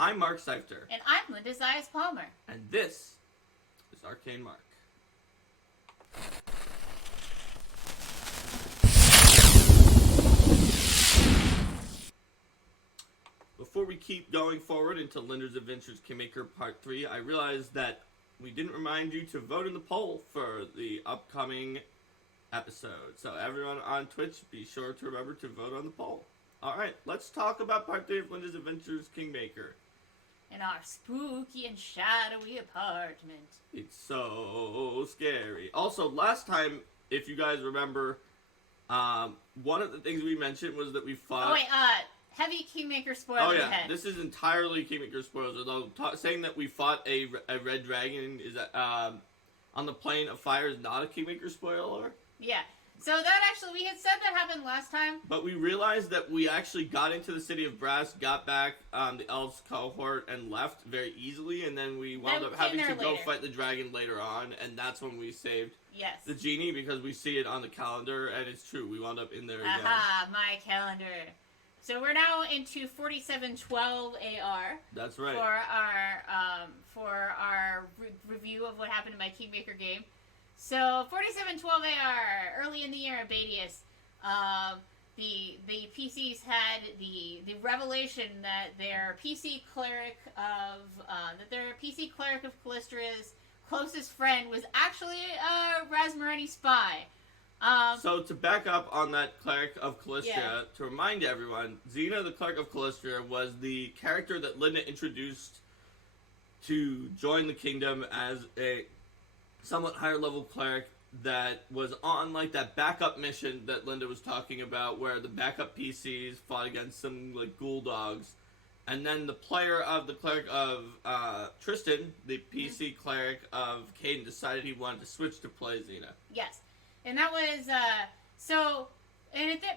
I'm Mark Seifter. And I'm Linda Zayas Palmer. And this is Arcane Mark. Before we keep going forward into Linda's Adventures Kingmaker Part 3, I realized that we didn't remind you to vote in the poll for the upcoming episode. So everyone on Twitch, be sure to remember to vote on the poll. Alright, let's talk about Part 3 of Linda's Adventures Kingmaker. In our spooky and shadowy apartment. It's so scary. Also, last time, if you guys remember, one of the things we mentioned was that we fought... Oh wait, heavy Kingmaker spoiler ahead. This is entirely Kingmaker spoilers. Although saying that we fought a red dragon is on the plane of fire is not a Kingmaker spoiler. Yeah. So that actually, we had said that happened last time. But we realized that we actually got into the city of Brass, got back the elves cohort, and left very easily. And then we wound up having to go fight the dragon later on. And that's when we saved the genie, because we see it on the calendar. And it's true, we wound up in there again. Aha, my calendar. So we're now into 4712 AR. That's right. For our review of what happened in my Kingmaker game. So 4712 AR, early in the year at Badius, the PCs had the revelation that their PC cleric of Callistria's closest friend was actually a Razmareni spy. So to back up on that Cleric of Callistria, to remind everyone, Xena, the Cleric of Callistria, was the character that Linda introduced to join the kingdom as a somewhat higher level cleric that was on like that backup mission that Linda was talking about, where the backup PCs fought against some like ghoul dogs, and then the player of the Cleric of Tristan, the PC cleric of Caden, decided he wanted to switch to play Xena. Yes. And that was,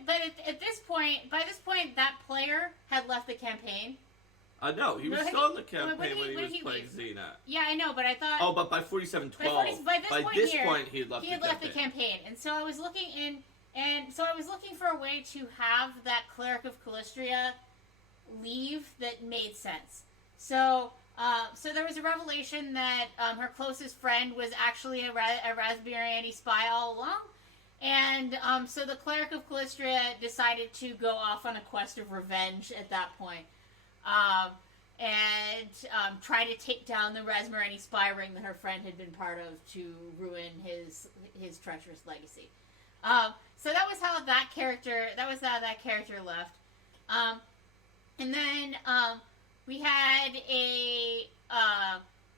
by this point, that player had left the campaign. No, he was still in the campaign when he was playing Xena. Yeah, I know, but I thought... Oh, but by 4712, by this point, he had left the campaign. And so I was looking for a way to have that Cleric of Callistria leave that made sense. So there was a revelation that her closest friend was actually a Razmareni spy all along, and so the Cleric of Callistria decided to go off on a quest of revenge at that point, and try to take down the Razmareni spy ring that her friend had been part of to ruin his treacherous legacy. So that was how that character left, and then. We had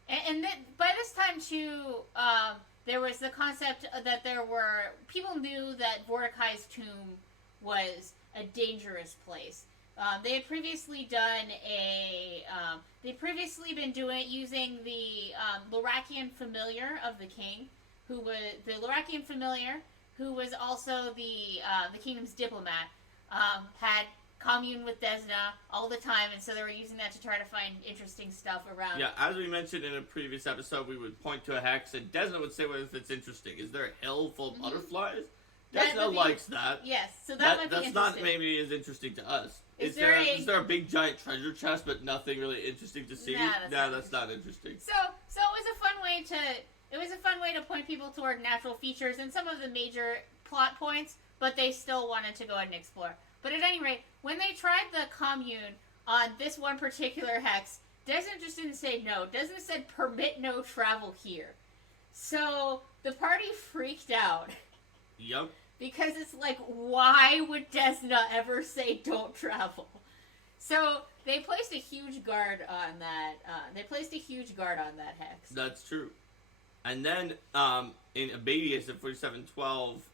and then by this time too, there was the concept that people knew that Mordecai's tomb was a dangerous place. They had previously using the Lorakian familiar of the king, who was also the kingdom's diplomat, had commune with Desna all the time, and so they were using that to try to find interesting stuff around. Yeah, as we mentioned in a previous episode, we would point to a hex, and Desna would say, well, if it's interesting, is there a hill full of butterflies? Desna likes that. Yes, so that might be that's interesting. not maybe as interesting to us. Is there a big giant treasure chest, but nothing really interesting to see? That's not interesting. So it was a fun way to point people toward natural features and some of the major plot points, but they still wanted to go ahead and explore. But at any rate, when they tried the commune on this one particular hex, Desna just didn't say no. Desna said, permit no travel here. So the party freaked out. Yep. Because it's like, why would Desna ever say don't travel? So they placed a huge guard on that. Hex. That's true. And then in Abadius at 4712,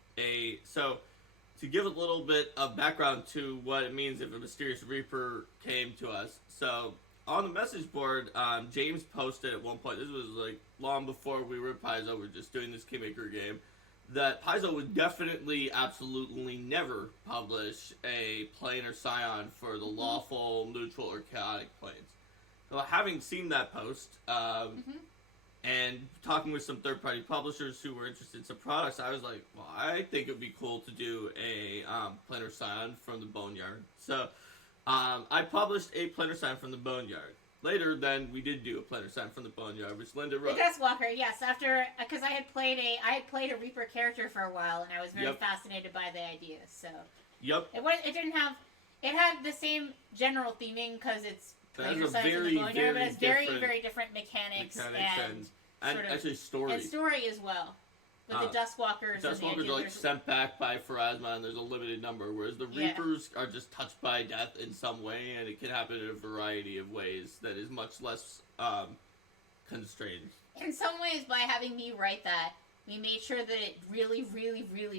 to give a little bit of background to what it means if a mysterious Reaper came to us. So, on the message board, James posted at one point, this was like long before we were Paizo, we were just doing this Kingmaker game, that Paizo would definitely, absolutely never publish a plane or scion for the lawful, neutral, or chaotic planes. So, having seen that post, and talking with some third-party publishers who were interested in some products, I was like, well, I think it would be cool to do a planar scion from the Boneyard. So I published a planar scion from the Boneyard. later, then we did do a Planner Sent from the Boneyard, which Linda wrote. The Duskwalker, yes. After, because I had played a Reaper character for a while, and I was very fascinated by the idea. So. Yep. It didn't have. It had the same general theming because it's Planner Sent from the very, Boneyard, but it's very different mechanics and sort of, actually story. And story as well. With the Duskwalkers. Duskwalkers are like sent back by Pharasma, and there's a limited number, whereas the Reapers are just touched by death in some way, and it can happen in a variety of ways that is much less constrained. In some ways, by having me write that, we made sure that it really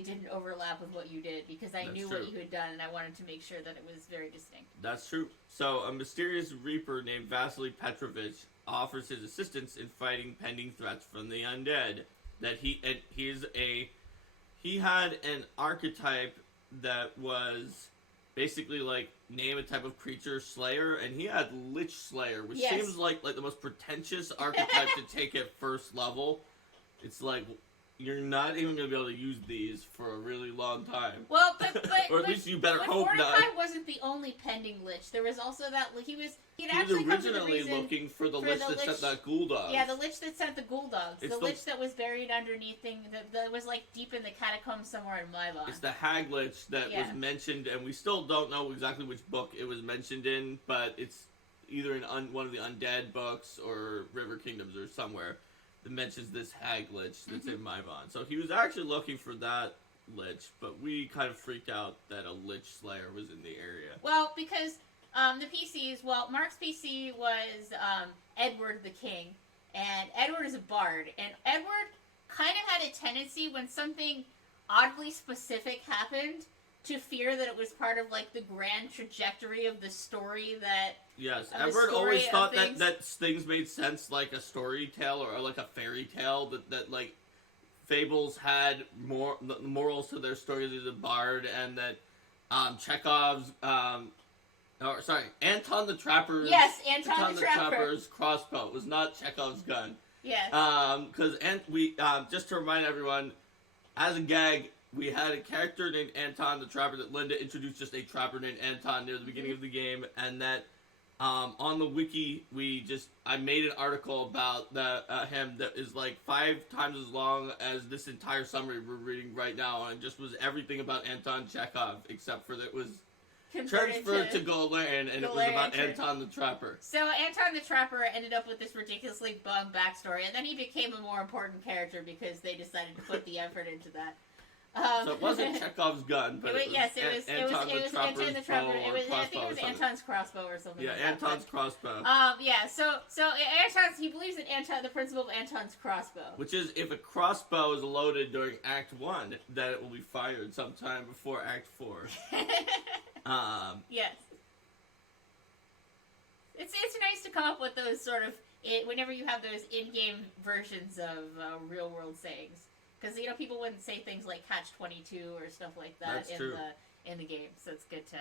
didn't overlap with what you did, because I knew what you had done, and I wanted to make sure that it was very distinct. That's true. So, a mysterious Reaper named Vasily Petrovich offers his assistance in fighting pending threats from the undead. That he had an archetype that was basically like name a type of creature slayer, and he had Lich Slayer, which seems like the most pretentious archetype to take at first level. It's like you're not even going to be able to use these for a really long time. Well, but or at least you better hope Mordecai not. Wasn't the only pending Lich. There was also that he was originally looking for the Lich that sent that ghoul dog. Yeah, the Lich that sent the ghoul dogs. The Lich that was buried underneath that was like deep in the catacombs somewhere in Mybon. It's the Hag Lich that was mentioned, and we still don't know exactly which book it was mentioned in, but it's either in one of the Undead books or River Kingdoms or somewhere that mentions this Hag Lich that's in Mybon. So he was actually looking for that Lich, but we kind of freaked out that a Lich Slayer was in the area. Well, because the PCs, Mark's PC was Edward the King, and Edward is a bard, and Edward kind of had a tendency when something oddly specific happened to fear that it was part of like the grand trajectory of the story that. Yes, Edward always thought that things made sense like a story tale or like a fairy tale, that like fables had more morals to their stories as a bard, and that Chekhov's Anton the Trapper's Anton the Trapper's crossbow was not Chekhov's gun. Yes. Because just to remind everyone, as a gag, we had a character named Anton the Trapper that Linda introduced, just a trapper named Anton near the beginning of the game, and that on the wiki I made an article about him that is like 5 times as long as this entire summary we're reading right now, and just was everything about Anton Chekhov except for that it was transferred to Golan, and it was about Anton the Trapper. So Anton the Trapper ended up with this ridiculously bum backstory, and then he became a more important character because they decided to put the effort into that. So it wasn't Chekhov's gun, but it was Anton the Trapper. I think it was Anton's crossbow or something. Yeah, like Anton's crossbow. So Anton's, he believes in the principle of Anton's crossbow. Which is, if a crossbow is loaded during Act 1, that it will be fired sometime before Act 4. Yes. It's nice to come up with those sort of, whenever you have those in-game versions of real-world sayings. Because, people wouldn't say things like Catch-22 or stuff like that in the game. So it's good to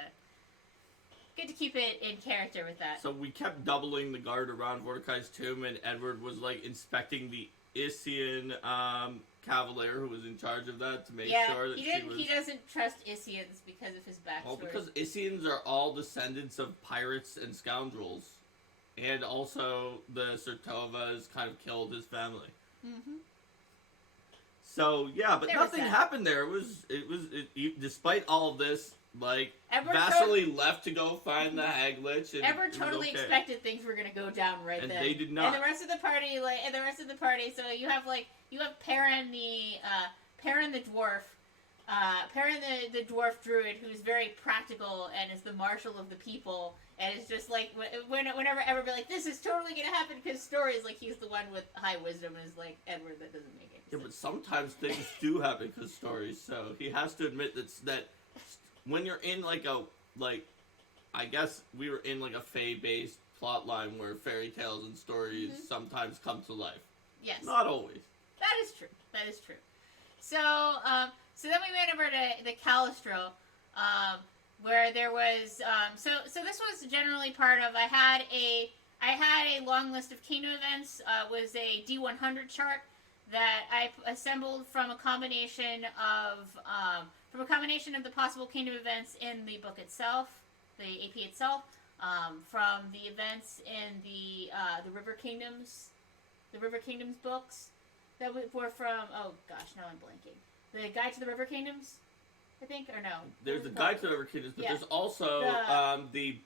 keep it in character with that. So we kept doubling the guard around Mordecai's tomb, and Edward was, inspecting the Isian Cavalier who was in charge of that to make sure that he doesn't trust Isians because of his backstory. Well, because Isians are all descendants of pirates and scoundrels. And also the Sertovas kind of killed his family. Mm-hmm. So but nothing happened there. It was despite all of this, Vasily left to go find the Hag Lich. And Edward totally expected things were gonna go down right then. And they did not. And the rest of the party, so you have Perrin the dwarf. Perrin the dwarf druid, who's very practical and is the marshal of the people, and is just whenever everybody this is totally gonna happen because stories, he's the one with high wisdom, and is Edward, that doesn't make any sense. Yeah, but sometimes things do happen because stories. So he has to admit that when you're in I guess we were in a Fae-based plot line where fairy tales and stories sometimes come to life. Yes. Not always. That is true. So then we went over to the Calistro, where there was so this was generally part of. I had a long list of kingdom events. Was a D100 chart that I assembled from a combination of the possible kingdom events in the book itself, the AP itself, from the events in the River Kingdoms books that were from. Oh gosh, now I'm blanking. The Guide to the River Kingdoms, I think, or no? There's a Guide to the River Kingdoms, but Yeah. there's also the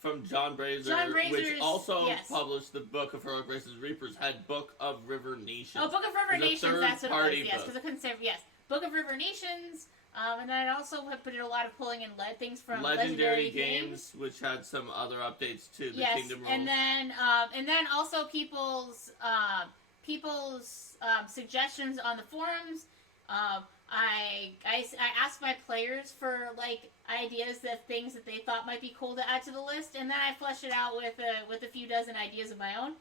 from John Brazier, which also published the Book of Heroic Races Reapers, had Book of River Nations. Oh, Book of River Nations, that's what it was, yes, book. because I couldn't say, yes. Book of River Nations, and then I also have put in a lot of pulling in things from Legendary Games, which had some other updates to the Kingdom rules. And then also people's suggestions on the forums. I asked my players for like ideas that things that they thought might be cool to add to the list, and then I fleshed it out with a few dozen ideas of my own.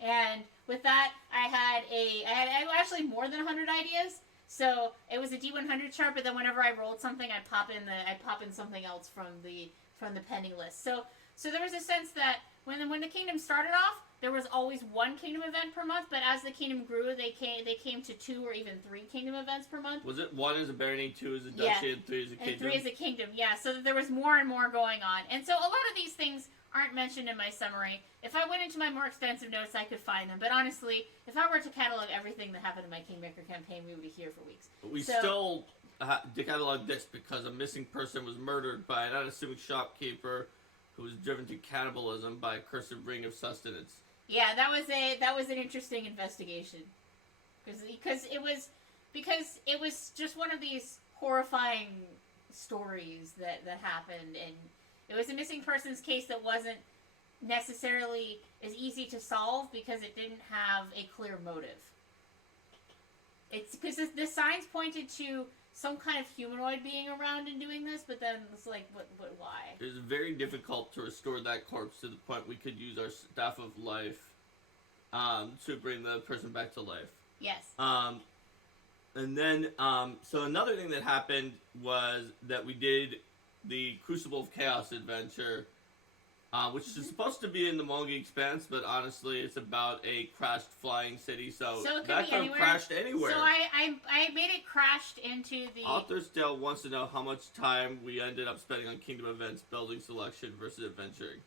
And with that, I had actually more than 100 ideas. So it was a D100 chart, but then whenever I rolled something, I'd pop in something else from the pending list. So there was a sense that when the kingdom started off, there was always one kingdom event per month, but as the kingdom grew, they came to 2 or even 3 kingdom events per month. Was it 1 as a barony, 2 as a duchy, and 3 as a kingdom? And 3 as a kingdom, yeah. So there was more and more going on. And so a lot of these things aren't mentioned in my summary. If I went into my more extensive notes, I could find them. But honestly, if I were to catalog everything that happened in my Kingmaker campaign, we would be here for weeks. But we still catalog this because a missing person was murdered by an unassuming shopkeeper who was driven to cannibalism by a cursed ring of sustenance. Yeah, that was an interesting investigation, because it was just one of these horrifying stories that happened, and it was a missing persons case that wasn't necessarily as easy to solve because it didn't have a clear motive. It's because the signs pointed to some kind of humanoid being around and doing this, but then it's like, why? It was very difficult to restore that corpse to the point we could use our Staff of Life to bring the person back to life. Yes. And then, so another thing that happened was that we did the Crucible of Chaos adventure, which is supposed to be in the Mongi Expanse, but honestly, it's about a crashed flying city, so that could have crashed anywhere. So I made it crashed into the... Author's Tale wants to know how much time we ended up spending on Kingdom events, building selection versus adventuring.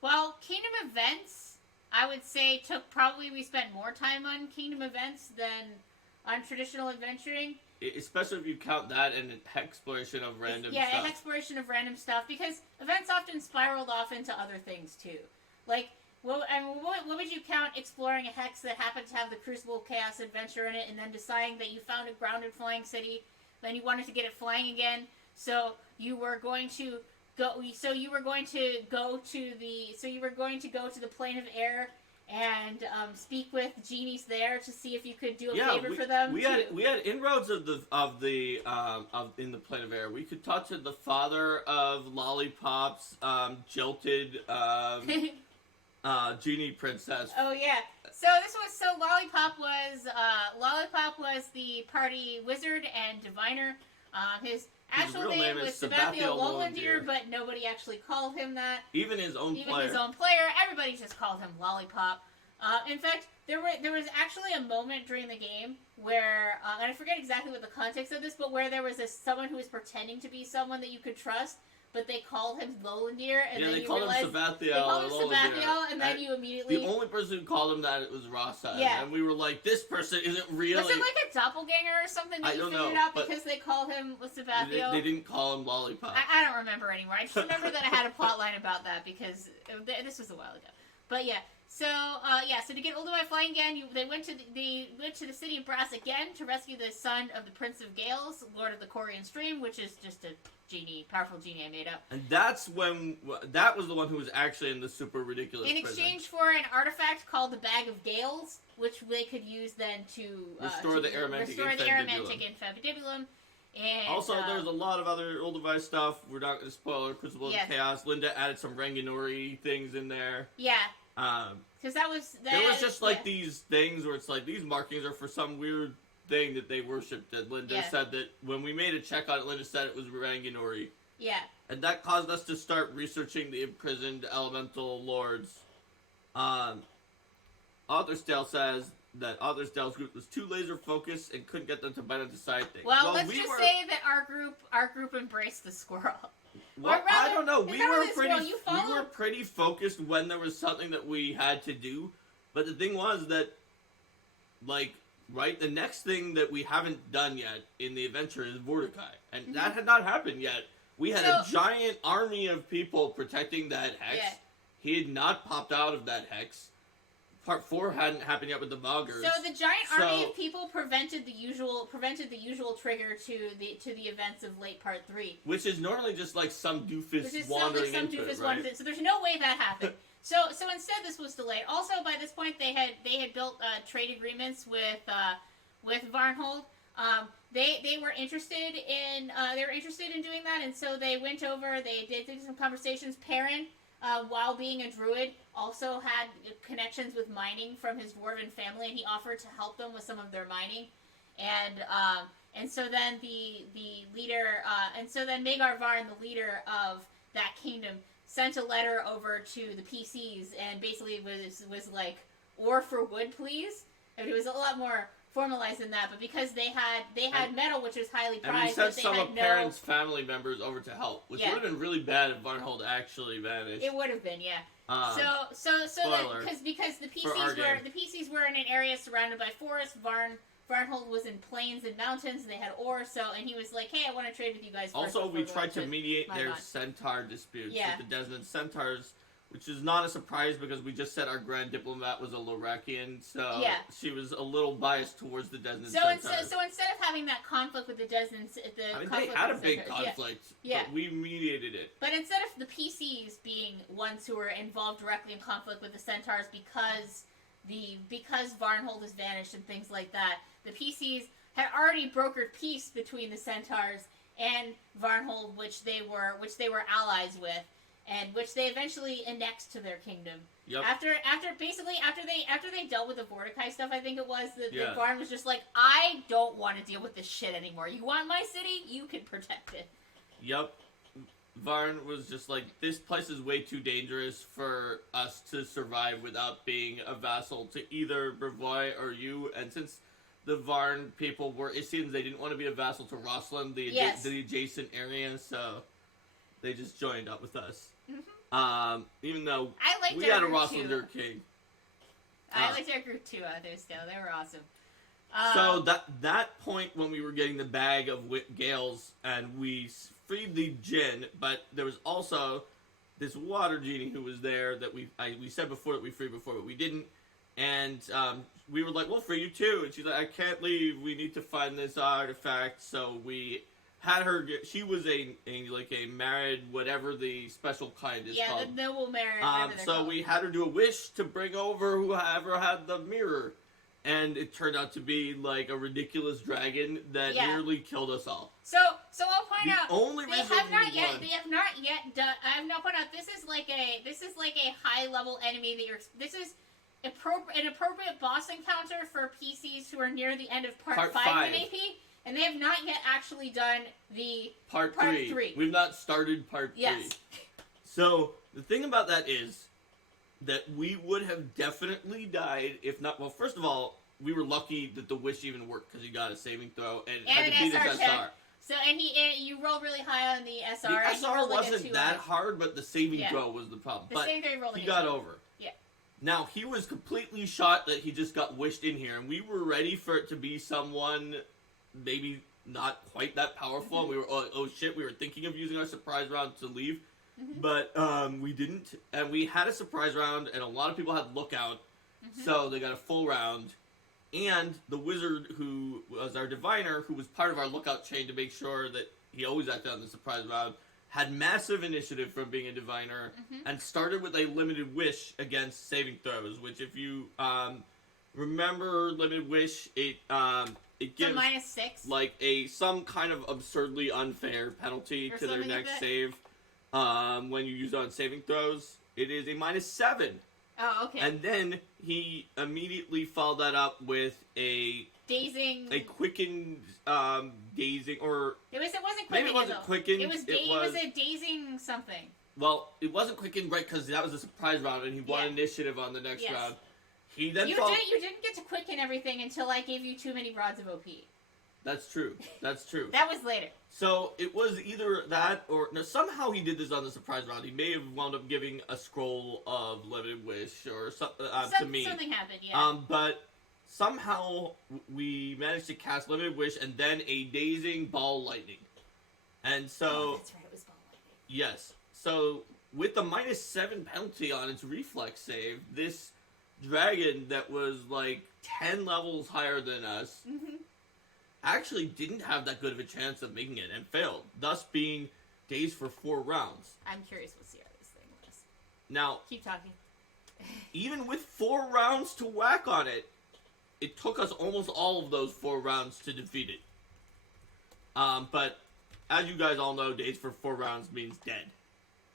Well, Kingdom events, I would say we spent more time on Kingdom events than on traditional adventuring. Especially if you count that and an exploration of random stuff. Yeah, an exploration of random stuff, because events often spiraled off into other things, too. Like, what would you count exploring a hex that happened to have the Crucible of Chaos adventure in it, and then deciding that you found a grounded flying city, then you wanted to get it flying again, so you were going to go to the plane of air and speak with genies there to see if you could do a favor for them. We had inroads in the plane of air. We could talk to the father of Lollipop's jilted genie princess. Oh yeah. So Lollipop was the party wizard and diviner. His actual name was Sabathiel Lolandir, but nobody actually called him that. Even his own player, everybody just called him Lollipop. In fact, there was actually a moment during the game where, and I forget exactly what the context of this, but where there was someone who was pretending to be someone that you could trust, but they called him Lolandir, and then you realized... They called him Sabathiel, and then you immediately... The only person who called him that was Rasa, and we were like, this person isn't really... Was it like a doppelganger or something that you figured out because they called him Sabathiel? They didn't call him Lollipop. I don't remember anymore. I just remember that I had a plot line about that because this was a while ago. But yeah, so to get Olduvai flying again, they went to the city of Brass again to rescue the son of the Prince of Gales, Lord of the Corian Stream, which is just a powerful genie I made up. And that was the one who was actually in the super ridiculous in exchange for an artifact called the Bag of Gales, which they could use then to restore the Aromantic Infundibulum. And also, there's a lot of other Olduvai stuff. We're not going to spoil it. Crucible of Chaos. Linda added some Ranginori things in there. Yeah. Because there was just like these things where it's like these markings are for some weird thing that they worshipped, and Linda said that when we made a check on it, Linda said it was Ranginori. Yeah. And that caused us to start researching the imprisoned elemental lords. Author's Tale says that Author's Tale's group was too laser focused and couldn't get them to bite onto side things. Well, let's just say that our group embraced the squirrel. Well, or rather, I don't know. we were pretty focused when there was something that we had to do. But the thing was that, like, right, the next thing that we haven't done yet in the adventure is Mordecai. And that had not happened yet. We had a giant army of people protecting that hex. Yeah. He had not popped out of that hex. Part 4 hadn't happened yet with the Boggers. So the giant army of people prevented the usual trigger to the events of late Part 3, which is normally just like some doofus wandering into it, right? So there's no way that happened. So instead, this was delayed. Also, by this point, they had built trade agreements with Varnhold. They were interested in doing that, and so they went over. They did some conversations. Perrin, while being a druid, also had connections with mining from his dwarven family, and he offered to help them with some of their mining. And so then the leader, and so then Magar Varn, the leader of that kingdom, sent a letter over to the PCs and basically was like, "Ore for wood, please." I mean, it was a lot more formalized than that, but because they had metal, which was highly prized, and we sent some of Perrin's family members over to help, which would have been really bad if Varnhold actually vanished. It would have been, yeah. So because the PCs were in an area surrounded by forests. Varnhold was in plains and mountains, and they had ore. And he was like, "Hey, I want to trade with you guys." Also, we tried to mediate their centaur disputes with the Desmond Centaurs, which is not a surprise because we just said our Grand Diplomat was a Lorakian, so she was a little biased towards the Desmond Centaurs. So instead of having that conflict with the Desmond, they had a big conflict, but we mediated it. But instead of the PCs being ones who were involved directly in conflict with the Centaurs because Varnhold has vanished and things like that, the PCs had already brokered peace between the Centaurs and Varnhold, which they were allies with, and which they eventually annexed to their kingdom. Yep. After they dealt with the Mordecai stuff, I think it was that Varn was just like, "I don't want to deal with this shit anymore. You want my city? You can protect it." Yep. Varn was just like, "This place is way too dangerous for us to survive without being a vassal to either Brevoy or you." And since the Varn people were Isians, they didn't want to be a vassal to Rosslyn, the adjacent area, so they just joined up with us. Mm-hmm. Even though we had a Rosslander king. I liked our group too out there still. They were awesome. So that point when we were getting the bag of Gales and we freed the Djinn, but there was also this water genie who was there that we said before that we freed before, but we didn't. And we were like, "We'll free you too." And she's like, "I can't leave. We need to find this artifact." So we had her. She was a married, whatever the special kind is called. Yeah, the noble married. So we had her do a wish to bring over whoever had the mirror. And it turned out to be like a ridiculous dragon that nearly killed us all. So I'll point out they have not yet done. I have not point out this is like a high level enemy that this is an appropriate boss encounter for PCs who are near the end of part 5 of AP, and they have not yet actually done the part 3. We've not started part 3. Yes. So the thing about that is that we would have definitely died if not. Well, first of all, we were lucky that the wish even worked because he got a saving throw and had to beat his SR. So you rolled really high on the SR. The SR wasn't that hard, but the saving throw was the problem. But he got over. Yeah. Now he was completely shot that he just got wished in here, and we were ready for it to be someone maybe not quite that powerful. Mm-hmm. We were oh shit, we were thinking of using our surprise round to leave. Mm-hmm. But we didn't, and we had a surprise round, and a lot of people had lookout, so they got a full round. And the wizard, who was our diviner, who was part of our lookout chain to make sure that he always acted on the surprise round, had massive initiative from being a diviner, and started with a limited wish against saving throws. Which, if you remember limited wish, it gives -6, like some kind of absurdly unfair penalty to their next save. When you use it on saving throws, it is a -7. Oh, okay. And then he immediately followed that up with a quickened dazing, or it wasn't quickened. Maybe it wasn't quickened. It was a dazing something. Well, it wasn't quickened, right? Because that was a surprise round, and he won initiative on the next round. He then you didn't get to quicken everything until I gave you too many rods of OP. That's true. That's true. That was later. So it was either that or no, somehow he did this on the surprise round. He may have wound up giving a scroll of limited wish or something to me. Something happened, yeah. But somehow we managed to cast limited wish and then a dazing ball lightning. And so that's right, it was ball lightning. yes. So with the -7 penalty on its reflex save, this dragon that was like 10 levels higher than us actually didn't have that good of a chance of making it and failed, thus being dazed for 4 rounds. I'm curious what Sierra's thing was. Now, Keep talking. even with 4 rounds to whack on it, it took us almost all of those 4 rounds to defeat it. But as you guys all know, dazed for 4 rounds means dead.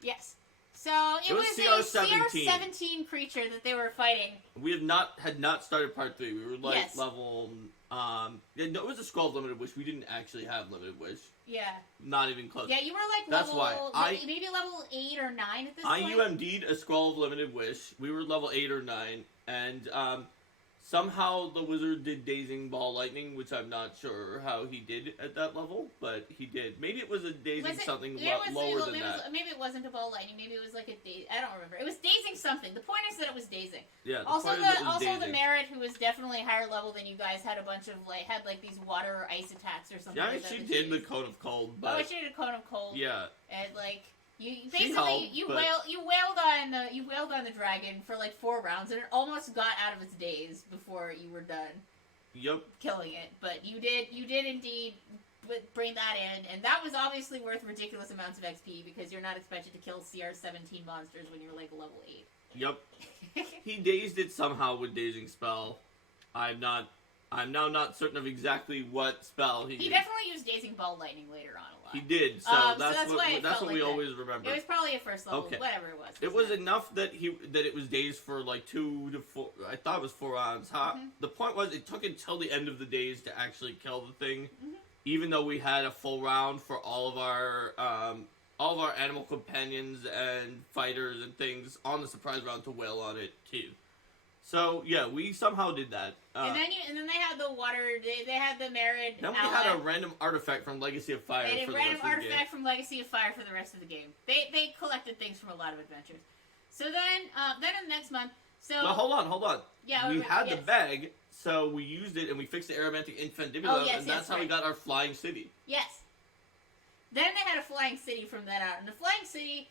Yes. So it was a CR-17 creature that they were fighting. We had not started part 3. We were like Yes. level. No, it was a scroll of limited wish. We didn't actually have limited wish. Yeah. Not even close. Yeah, you were like That's level, why maybe level 8 or 9 at this I point. UMD'd a scroll of limited wish. We were level 8 or 9, and somehow the wizard did dazing ball lightning, which I'm not sure how he did at that level, but he did. Maybe it was a dazing something lower than that. Maybe it wasn't a ball lightning. Maybe it was like a I don't remember. It was dazing something. The point is that it was dazing. Yeah. Also, the Merit, who was definitely higher level than you guys, had a bunch of had these water or ice attacks or something. Yeah, like she that did the Cone of Cold, but she did a Cone of Cold. yeah. And you helped, wailed on the dragon for like 4 rounds, and it almost got out of its daze before you were done. Yep. Killing it, but you did indeed bring that in, and that was obviously worth ridiculous amounts of XP because you're not expected to kill CR-17 monsters when you're like level 8. Yep. He dazed it somehow with dazing spell. I'm now not certain of exactly what spell he used. Definitely used dazing ball lightning later on a lot. He did, so that's what we always remember. It was probably a first level, okay. Whatever it was. It was enough that it was dazed for like 2 to 4. I thought it was 4 rounds. The point was it took until the end of the days to actually kill the thing, even though we had a full round for all of our animal companions and fighters and things on the surprise round to wail on it too. So yeah, we somehow did that. And then they had the water. They had the Merid. Then we had a random artifact from Legacy of Fire. They had for a the random rest of the game. artifact from Legacy of Fire for the rest of the game. They collected things from a lot of adventures. So then in the next month. So well, hold on. Yeah, we had the bag, so we used it and we fixed the aromantic infundibulum, and that's how we got our flying city. Yes. Then they had a flying city from that out, and the flying city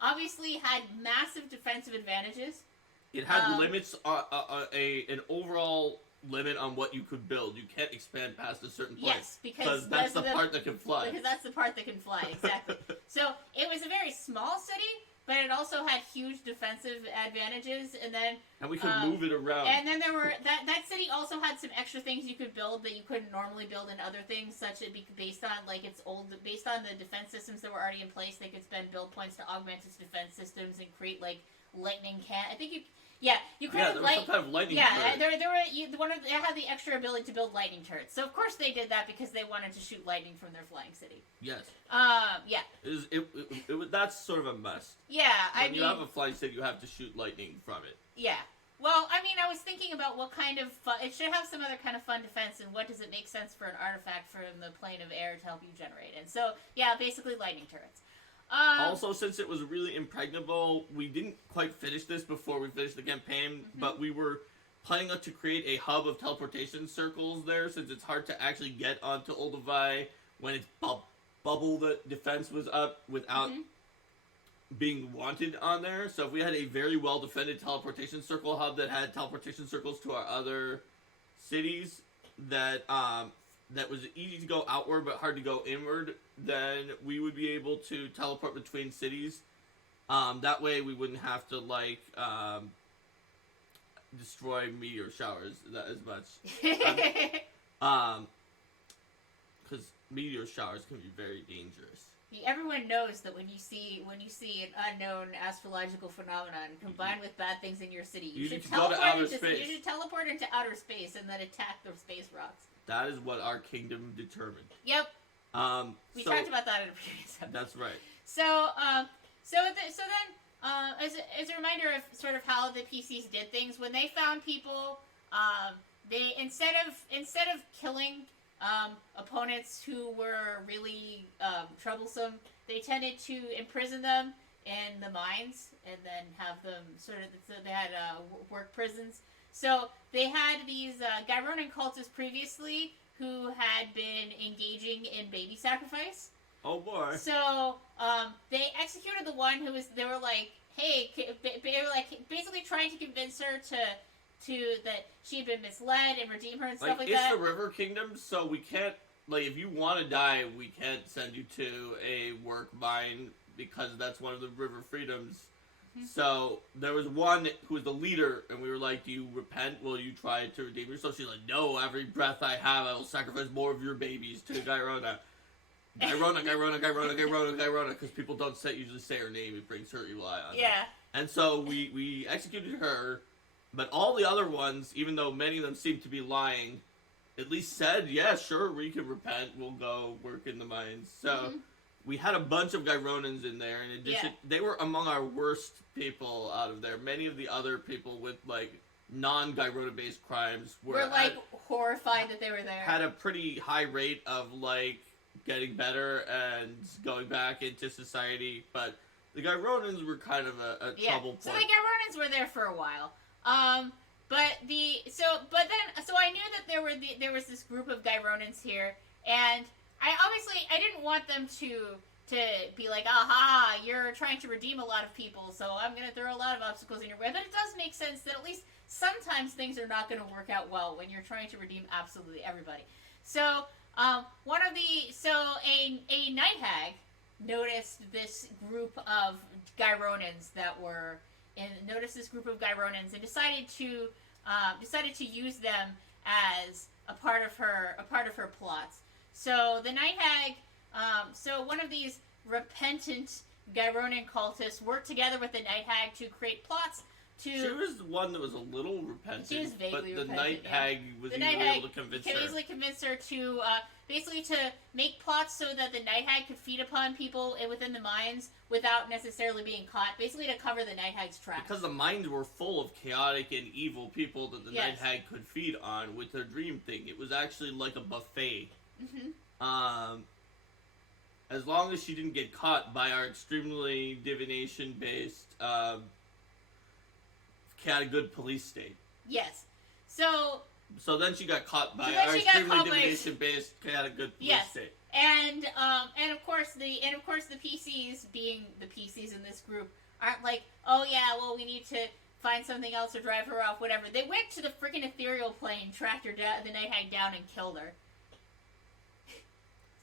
obviously had massive defensive advantages. It had limits, an overall limit on what you could build. You can't expand past a certain point. Yes, because that's the part that can fly. Because that's the part that can fly, exactly. So it was a very small city, but it also had huge defensive advantages, and we could move it around. And then there were that city also had some extra things you could build that you couldn't normally build in other things, such as based on based on the defense systems that were already in place. They could spend build points to augment its defense systems and create lightning can. I think you. Yeah, you created there was some kind of lightning turret. They had the extra ability to build lightning turrets. So of course they did that because they wanted to shoot lightning from their flying city. Yes. Yeah. That's sort of a must. Yeah, when you have a flying city, you have to shoot lightning from it. Yeah. Well, I mean, I was thinking about what kind of it should have some other kind of fun defense, and what does it make sense for an artifact from the plane of air to help you generate. And so, yeah, basically lightning turrets. Also, since it was really impregnable, we didn't quite finish this before we finished the campaign, but we were planning to create a hub of teleportation circles there, since it's hard to actually get onto Olduvai when its bubble that defense was up without being wanted on there. So if we had a very well-defended teleportation circle hub that had teleportation circles to our other cities that was easy to go outward but hard to go inward, then we would be able to teleport between cities. That way we wouldn't have to destroy meteor showers as much. Because meteor showers can be very dangerous. Everyone knows that when you see an unknown astrological phenomenon combined with bad things in your city, you should teleport into outer space and then attack the space rocks. That is what our kingdom determined. Yep. We talked about that in a previous episode. That's right. So then, as a reminder of sort of how the PCs did things, when they found people they instead of killing opponents who were really troublesome, they tended to imprison them in the mines and then have them sort of. So they had work prisons. So they had these Gyronan cultists previously who had been engaging in baby sacrifice. Oh boy! So they executed the one who was. They were like, "Hey," they were like basically trying to convince her to that she had been misled and redeem her and stuff like that. It's the River Kingdom, so we can't if you want to die, we can't send you to a work mine because that's one of the River Freedoms. Mm-hmm. So there was one who was the leader, and we were like, "Do you repent? Will you try to redeem yourself?" She's like, "No, every breath I have, I will sacrifice more of your babies to Gyrona." Gyrona, because people don't usually say her name. It brings her evil eye on. Yeah. Her. And so we executed her, but all the other ones, even though many of them seemed to be lying, at least said, "Yeah, sure, we can repent. We'll go work in the mines." So we had a bunch of Gyronans in there, and they were among our worst people out of there. Many of the other people with non-Gyrona based crimes were horrified that they were there. Had a pretty high rate of getting better and going back into society, but the Gyronans were kind of a trouble point. So the Gyronans were there for a while. So I knew that there was this group of Gyronans here, and I didn't want them to be like, aha, you're trying to redeem a lot of people, so I'm going to throw a lot of obstacles in your way. But it does make sense that at least sometimes things are not going to work out well when you're trying to redeem absolutely everybody. So a night hag noticed this group of Gyronans and decided to use them as a part of her plots. So the night hag, one of these repentant Gyronan cultists worked together with the night hag to create plots. She was the one that was a little repentant. She was vaguely repentant. But the night hag was able to convince her. Easily convince her to basically to make plots so that the night hag could feed upon people within the mines without necessarily being caught. Basically to cover the night hag's tracks. Because the mines were full of chaotic and evil people that the night hag could feed on with her dream thing. It was actually like a buffet. Mm-hmm. As long as she didn't get caught by our extremely divination-based, chaotic good police state. Yes. So then she got caught by our extremely divination-based chaotic good police state. And of course the PCs, being the PCs in this group, aren't like, oh yeah, well we need to find something else to drive her off, whatever. They went to the freaking ethereal plane, tracked her down, the night hag down, and killed her.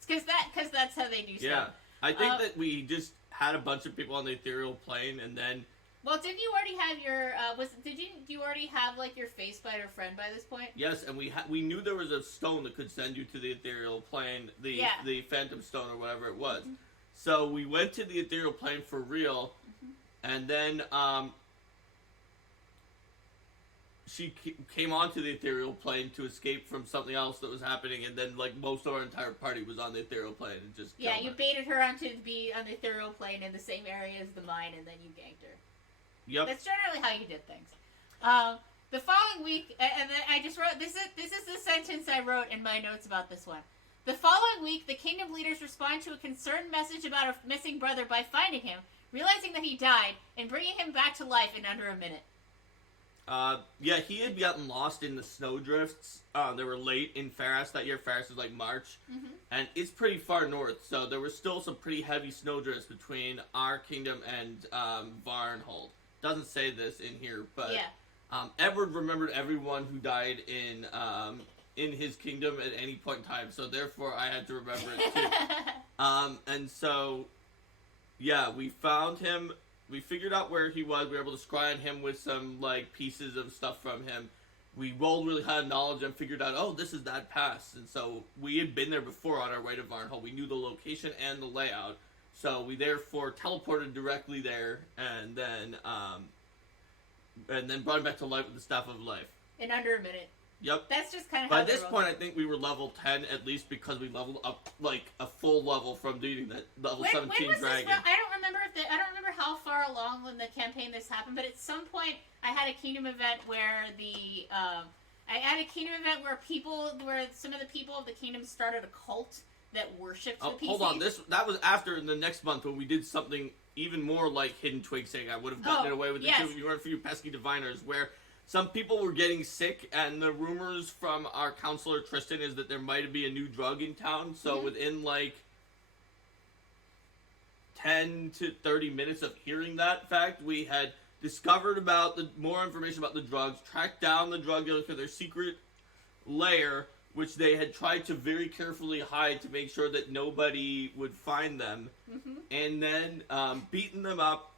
Because that's how they do stuff. Yeah, I think that we just had a bunch of people on the ethereal plane, and then. Well, didn't you already have your? Do you already have your face spider friend by this point? Yes, and we knew there was a stone that could send you to the ethereal plane, the Phantom Stone or whatever it was. Mm-hmm. So we went to the ethereal plane for real, and then she came onto the ethereal plane to escape from something else that was happening, and then most of our entire party was on the ethereal plane and just you baited her onto be on the ethereal plane in the same area as the mine, and then you ganked her. Yep. That's generally how you did things. The following week, and then I just wrote this is the sentence I wrote in my notes about this one. The following week, the kingdom leaders respond to a concerned message about a missing brother by finding him, realizing that he died, and bringing him back to life in under a minute. He had gotten lost in the snowdrifts. They were late in Faris that year. Faris was March. Mm-hmm. And it's pretty far north, so there was still some pretty heavy snowdrifts between our kingdom and Varnhold. Doesn't say this in here, but Edward remembered everyone who died in his kingdom at any point in time, so therefore I had to remember it too. And so, we found him. We figured out where he was. We were able to scry on him with some pieces of stuff from him. We rolled really high knowledge and figured out, oh, this is that pass. And so we had been there before on our way to Varnhold. We knew the location and the layout. So we therefore teleported directly there and then brought him back to life with the Staff of Life. In under a minute. Yep. That's just kind of how by this point, I think we were level 10 at least because we leveled up a full level from doing that level 17 when dragon. I don't remember how far along in the campaign this happened, but at some point I had a kingdom event where at a kingdom event where some of the people of the kingdom started a cult that worshipped the PCs. Hold on, that was after the next month when we did something even more like Hidden Twig saying I would have gotten it away with yes. it too. You weren't for you pesky diviners, where some people were getting sick, and the rumors from our counselor Tristan is that there might be a new drug in town. So within like 10 to 30 minutes of hearing that fact, we had discovered about more information about the drugs, tracked down the drug dealers to their secret lair, which they had tried to very carefully hide to make sure that nobody would find them, and then beaten them up,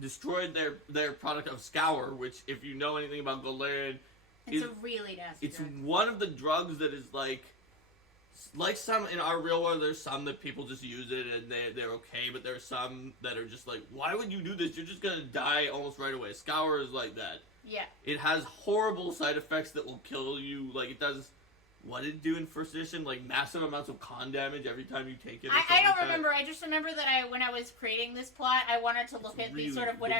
destroyed their product of Scour, which, if you know anything about Galarian, it's a really nasty drug. One of the drugs that is like some in our real world, there's some that people just use it and they're okay, but there's some that are just like, why would you do this? You're just gonna die almost right away. Scour is like that. Yeah. It has horrible side effects that will kill you. Like, it does, what did it do in first edition? Like, massive amounts of con damage every time you take it. I don't remember. I just remember that when I was creating this plot, I wanted to look at the sort of one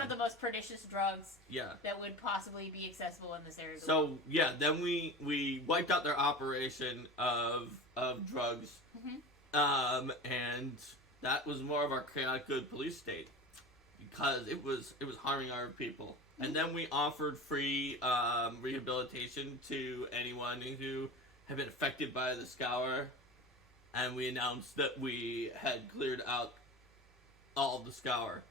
of the most pernicious drugs that would possibly be accessible in this area. So, yeah, then we wiped out their operation of drugs. And that was more of our chaotic good police state, because it was harming our people. And then we offered free rehabilitation to anyone who had been affected by the Scour, and we announced that we had cleared out all of the Scour.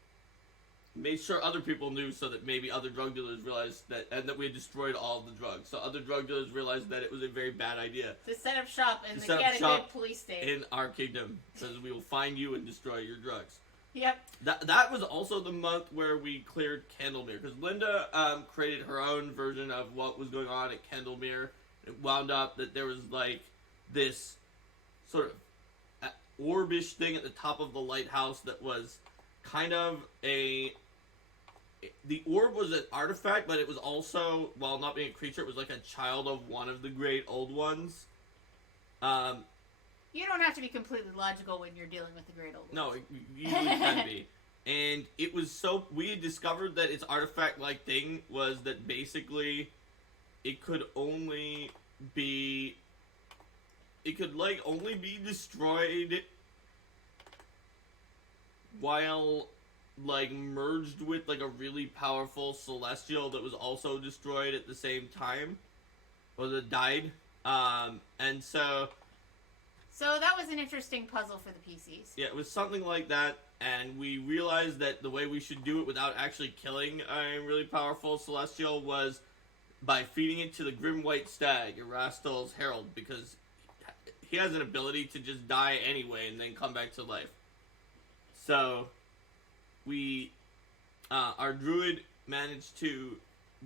Made sure other people knew, so that maybe other drug dealers realized that, and that we had destroyed all of the drugs. So other drug dealers realized that it was a very bad idea to set up shop in the Connecticut police state in our kingdom, because we will find you and destroy your drugs. Yep. That was also the month where we cleared Candlemere, because Linda created her own version of what was going on at Candlemere. It wound up that there was like this sort of orbish thing at the top of the lighthouse that was kind of the orb was an artifact, but it was also, while not being a creature, it was like a child of one of the great old ones. You don't have to be completely logical when you're dealing with the great old ones. No, it usually can be. And it was we had discovered that its artifact-like thing was that basically it could only be destroyed while like merged with like a really powerful celestial that was also destroyed at the same time, or that died. And so that was an interesting puzzle for the PCs. Yeah, it was something like that, and we realized that the way we should do it without actually killing a really powerful celestial was by feeding it to the Grim White Stag, Erastil's herald, because he has an ability to just die anyway and then come back to life. So our druid managed to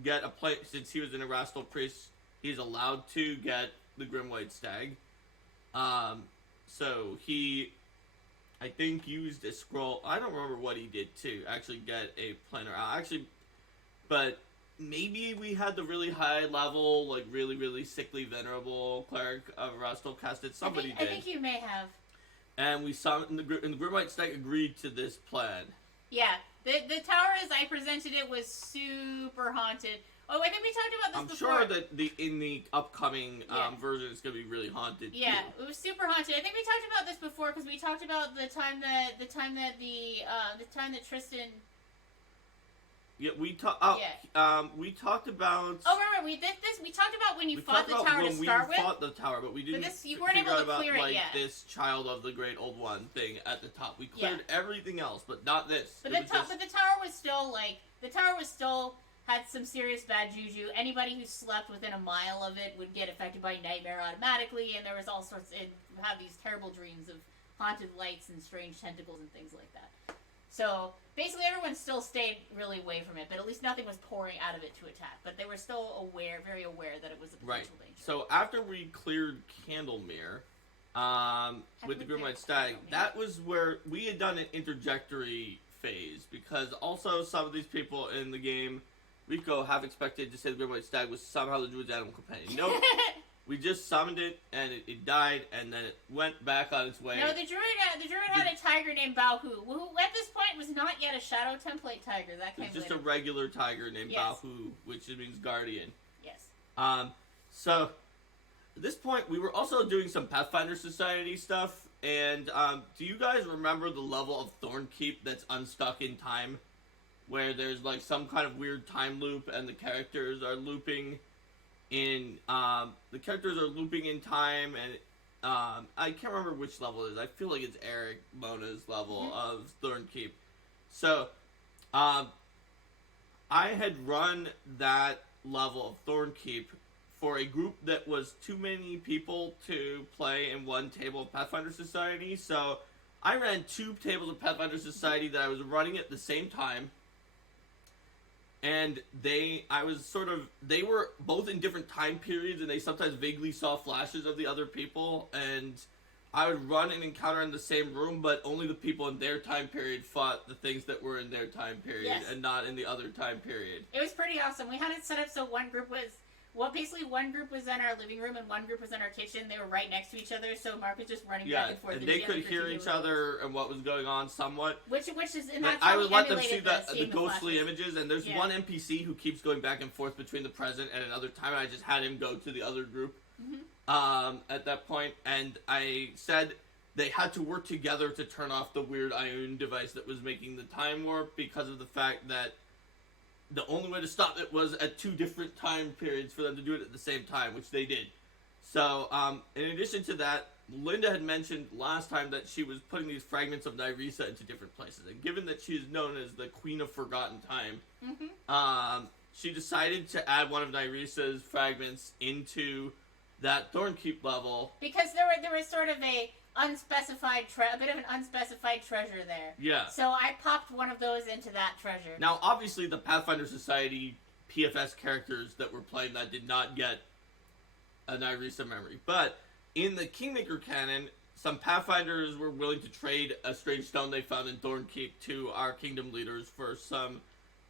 get a place, since he was an Erastil priest, he's allowed to get the Grim White Stag. So he, I think, used a scroll. I don't remember what he did to actually get a planar out. But maybe we had the really high level, like really, really sickly, venerable cleric of Erastil cast it. Somebody did. I think you may have. And we saw and the Grim White Stag agreed to this plan. Yeah, the tower as I presented it was super haunted. Oh, I think we talked about this before. I'm sure that in the upcoming version it's gonna be really haunted. Yeah, too. It was super haunted. I think we talked about this before because we talked about the time that Tristan. Yeah, we talked. We talked about. Oh, remember we did this. We talked about when you fought the tower to start with. We fought the tower, but we didn't. But you weren't able to clear it yet. This child of the great old one thing at the top. We cleared everything else, but not this. But the tower was still had some serious bad juju. Anybody who slept within a mile of it would get affected by nightmare automatically, and there was all sorts. And have these terrible dreams of haunted lights and strange tentacles and things like that. So basically, everyone still stayed really away from it, but at least nothing was pouring out of it to attack. But they were still very aware that it was a potential danger. So after we cleared Candlemere, with the Grim White Stag, that was where we had done an interjectory phase, because also some of these people in the game, Rico, have expected to say the Grim White Stag was somehow the druid's animal companion. Nope. We just summoned it, and it died, and then it went back on its way. No, the druid had a tiger named Baohu, who at this point was not yet a shadow template tiger. That came just later. A regular tiger named Baohu, which means guardian. Yes. So at this point, we were also doing some Pathfinder Society stuff. And do you guys remember the level of Thornkeep that's unstuck in time? Where there's like some kind of weird time loop and the characters are looping in time, and I can't remember which level it is. I feel like it's Eric Mona's level of Thornkeep. So I had run that level of Thornkeep for a group that was too many people to play in one table of Pathfinder Society. So I ran 2 tables of Pathfinder Society that I was running at the same time. And they were both in different time periods, and they sometimes vaguely saw flashes of the other people, and I would run an encounter in the same room, but only the people in their time period fought the things that were in their time period, and not in the other time period. It was pretty awesome. We had it set up so one group was in our living room and one group was in our kitchen. They were right next to each other, so Mark was just running back and forth. And they could hear each other and what was going on somewhat. Which is, and that's I how would we let them emulated see the ghostly images, and there's one NPC who keeps going back and forth between the present and another time, and I just had him go to the other group at that point, and I said they had to work together to turn off the weird Ioun device that was making the time warp, because of the fact that the only way to stop it was at 2 different time periods for them to do it at the same time, which they did. So, in addition to that, Linda had mentioned last time that she was putting these fragments of Nyrisa into different places. And given that she is known as the Queen of Forgotten Time, she decided to add one of Nyrisa's fragments into that Thornkeep level. Because there was sort of a bit of an unspecified treasure there. Yeah. So I popped one of those into that treasure. Now, obviously, the Pathfinder Society PFS characters that were playing that did not get a Nyrisa memory. But in the Kingmaker canon, some Pathfinders were willing to trade a strange stone they found in Thornkeep to our kingdom leaders for some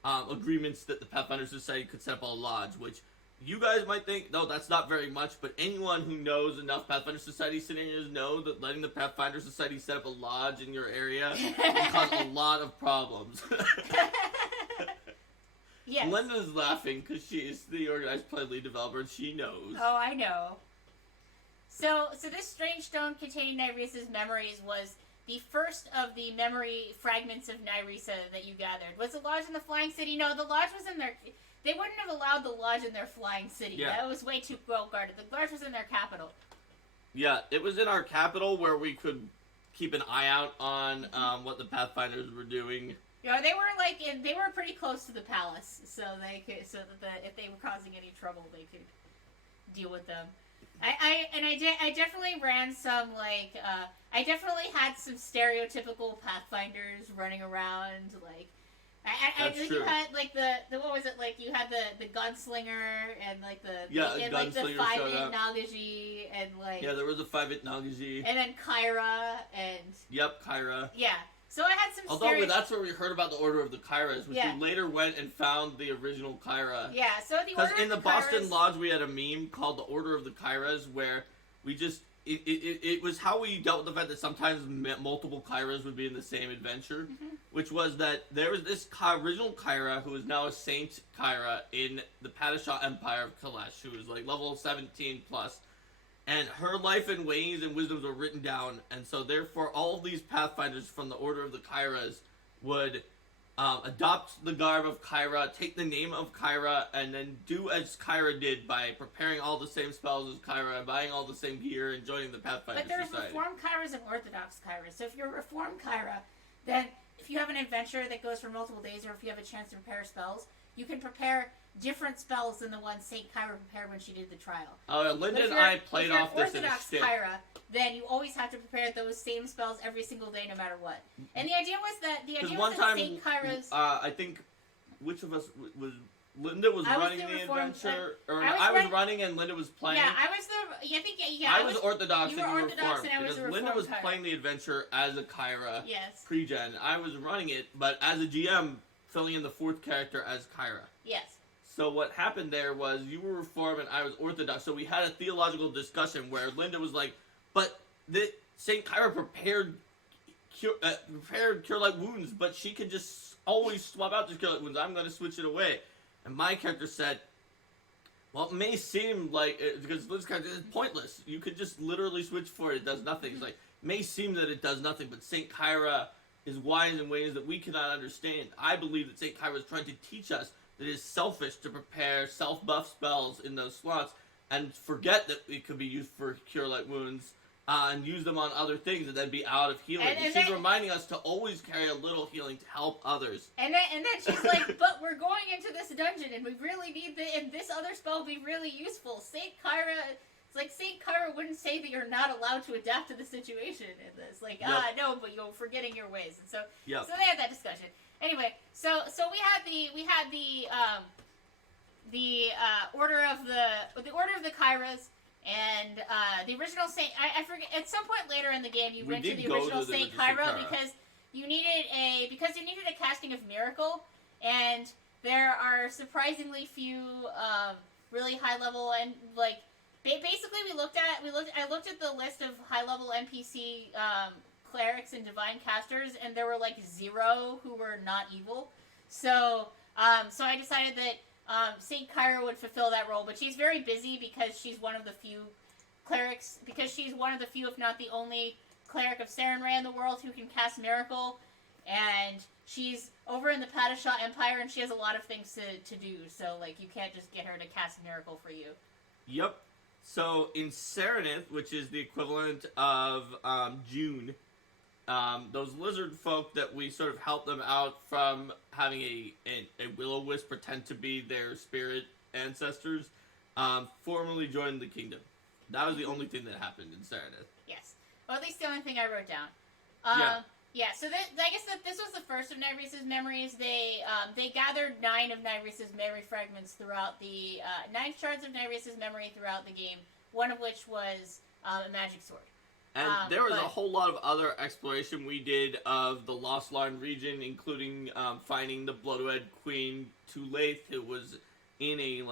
agreements that the Pathfinder Society could set up a lodge, which you guys might think, no, that's not very much, but anyone who knows enough Pathfinder Society scenarios know that letting the Pathfinder Society set up a lodge in your area can cause a lot of problems. Yes. Linda's laughing because she is the organized play lead developer and she knows. Oh, I know. So this strange stone containing Nyrisa's memories was the first of the memory fragments of Nyrisa that you gathered. Was the lodge in the Flying City? No, the lodge was in their... They wouldn't have allowed the lodge in their Flying City. Yeah. That was way too well guarded. The lodge was in their capital. Yeah, it was in our capital where we could keep an eye out on what the Pathfinders were doing. Yeah, they were pretty close to the palace, so that if they were causing any trouble, they could deal with them. I definitely ran some I definitely had some stereotypical Pathfinders running around like. I think you had like the what was it like? You had the gunslinger and like the 5-hit Nagaji and like there was a 5-hit Nagaji and then Kyra and Kyra. Yeah, so I had some. Although that's where we heard about the Order of the Kyras, which we later went and found the original Kyra. Yeah, so the Order of the Kyras. Because in the Boston Lodge we had a meme called the Order of the Kyras where we just. It was how we dealt with the fact that sometimes multiple Kyras would be in the same adventure, which was that there was this original Kyra who is now a Saint Kyra in the Padishah Empire of Kalesh, who was like level 17 plus, and her life and ways and wisdoms were written down, and so therefore all of these Pathfinders from the Order of the Kyras would adopt the garb of Kyra, take the name of Kyra, and then do as Kyra did by preparing all the same spells as Kyra, buying all the same gear, and joining the Pathfinder Society. But there's Reformed Kyras and Orthodox Kyras. So if you're a Reformed Kyra, then if you have an adventure that goes for multiple days, or if you have a chance to prepare spells, you can prepare different spells than the ones Saint Kyra prepared when she did the trial. Linda and I played off this in a Orthodox Kyra, then you always have to prepare those same spells every single day, no matter what. And the idea was that Saint Kyra's. I think which of us was Linda was running the adventure, or I was running and Linda was playing. Yeah, I was the. I think I was Orthodox and you were Orthodox, Reformed, and I was because Linda was playing the adventure as a Kyra. Yes. Pre-gen. I was running it, but as a GM, filling in the 4th character as Kyra. Yes. So what happened there was you were Reformed and I was Orthodox. So we had a theological discussion where Linda was like, "But the Saint Kyra prepared cure light wounds, but she can just always swap out the cure light wounds. I'm going to switch it away." And my character said, Well, it may seem like because Blitzcrank is pointless. You could just literally switch for it; it does nothing. It's like it may seem that it does nothing, but Saint Kyra is wise in ways that we cannot understand. I believe that Saint Kyra is trying to teach us that it is selfish to prepare self-buff spells in those slots and forget that it could be used for cure light wounds. And use them on other things and then be out of healing. And she's reminding us to always carry a little healing to help others. And then she's like, but we're going into this dungeon and we really need and this other spell will be really useful. Saint Kyra, it's like Saint Kyra wouldn't say that you're not allowed to adapt to the situation in this. Like, no, but you're forgetting your ways. And so they had that discussion. Anyway, so we had the order of the Kyras. And the original Saint, I forget. At some point later in the game, you went to the original Saint Kyra because you needed a casting of Miracle, and there are surprisingly few really high level and like basically I looked at the list of high level NPC clerics and divine casters, and there were like 0 who were not evil. So I decided that Saint Kyra would fulfill that role, but she's very busy because she's one of the few clerics, if not the only cleric of Sarenrae in the world who can cast Miracle, and she's over in the Padishah Empire, and she has a lot of things to do, so, like, you can't just get her to cast Miracle for you. Yep. So, in Serenith, which is the equivalent of June, those lizard folk that we sort of helped them out from having a will-o-wisp pretend to be their spirit ancestors, formally joined the kingdom. That was the only thing that happened in Serenith. Yes. Well, at least the only thing I wrote down. Yeah, so I guess that this was the first of Nyreese's memories. They gathered 9 of Nyreese's memory fragments throughout the 9 shards of Nyreese's memory throughout the game, one of which was a magic sword. And there was a whole lot of other exploration we did of the Lost Line region, including finding the Bloodred Queen Tulaith, who was in a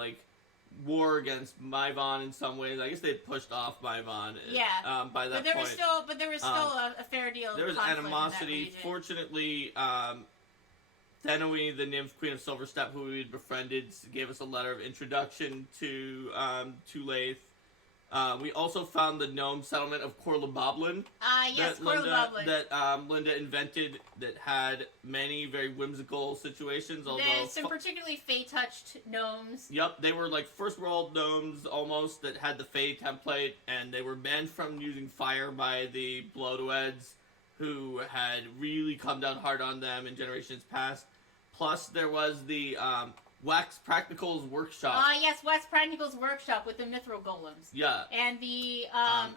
war against Maivon in some ways. I guess they had pushed off Maivon. By that point. But there was still a fair deal of there was conflict animosity. In that region. Fortunately, Thenoi, the nymph queen of Silverstep, who we had befriended, gave us a letter of introduction to Tulaith. We also found the gnome settlement of Korlaboblin. Yes, Korlaboblin. That Linda invented that had many very whimsical situations. Although some particularly Fey-touched gnomes. Yep, they were like first world gnomes almost that had the Fey template, and they were banned from using fire by the Bloodweds, who had really come down hard on them in generations past. Plus, there was the Wax Practicals Workshop. Yes, Wax Practicals Workshop with the Mithril Golems. Yeah. And the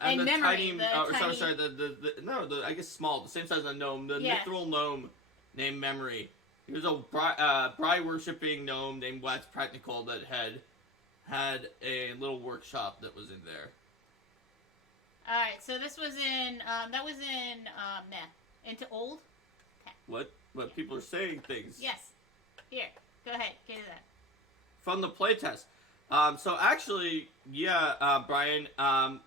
and the memory. Tiny, I guess small, the same size as a gnome. The Mithril gnome named Memory. He was a Bry worshipping gnome named Wax Practical that had a little workshop that was in there. Alright, so this was in into old? Okay. What people are saying things. Yes. Here. Go ahead, get to that. From the playtest. So actually, Brian,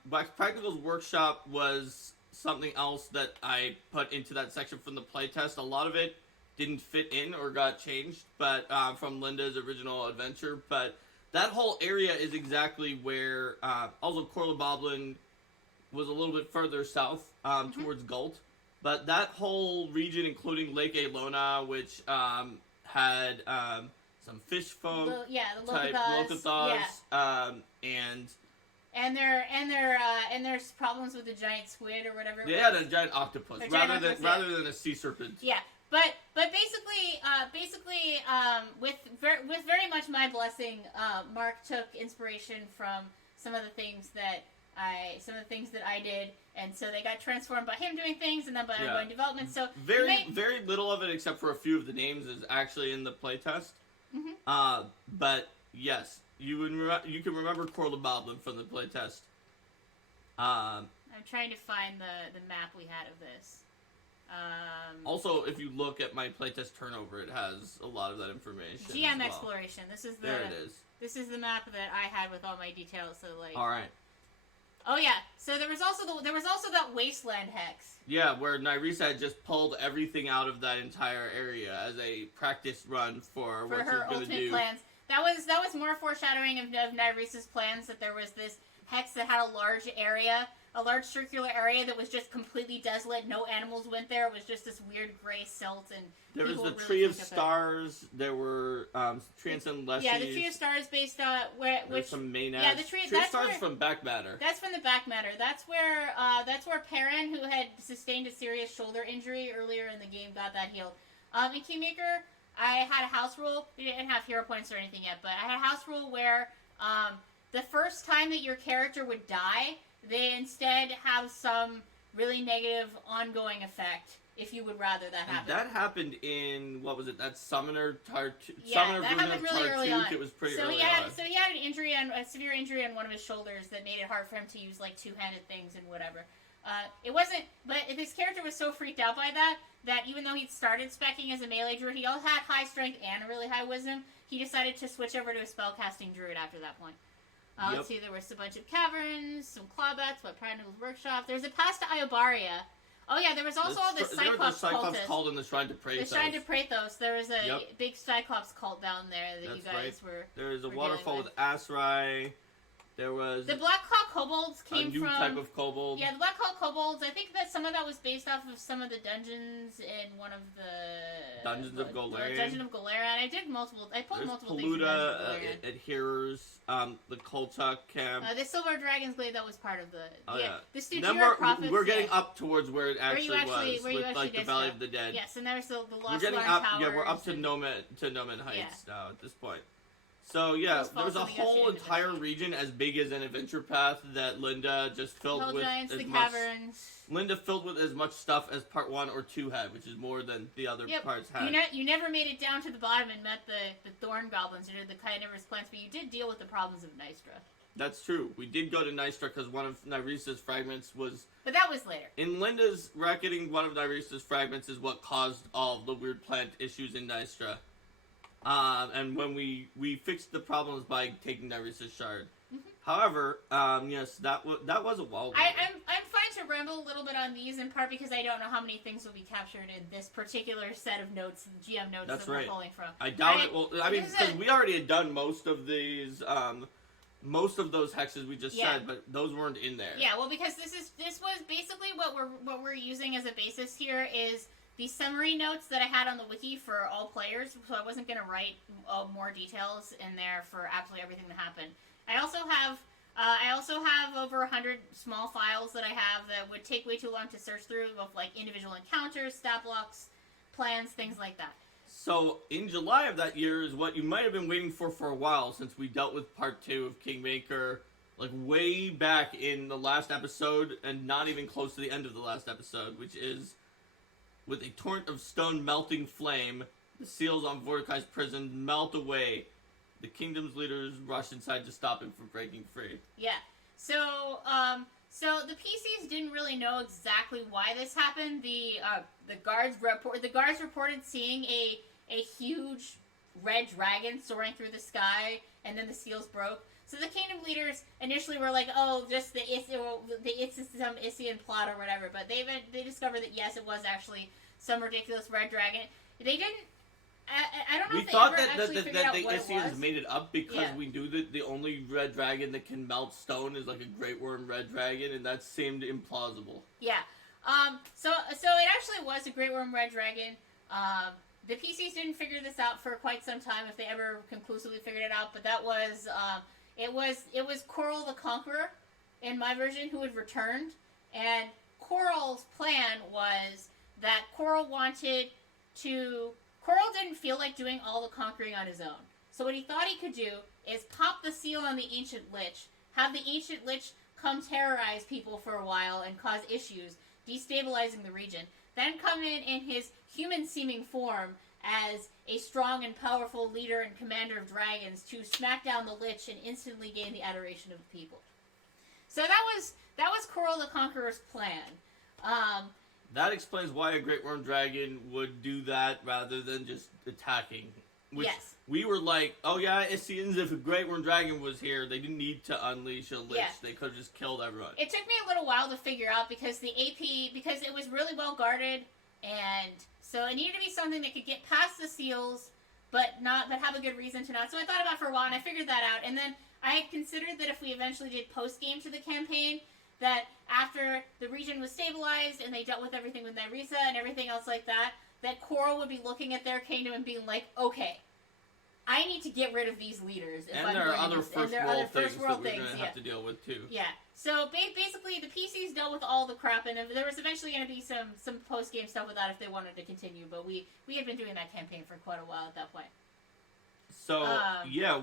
Wax Practical's Workshop was something else that I put into that section from the playtest. A lot of it didn't fit in or got changed, but from Linda's original adventure. But that whole area is exactly where, also Korlaboblin was a little bit further south, towards Gult. But that whole region, including Lake Aelona, which had some fish folk, the type Locathos, and there's problems with the giant squid or whatever. They had a giant octopus rather than a sea serpent. Yeah, but basically, with very much my blessing, Mark took inspiration from some of the things that I did, and so they got transformed by him doing things, and then by ongoing development. So very little of it, except for a few of the names, is actually in the playtest. Mm-hmm. But yes, you can remember Korlaboblin from the playtest. I'm trying to find the map we had of this. Also, if you look at my playtest turnover, it has a lot of that information. GM exploration. This is there it is. This is the map that I had with all my details. So all right. Oh yeah, so there was also that wasteland hex. Yeah, where Nyreese had just pulled everything out of that entire area as a practice run for what she was going to do. Plans. that was more foreshadowing of Nyreese's plans, that there was this hex that had a large area, a large circular area that was just completely desolate. No animals went there. It was just this weird gray silt, and there was the really Tree of Stars. There were Transcend Lessees. Yeah, the Tree of Stars based on which some Maenads. Yeah, the Tree of Stars is from Back Matter. That's from the Back Matter. That's where Perrin, who had sustained a serious shoulder injury earlier in the game, got that healed. In Kingmaker, I had a house rule. We didn't have hero points or anything yet, but I had a house rule where the first time that your character would die, they instead have some really negative ongoing effect if you would rather that happen. That happened in, what was it, that Summoner Summoner that happened really early on. It was pretty so early he had, on. So he had a severe injury on one of his shoulders that made it hard for him to use, like, two-handed things and whatever. It wasn't, but his character was so freaked out by that even though he'd started specking as a melee druid, he also had high strength and a really high wisdom, he decided to switch over to a spellcasting druid after that point. Let's see, there was a bunch of caverns, some clawbacks, Primal's Workshop. There was a pass to Iobaria. Oh yeah, there was also all the Cyclops cultists. There was the Cyclops cult in the Shrine to Praethos. The Shrine to Praethos. There was a big Cyclops cult down there that you guys were. There was a waterfall with Asrai. There was the Black Claw kobolds came a new from type of kobold. Yeah, the Black Claw kobolds. I think that some of that was based off of some of the dungeons in one of the Dungeons of Golarion. Dungeon of Golarion. I pulled multiple things. Paluda, adherers, the Kolchak camp. The Silver Dragon's Glade, that was part of the. Oh yeah. The Studier Prophets. We're getting up towards where it actually was, with like the Valley stuff. of the Dead. Yes, and there's the Lost We're getting Alarm up. Towers. Yeah, we're up to Nomad Heights now at this point. So yeah, there was a whole entire region as big as an adventure path that Linda just filled with giants, as much. Caverns. Linda filled with as much stuff as part 1 or 2 had, which is more than the other parts had. You never made it down to the bottom and met the thorn goblins or the carnivorous plants, but you did deal with the problems of Nystra. That's true. We did go to Nystra because one of Nyreese's fragments was... But that was later. In Linda's reckoning, one of Nyreese's fragments is what caused all the weird plant issues in Nystra. And when we fixed the problems by taking Nyreese's shard. Mm-hmm. However, yes, that was a while ago. I'm fine to ramble a little bit on these, in part because I don't know how many things will be captured in this particular set of notes, GM notes that we're pulling from. I doubt it will. I mean, because we already had done most of these, most of those hexes we just said, but those weren't in there. Yeah, well, because this was basically what we're using as a basis here is the summary notes that I had on the wiki for all players, so I wasn't going to write more details in there for absolutely everything that happened. I also have over 100 small files that I have that would take way too long to search through, of like individual encounters, stat blocks, plans, things like that. So, in July of that year is what you might have been waiting for a while, since we dealt with part 2 of Kingmaker, like way back in the last episode, and not even close to the end of the last episode, which is, with a torrent of stone melting flame, the seals on Mordecai's prison melt away. The kingdom's leaders rush inside to stop him from breaking free. Yeah. So the PCs didn't really know exactly why this happened. The guards reported seeing a huge red dragon soaring through the sky, and then the seals broke. So the kingdom leaders initially were like, "Oh, just it's some Isian plot or whatever." But they discovered that yes, it was actually some ridiculous red dragon. They didn't. I don't know. We thought that the Isians made it up because we knew that the only red dragon that can melt stone is like a great worm red dragon, and that seemed implausible. Yeah. So it actually was a great worm red dragon. The PCs didn't figure this out for quite some time, if they ever conclusively figured it out. But that was it was Coral the Conqueror in my version who had returned, and Coral's plan was that Coral didn't feel like doing all the conquering on his own. So what he thought he could do is pop the seal on the Ancient Lich, have the Ancient Lich come terrorize people for a while and cause issues, destabilizing the region, then come in his human-seeming form as a strong and powerful leader and commander of dragons to smack down the Lich and instantly gain the adoration of the people. So that was Coral the Conqueror's plan. That explains why a Great Worm Dragon would do that rather than just attacking. Which we were like, oh yeah, Isians, if a Great Worm Dragon was here, they didn't need to unleash a Lich. Yeah. They could have just killed everyone. It took me a little while to figure out because because it was really well guarded, and so it needed to be something that could get past the seals, but have a good reason to not. So I thought about it for a while, and I figured that out. And then I had considered that if we eventually did post-game to the campaign, that after the region was stabilized and they dealt with everything with Nyrisa and everything else like that, that Coral would be looking at their kingdom and being like, okay, I need to get rid of these leaders. And there are other first world things that we're going to have to deal with, too. Yeah. So basically, the PCs dealt with all the crap, and there was eventually going to be some post-game stuff with that if they wanted to continue, but we had been doing that campaign for quite a while at that point. So,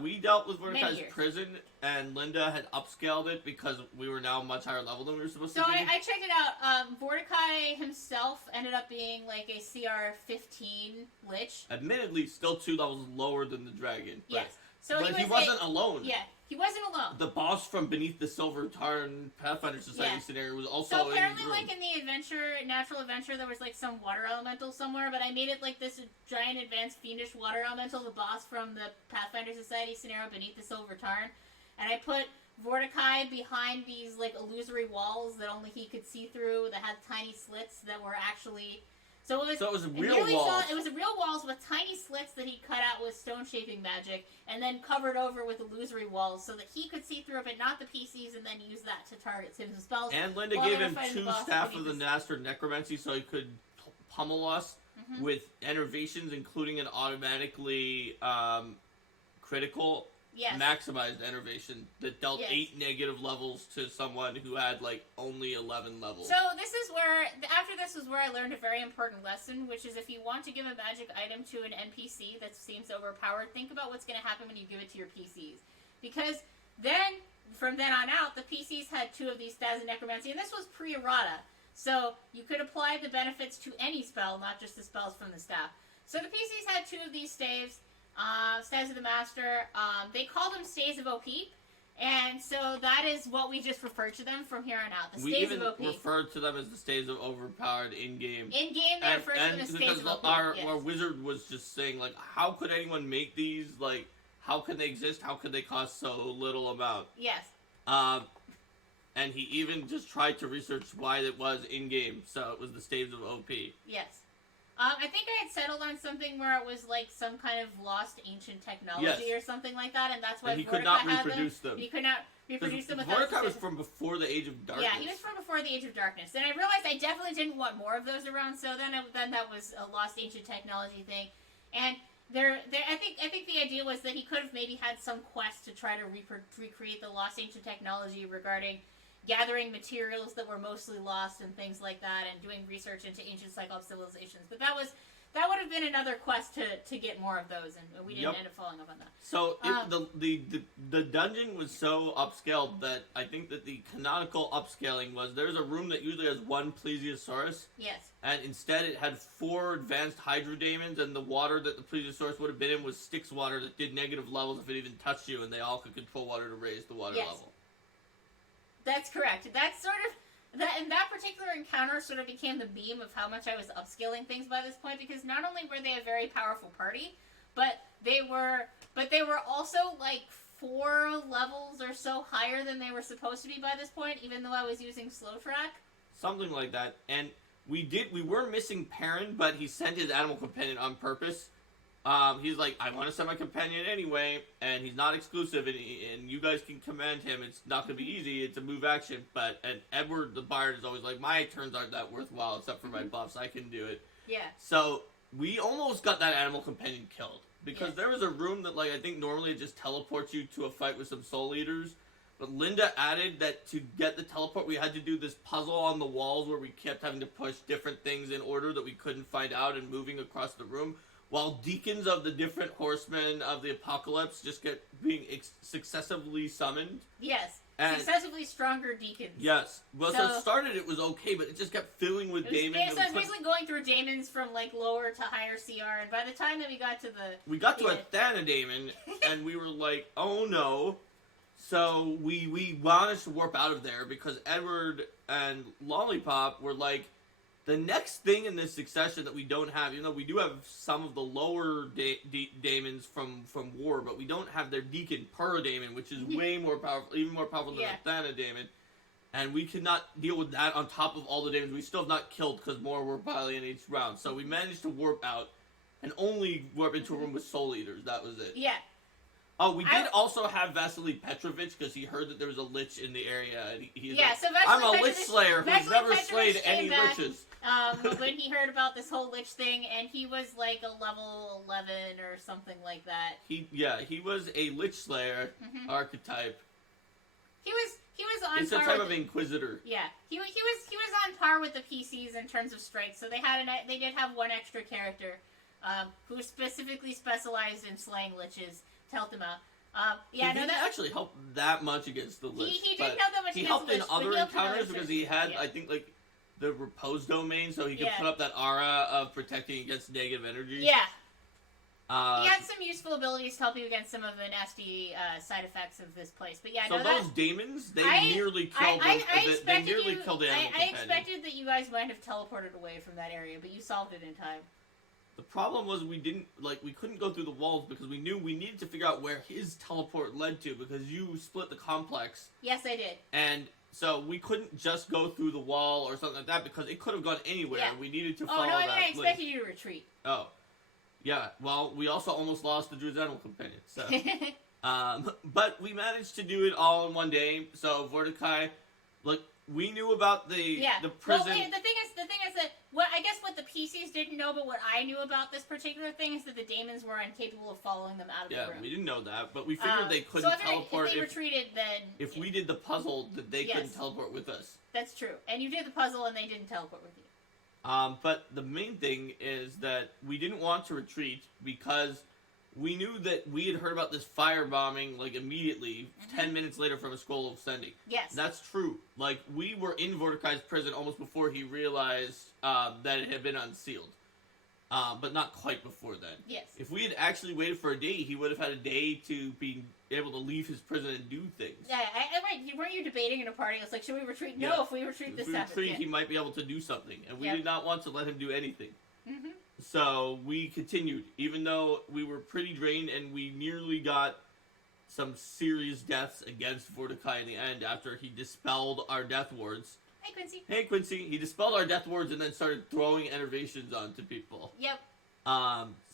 we dealt with Mordecai's prison, and Linda had upscaled it because we were now much higher level than we were supposed to be. So I checked it out. Mordecai himself ended up being like a CR 15 Lich. Admittedly, still 2 levels lower than the dragon. Yes. But he wasn't alone. Yeah, he wasn't alone. The boss from Beneath the Silver Tarn Pathfinder Society scenario was also so apparently, in his room. like in the natural adventure, there was like some water elemental somewhere, but I made it like this giant advanced fiendish water elemental, the boss from the Pathfinder Society scenario Beneath the Silver Tarn, and I put Mordecai behind these like illusory walls that only he could see through that had tiny slits that were actually. So it was real walls. It was real walls with tiny slits that he cut out with stone shaping magic, and then covered over with illusory walls so that he could see through it, but not the PCs, and then use that to target some spells. And Linda gave him 2 Staff of the Master Necromancy so he could pummel us with enervations, including an automatically critical maximized enervation that dealt 8 negative levels to someone who had like only 11 levels. So after this was where I learned a very important lesson, which is if you want to give a magic item to an NPC that seems overpowered, think about what's going to happen when you give it to your PCs. Because then, from then on out, the PCs had 2 of these Staves of Necromancy, and this was pre-errata. So you could apply the benefits to any spell, not just the spells from the staff. So the PCs had 2 of these staves. Staves of the Master, they call them Staves of OP, and so that is what we just refer to them from here on out. The Staves of OP. We even referred to them as the Staves of Overpowered in-game. In-game, they refer to them as Staves of OP. Our wizard was just saying, like, how could anyone make these? Like, how can they exist? How could they cost so little amount? Yes. And he even just tried to research why it was in-game, so it was the Staves of OP. Yes. I think I had settled on something where it was like some kind of lost ancient technology or something like that, and that's why he could not reproduce them. He could not reproduce them. Mordecai was from before the Age of Darkness. Yeah, he was from before the Age of Darkness, and I realized I definitely didn't want more of those around. So then that was a lost ancient technology thing, and I think the idea was that he could have maybe had some quest to try to recreate the lost ancient technology regarding gathering materials that were mostly lost and things like that, and doing research into ancient Cyclops civilizations. But that would have been another quest to get more of those, and we didn't end up following up on that. So the dungeon was so upscaled that I think that the canonical upscaling was there's a room that usually has 1 plesiosaurus. Yes. And instead it had 4 advanced hydrodaemons, and the water that the plesiosaurus would have been in was Styx water that did negative levels if it even touched you, and they all could control water to raise the water level. That's correct. That's sort of that particular encounter sort of became the beam of how much I was upscaling things by this point, because not only were they a very powerful party, but they were also like 4 levels or so higher than they were supposed to be by this point, even though I was using slow track. Something like that. And we were missing Perrin, but he sent his animal companion on purpose. He's like, I want to send my companion anyway, and he's not exclusive, and you guys can command him. It's not going to be easy. It's a move action. And Edward the Bard is always like, my turns aren't that worthwhile except for my buffs. I can do it. Yeah. So we almost got that animal companion killed. Because there was a room that, like, I think normally it just teleports you to a fight with some soul eaters. But Linda added that to get the teleport, we had to do this puzzle on the walls where we kept having to push different things in order that we couldn't find out and moving across the room. While deacons of the different horsemen of the apocalypse just kept being successively summoned. Yes. Successively stronger deacons. Yes. Well, so it started, it was okay, but it just kept filling with daemons. So I was basically going through daemons from, like, lower to higher CR, and by the time that we got to We got to a Thanadaemon, and we were like, oh no. So we managed to warp out of there because Edward and Lollipop were like, the next thing in this succession that we don't have, even though we do have some of the lower daemons from War, but we don't have their Deacon Daemon, which is way more powerful, even more powerful than the Thanadaemon. And we could not deal with that on top of all the daemons we still have not killed because more were piling in each round. So we managed to warp out. and only warp into a room with Soul Eaters. That was it. Yeah. Oh, we did also have Vasily Petrovich because he heard that there was a lich in the area. And he's yeah, like, so Vasily I'm a Petrovich, lich slayer who's Vasily never Petrovich slayed came any back, liches. When he heard about this whole lich thing, and he was like a level 11 or something like that. He was a lich slayer archetype. He was on It's a par type with of inquisitor. Yeah, he was on par with the PCs in terms of strikes. So they did have one extra character who specifically specialized in slaying liches to help them out. He didn't actually help that much against the lich. He didn't help that much. He against helped the in lich, other he helped in encounters other because he had, yeah. I think, like the repose domain, so he could Yeah. put up that aura of protecting against negative energy. Yeah. He had some useful abilities to help you against some of the nasty side effects of this place. But yeah, so no, those demons, they nearly killed I the animal companion. I expected that you guys might have teleported away from that area, but you solved it in time. The problem was we couldn't go through the walls because we knew we needed to figure out where his teleport led to because you split the complex. Yes, I did. And so we couldn't just go through the wall or something like that because it could have gone anywhere. Yeah. We needed to follow that. Oh, no, I that expected you to retreat. Oh. Yeah, well, we also almost lost the Druid's Animal Companion, so... but we managed to do it all in one day, so Vortikai, like, we knew about the prison... Well, the thing is that, I guess what the PCs didn't know, but what I knew about this particular thing is that the daemons were incapable of following them out of the room. Yeah, we didn't know that, but we figured they couldn't teleport... If they retreated, then... If we did the puzzle, that they couldn't teleport with us. That's true. And you did the puzzle and they didn't teleport with you. But the main thing is that we didn't want to retreat because we knew that we had heard about this firebombing, like, immediately, 10 minutes later from a Scroll of Sending. Yes. That's true. Like, we were in Vortikai's prison almost before he realized that it had been unsealed. But not quite before then. Yes. If we had actually waited for a day, he would have had a day to be able to leave his prison and do things. Yeah, weren't you debating in a party? It's like, should we retreat? Yeah. No, if we retreat this happens. He might be able to do something, and we did not want to let him do anything. Mm-hmm. So we continued, even though we were pretty drained, and we nearly got some serious deaths against Vortikai in the end after he dispelled our death wards. Hey, Quincy. Hey, Quincy. He dispelled our death wards and then started throwing enervations onto people. Yep.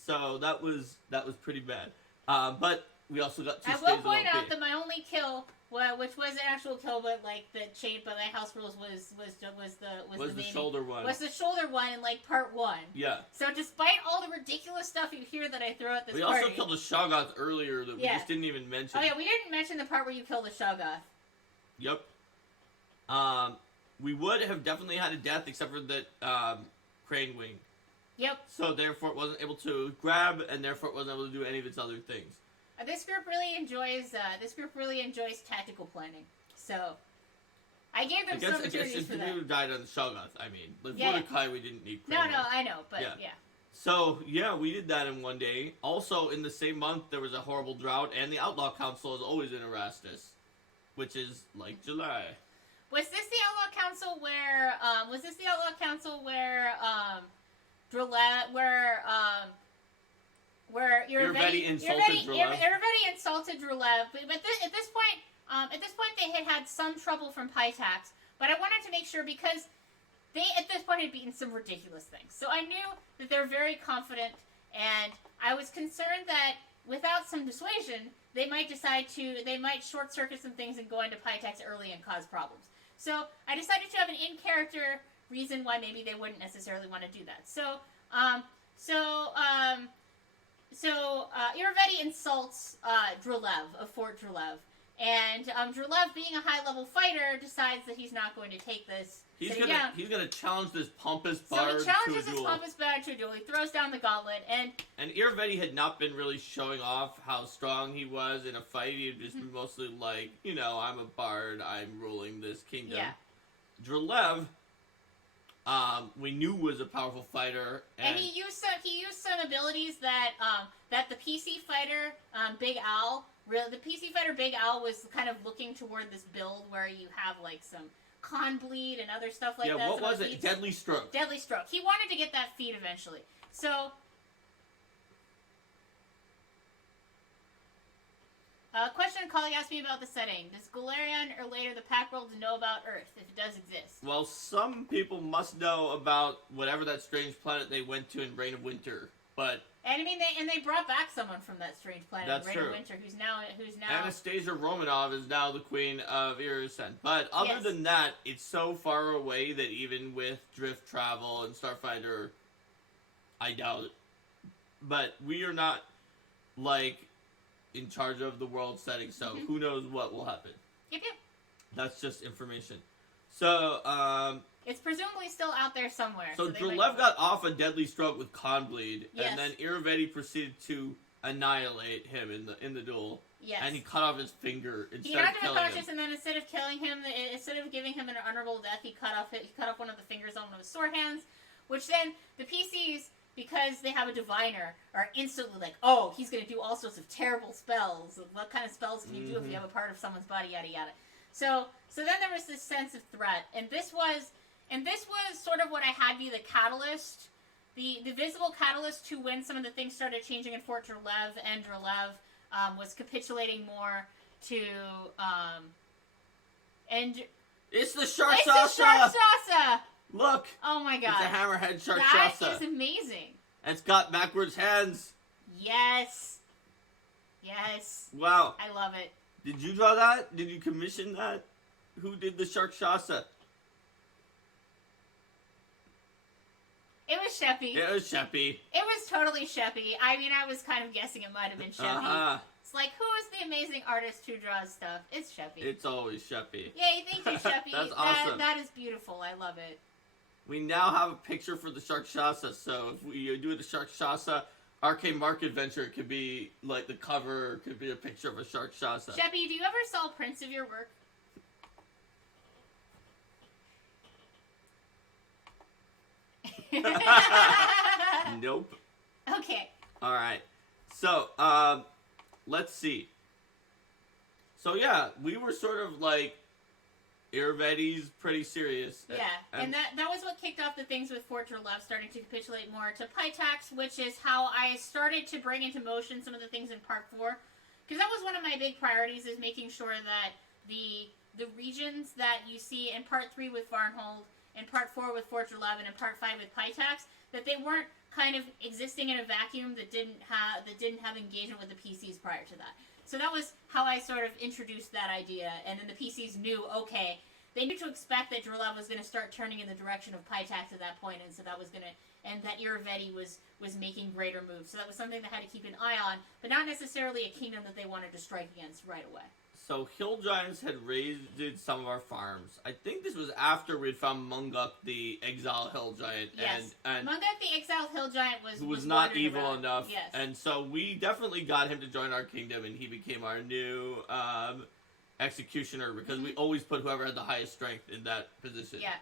So that was pretty bad. But we also got two I stays will point of out that my only kill, which was an actual kill, but like the chained by my house rules was the shoulder one. Was the shoulder one in like part 1. Yeah. So despite all the ridiculous stuff you hear that I throw at this we party, also killed the Shoggoth earlier that we just didn't even mention. Oh yeah, we didn't mention the part where you killed the Shoggoth. Yep. We would have definitely had a death except for that crane wing. Yep. So therefore it wasn't able to grab, and therefore it wasn't able to do any of its other things. This group really enjoys tactical planning. So I gave them some opportunities for that. We would have died on the Shoggoth. I mean, with Vortikai we didn't need crane. No, I know, but yeah. So, yeah, we did that in one day. Also, in the same month, there was a horrible drought, and the Outlaw Council is always in Erastus, which is like July. Was this the Outlaw Council where Irvetti insulted Drelev? But at this point they had some trouble from Pytax. But I wanted to make sure because they at this point had beaten some ridiculous things. So I knew that they're very confident, and I was concerned that without some dissuasion, they might short circuit some things and go into Pytax early and cause problems. So I decided to have an in-character reason why maybe they wouldn't necessarily want to do that. So Irvetti insults Drelev of Fort Drelev, and Drelev, being a high-level fighter, decides that he's not going to take this. He's gonna challenge this pompous bard to a duel. So he challenges this pompous bard to a duel. He throws down the gauntlet, and Irvetti had not been really showing off how strong he was in a fight. He'd just be mostly like, I'm a bard. I'm ruling this kingdom. Yeah. Drelev, we knew was a powerful fighter, and he used some abilities that the PC fighter Big Al. The PC fighter Big Al was kind of looking toward this build where you have like some con bleed and other stuff like that. Yeah, what was it? Deadly Stroke. Deadly Stroke. He wanted to get that feat eventually. So, question a colleague asked me about the setting. Does Galarian or later the Pack World know about Earth, if it does exist? Well, some people must know about whatever that strange planet they went to in Reign of Winter, but And I mean, they brought back someone from that strange planet, That's Rita true. Winter, who's now Anastasia Romanov is now the queen of Irisen. But other than that, it's so far away that even with drift travel and Starfighter, I doubt it. But we are not, like, in charge of the world setting, so who knows what will happen. Yep. That's just information. So, it's presumably still out there somewhere. So Drelev got off a deadly stroke with Conbleed, and then Irvedi proceeded to annihilate him in the duel. Yes. And he cut off his finger instead of killing him. He knocked him unconscious, and then instead of killing him, instead of giving him an honorable death, he cut off one of the fingers on one of his sword hands, which then the PCs, because they have a diviner, are instantly like, oh, he's going to do all sorts of terrible spells. What kind of spells can you do if you have a part of someone's body, yada yada. So then there was this sense of threat, and this was sort of what I had be the catalyst, the visible catalyst to when some of the things started changing in Fort Drelev, and Drelev was capitulating more to and it's the Shark It's the Shark Shasa! Look! Oh my god. It's a hammerhead Shark That Shasa. is amazing. And it's got backwards hands. Yes. Wow. I love it. Did you draw that? Did you commission that? Who did the Shark Shasa? It was Sheppy. It was Sheppy. It was totally Sheppy. I mean, I was kind of guessing it might have been Sheppy. It's like, who is the amazing artist who draws stuff? It's Sheppy. It's always Sheppy. Yay, thank you, Sheppy. That's awesome. That is beautiful. I love it. We now have a picture for the Shark Shasa, so if we do the Shark Shasa Arcade Market Adventure, it could be, like, the cover could be a picture of a Shark Shasa. Sheppy, do you ever sell prints of your work? Nope. Okay. Alright. So, let's see. So, yeah, we were sort of like, Irvedi's pretty serious. Yeah, and that was what kicked off the things with Fort Drelev starting to capitulate more to Pytax, which is how I started to bring into motion some of the things in Part 4. Because that was one of my big priorities, is making sure that the regions that you see in Part 3 with Varnhold, in Part 4 with Fort Drelev, and in Part 5 with Pytax, that they weren't kind of existing in a vacuum that didn't have engagement with the PCs prior to that. So that was how I sort of introduced that idea, and then the PCs knew, okay, they knew to expect that Drelev was going to start turning in the direction of Pytax at that point, and so that was going to, and that Irvedi was making greater moves. So that was something they had to keep an eye on, but not necessarily a kingdom that they wanted to strike against right away. So Hill Giants had raided some of our farms. I think this was after we'd found Munguk, the exile Hill Giant. Yes, and Munguk, the exiled Hill Giant, was not evil around. enough. Yes. And so we definitely got him to join our kingdom, and he became our new executioner, because we always put whoever had the highest strength in that position. Yeah.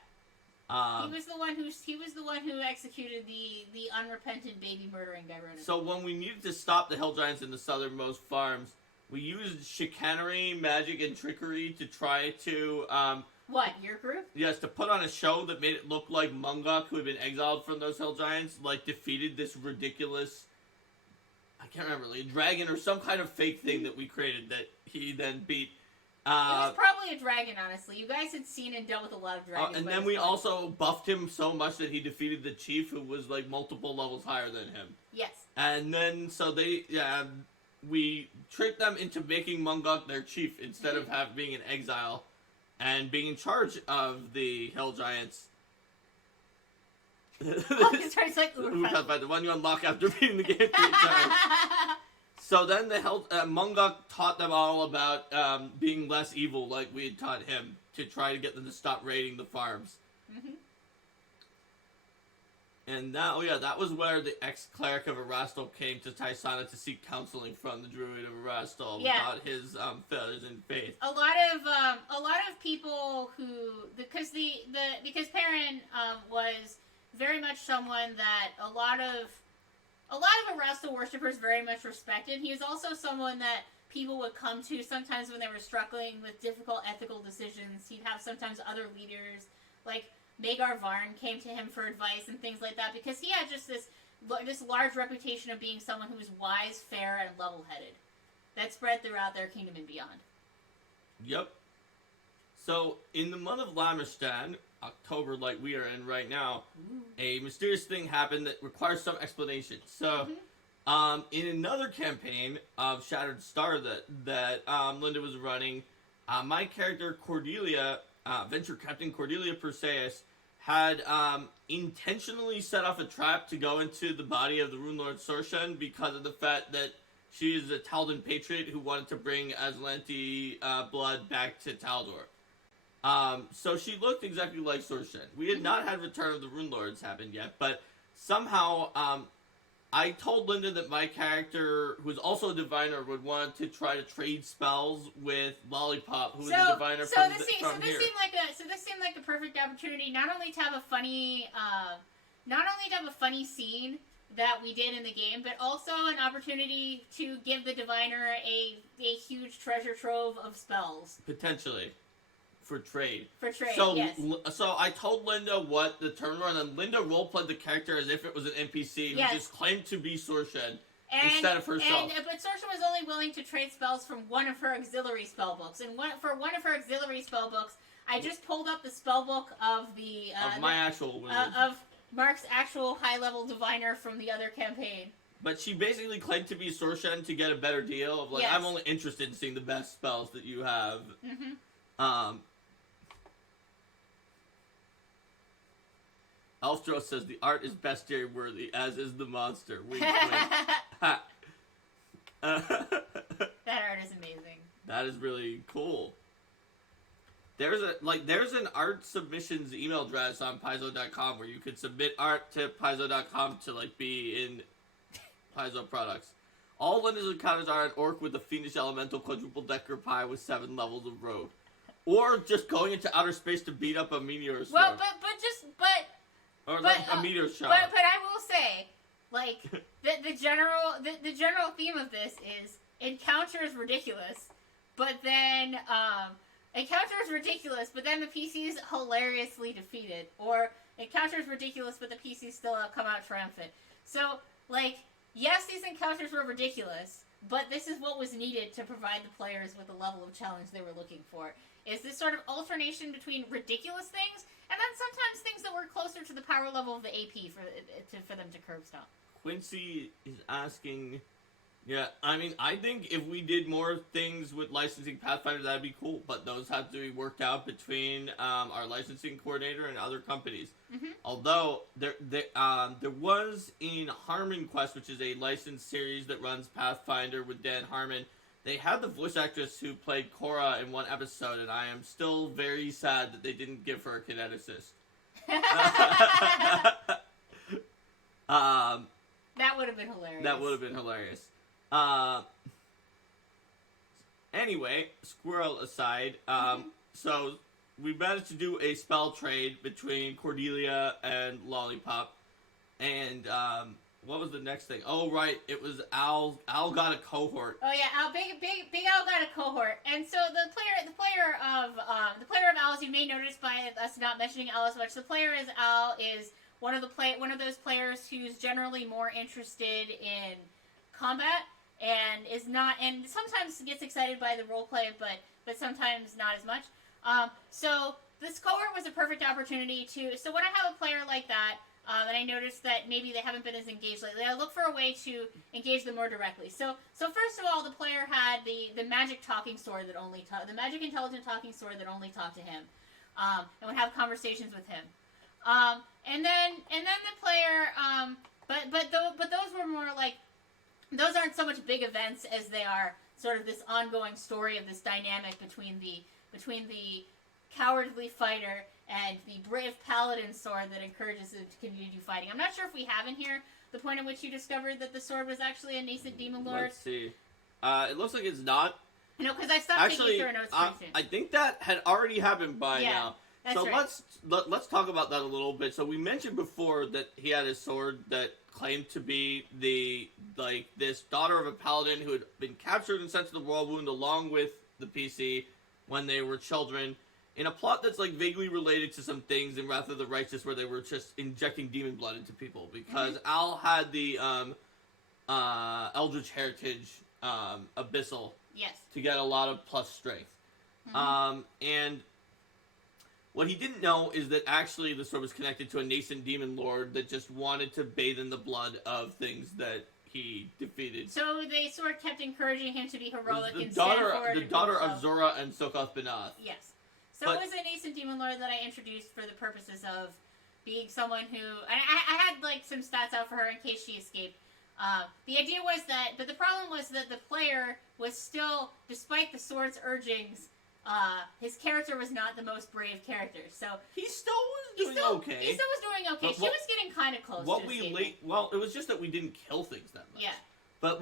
He was the one who executed the unrepentant baby murdering Gyrona. So when we needed to stop the Hill Giants in the southernmost farms, we used chicanery, magic, and trickery to try to what, your group? Yes, to put on a show that made it look like Munguk, who had been exiled from those Hill Giants, like, defeated this ridiculous, I can't remember, like, a dragon or some kind of fake thing that we created that he then beat. It was probably a dragon, honestly. You guys had seen and dealt with a lot of dragons. And then we also buffed him so much that he defeated the chief, who was, like, multiple levels higher than him. Yes. And then, so we tricked them into making Munguk their chief instead of being in exile and being in charge of the Hill Giants. It's like Urfa, the one you unlock after beating the game 3 times. So then Munguk taught them all about being less evil, like we had taught him, to try to get them to stop raiding the farms. Mm-hmm. And that was where the ex-cleric of Erastil came to Tysana to seek counseling from the druid of Erastil about his failures in faith. A lot of people who, because Perrin was very much someone that a lot of Erastil worshippers very much respected. He was also someone that people would come to sometimes when they were struggling with difficult ethical decisions. He'd have sometimes other leaders, like Magar Varn came to him for advice and things like that, because he had just this large reputation of being someone who was wise, fair, and level-headed. That spread throughout their kingdom and beyond. Yep. So, in the month of Lamishtan, October like we are in right now, a mysterious thing happened that requires some explanation. So, In another campaign of Shattered Star that Linda was running, my character Cordelia, Venture Captain Cordelia Perseus, had intentionally set off a trap to go into the body of the Rune Lord Sorshan because of the fact that she is a Taldan patriot who wanted to bring Aslanti blood back to Taldor. So she looked exactly like Sorshan. We had not had Return of the Rune Lords happen yet, but somehow I told Linda that my character, who's also a diviner, would want to try to trade spells with Lollipop, who is a diviner from here. So this seemed like a perfect opportunity, not only to have a funny scene that we did in the game, but also an opportunity to give the diviner a huge treasure trove of spells. Potentially. For trade. So, yes. So I told Linda what the turn were, and then Linda roleplayed the character as if it was an NPC who just claimed to be Sorshan instead of herself. But Sorshan was only willing to trade spells from one of her auxiliary spellbooks, and for one of her auxiliary spellbooks, I just pulled up the spellbook of of Mark's actual high-level diviner from the other campaign. But she basically claimed to be Sorshan to get a better deal of like, I'm only interested in seeing the best spells that you have. Mm-hmm. Elfdro says the art is bestiary worthy, as is the monster. Wink, wink. That art is amazing. That is really cool. There's an art submissions email address on Paizo.com where you could submit art to Paizo.com to like be in Paizo products. All Linda's encounters are an orc with a fiendish elemental quadruple decker pie with 7 levels of rogue. Or just going into outer space to beat up a meteor storm. Well, a meteor shower. But I will say, like, the general theme of this is encounter is ridiculous, but then the PC's hilariously defeated, or encounter is ridiculous, but the PC's still come out triumphant. So, like, yes, these encounters were ridiculous, but this is what was needed to provide the players with the level of challenge they were looking for. Is this sort of alternation between ridiculous things and then sometimes things that were closer to the power level of the AP for them to curb stomp. Quincy is asking, I think if we did more things with licensing Pathfinder, that'd be cool. But those have to be worked out between our licensing coordinator and other companies. Mm-hmm. Although there was in Harmon Quest, which is a licensed series that runs Pathfinder with Dan Harmon. They had the voice actress who played Cora in one episode, and I am still very sad that they didn't give her a kineticist. That would have been hilarious. That would have been hilarious. Anyway, squirrel aside, so we managed to do a spell trade between Cordelia and Lollipop, and what was the next thing? Oh, right, it was Al. Al got a cohort. Oh yeah, Big Al got a cohort, and so the player of Al, as you may notice by us not mentioning Al as much, the player as Al is one of those players who's generally more interested in combat and sometimes gets excited by the role play, but sometimes not as much. So this cohort was a perfect opportunity so when I have a player like that. And I noticed that maybe they haven't been as engaged lately. I look for a way to engage them more directly. So first of all, the player had the magic talking sword that only the magic intelligent talking sword that only talked to him, and would have conversations with him. And then the player, but those were more like, those aren't so much big events as they are sort of this ongoing story of this dynamic between the cowardly fighter and the brave paladin sword that encourages them to continue fighting. I'm not sure if we have in here the point at which you discovered that the sword was actually a nascent demon lord. Let's see. It looks like it's not. No, because I stopped taking through notes pretty soon. I think that had already happened by now. That's so right. let's talk about that a little bit. So we mentioned before that he had a sword that claimed to be this daughter of a paladin who had been captured and sent to the Royal Wound along with the PC when they were children. In a plot that's like vaguely related to some things in Wrath of the Righteous, where they were just injecting demon blood into people, because Al had the Eldritch Heritage Abyssal, to get a lot of plus strength. And what he didn't know is that actually the sword was connected to a nascent demon lord that just wanted to bathe in the blood of things that he defeated. So they sort of kept encouraging him to be heroic and daughter, stand for the it. daughter of Zora and Sokoth Banath. Yes. So it was a nascent demon lord that I introduced for the purposes of being someone who... I had, like, some stats out for her in case she escaped. The idea was that... But the problem was that the player was still, despite the sword's urgings, his character was not the most brave character. So he still was doing okay. He still was doing okay. She was getting kind of close to escaping. Well, it was just that we didn't kill things that much. Yeah. But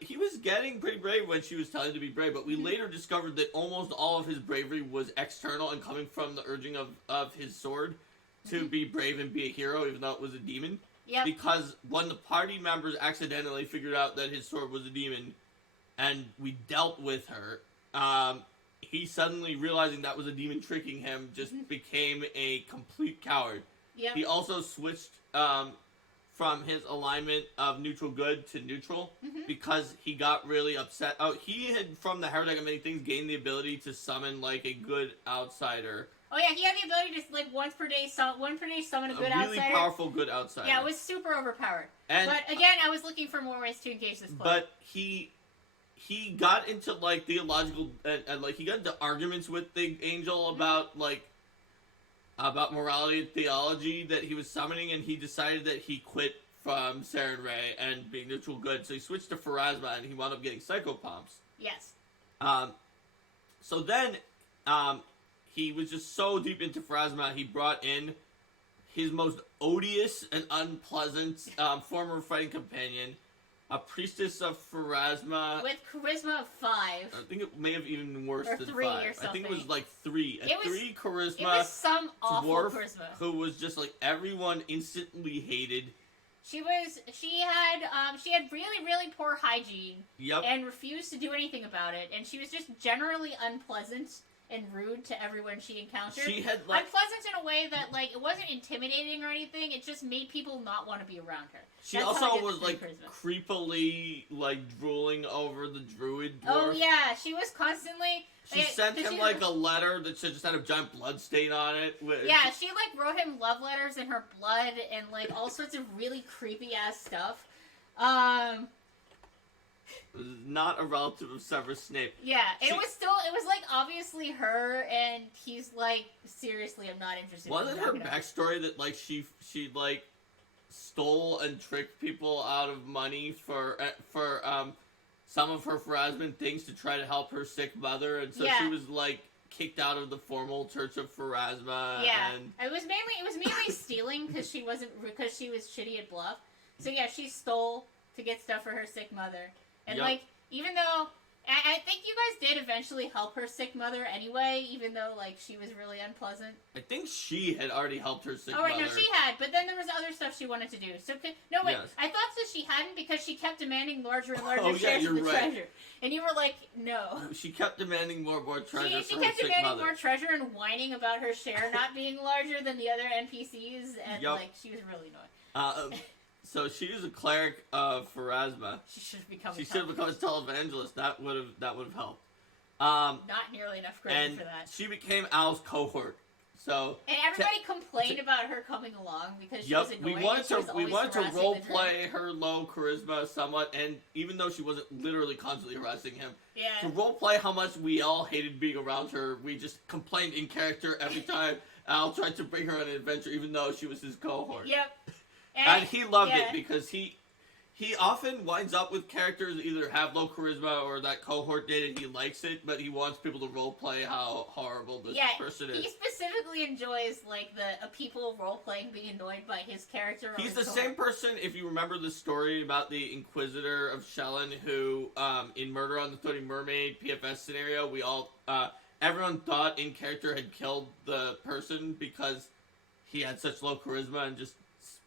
he was getting pretty brave when she was telling him to be brave, but we later discovered that almost all of his bravery was external and coming from the urging of his sword to be brave and be a hero, even though it was a demon. Yep. Because when the party members accidentally figured out that his sword was a demon, and we dealt with her, he suddenly, realizing that was a demon tricking him, just became a complete coward. Yep. He also switched from his alignment of neutral good to neutral because he got really upset. Oh, he had, from the Heretic of Many Things, gained the ability to summon, like, a good outsider. Oh yeah, he had the ability to, like, once per day summon a good outsider. A really powerful good outsider. Yeah, it was super overpowered. And, but again, I was looking for more ways to engage this player. But he got into, like, theological, and like, he got into arguments with the angel about, like, about morality and theology that he was summoning, and he decided that he quit from Saren Ray and being neutral good, so he switched to Pharasma, and he wound up getting Psychopomps. Yes. So then, he was just so deep into Pharasma, he brought in his most odious and unpleasant former fighting companion, a priestess of Pharasma. With charisma of 5. I think it may have even been worse than 3 5. or something. I think it was like 3. A 3 charisma. It was some awful dwarf charisma. Who was just like everyone instantly hated. She had really, really poor hygiene. Yep. And refused to do anything about it. And she was just generally unpleasant and rude to everyone she encountered. She had, like, unpleasant in a way that, like, it wasn't intimidating or anything. It just made people not want to be around her. She also was, like, creepily, like, drooling over the druid dwarf. Oh, yeah. She was constantly... She sent him, like, a letter that just had a giant blood stain on it. Yeah, she, like, wrote him love letters in her blood and, like, all sorts of really creepy-ass stuff. Not a relative of Severus Snape. Yeah, it was, like, obviously her, and he's like, seriously, I'm not interested. Wasn't her backstory that, like, she like, stole and tricked people out of money for some of her Pharasman things to try to help her sick mother, and so she was, like, kicked out of the formal Church of Pharasma. Yeah, and it was mainly stealing because she was shitty at bluff. So yeah, she stole to get stuff for her sick mother, and like, even though I think you guys did eventually help her sick mother anyway, even though, like, she was really unpleasant. I think she had already helped her sick mother. Oh, right, mother. no, she had, but then there was other stuff she wanted to do. So, no, wait, yes. I thought that she hadn't because she kept demanding larger and larger shares of the treasure. And you were like, no. She kept demanding more treasure She kept demanding more treasure and whining about her share not being larger than the other NPCs, and, like, she was really annoying. So she was a cleric of Pharasma. She should have become a televangelist. That would have helped. Not nearly enough credit for that. She became Al's cohort. So and everybody complained about her coming along because she was annoying. We wanted to role play her low charisma somewhat, and even though she wasn't literally constantly harassing him, to role play how much we all hated being around her, we just complained in character every time Al tried to bring her on an adventure, even though she was his cohort. Yep. And he loved it because he often winds up with characters that either have low charisma or that cohort did and he likes it, but he wants people to roleplay how horrible this person is. He specifically enjoys, like, the people roleplaying being annoyed by his character. He's the same person, if you remember the story about the Inquisitor of Shelyn, who, in Murder on the 30 Mermaid PFS scenario, we all, everyone thought in character had killed the person because he had such low charisma and just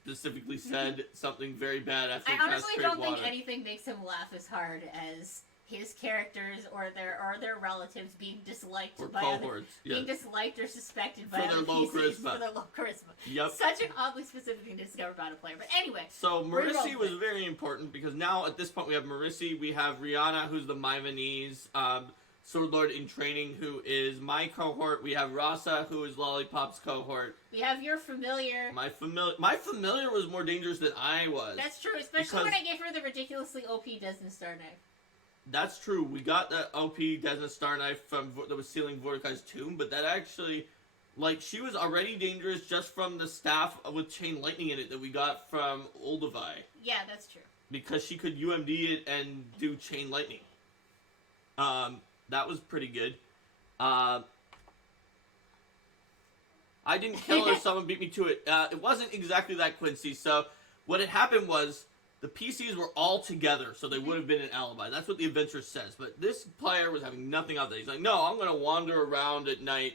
specifically said something very bad after he I honestly don't water. think anything makes him laugh as hard as his characters or their relatives being disliked or by cohorts, being disliked or suspected by for their other low PCs charisma. For their low charisma. Yep. Such an oddly specific thing to discover about a player. But anyway. So Marissi was very important because now at this point we have Marissi, we have Rihanna, who's the Maivanese, Sword Lord in training, who is my cohort. We have Rasa, who is Lollipop's cohort. We have your familiar. My familiar was more dangerous than I was. That's true, especially when I gave her the ridiculously OP Desna Star Knife. That's true. We got the OP Desna Star Knife that was sealing Mordecai's tomb, but that actually, like, she was already dangerous just from the staff with chain lightning in it that we got from Olduvai. Yeah, that's true. Because she could UMD it and do chain lightning. That was pretty good. I didn't kill her, someone beat me to it. It wasn't exactly that, Quincy. So what had happened was the PCs were all together, so they would have been an alibi. That's what the adventure says. But this player was having nothing of that. He's like, no, I'm going to wander around at night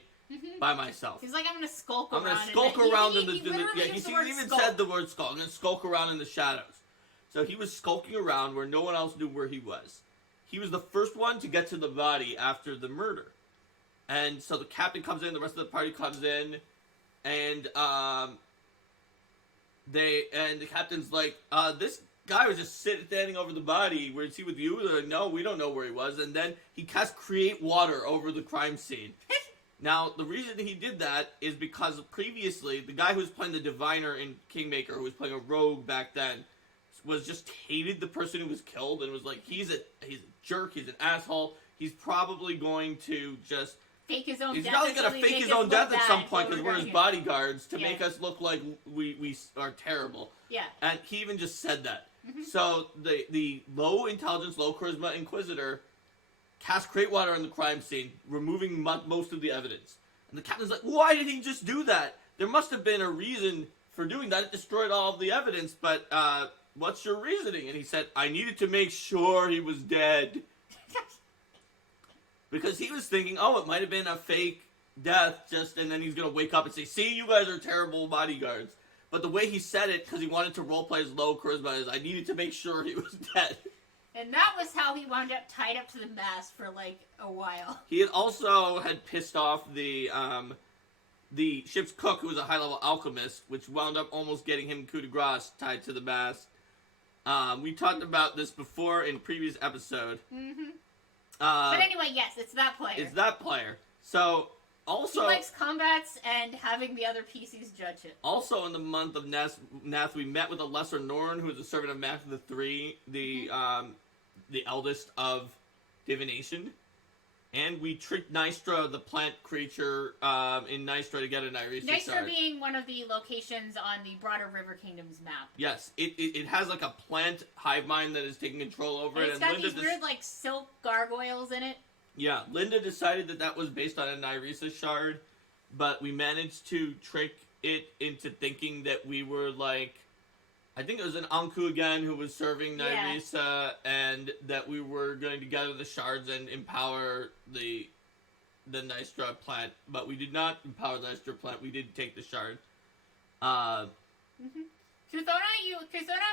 by myself. He's like, I'm going to skulk around. I'm going to skulk around in the... He even said the word skulk. I'm going to skulk around in the shadows. So he was skulking around where no one else knew where he was. He was the first one to get to the body after the murder. And so the captain comes in, the rest of the party comes in, and the captain's like, this guy was just standing over the body. Where's he with you? They're like, no, we don't know where he was. And then he casts Create Water over the crime scene. Now, the reason he did that is because previously, the guy who was playing the diviner in Kingmaker, who was playing a rogue back then, was just hated the person who was killed and was like, he's a jerk, he's an asshole, he's probably going to just... Fake his own death. He's probably going to fake his own death at some point because we're his bodyguards to make us look like we are terrible. Yeah. And he even just said that. So the low intelligence, low charisma Inquisitor cast Create Water on the crime scene, removing most of the evidence. And the captain's like, why did he just do that? There must have been a reason for doing that. It destroyed all of the evidence, but what's your reasoning? And he said, I needed to make sure he was dead. Because he was thinking, oh, it might have been a fake death, and then he's going to wake up and say, see, you guys are terrible bodyguards. But the way he said it, because he wanted to roleplay his low charisma, is I needed to make sure he was dead. And that was how he wound up tied up to the mast for, like, a while. He had pissed off the ship's cook, who was a high-level alchemist, which wound up almost getting him coup de grace tied to the mast. We talked about this before in previous episode. But anyway, yes, it's that player. It's that player. So, also... He likes combats and having the other PCs judge it. Also, in the month of Nath, we met with a Lesser Norn, who is a servant of Math the Three, the eldest of divination. And we tricked Nystra, the plant creature, in Nystra to get a Nyrisa Nystra being one of the locations on the broader River Kingdoms map. Yes, it has like a plant hive mind that is taking control over it. It's got these weird like silk gargoyles in it. Yeah, Linda decided that was based on a Nyrisa shard, but we managed to trick it into thinking that we were like... I think it was an Anku again who was serving Nyrisa, and that we were going to gather the shards and empower the Nystra plant. But we did not empower the Nystra plant. We did take the shard. Kuthona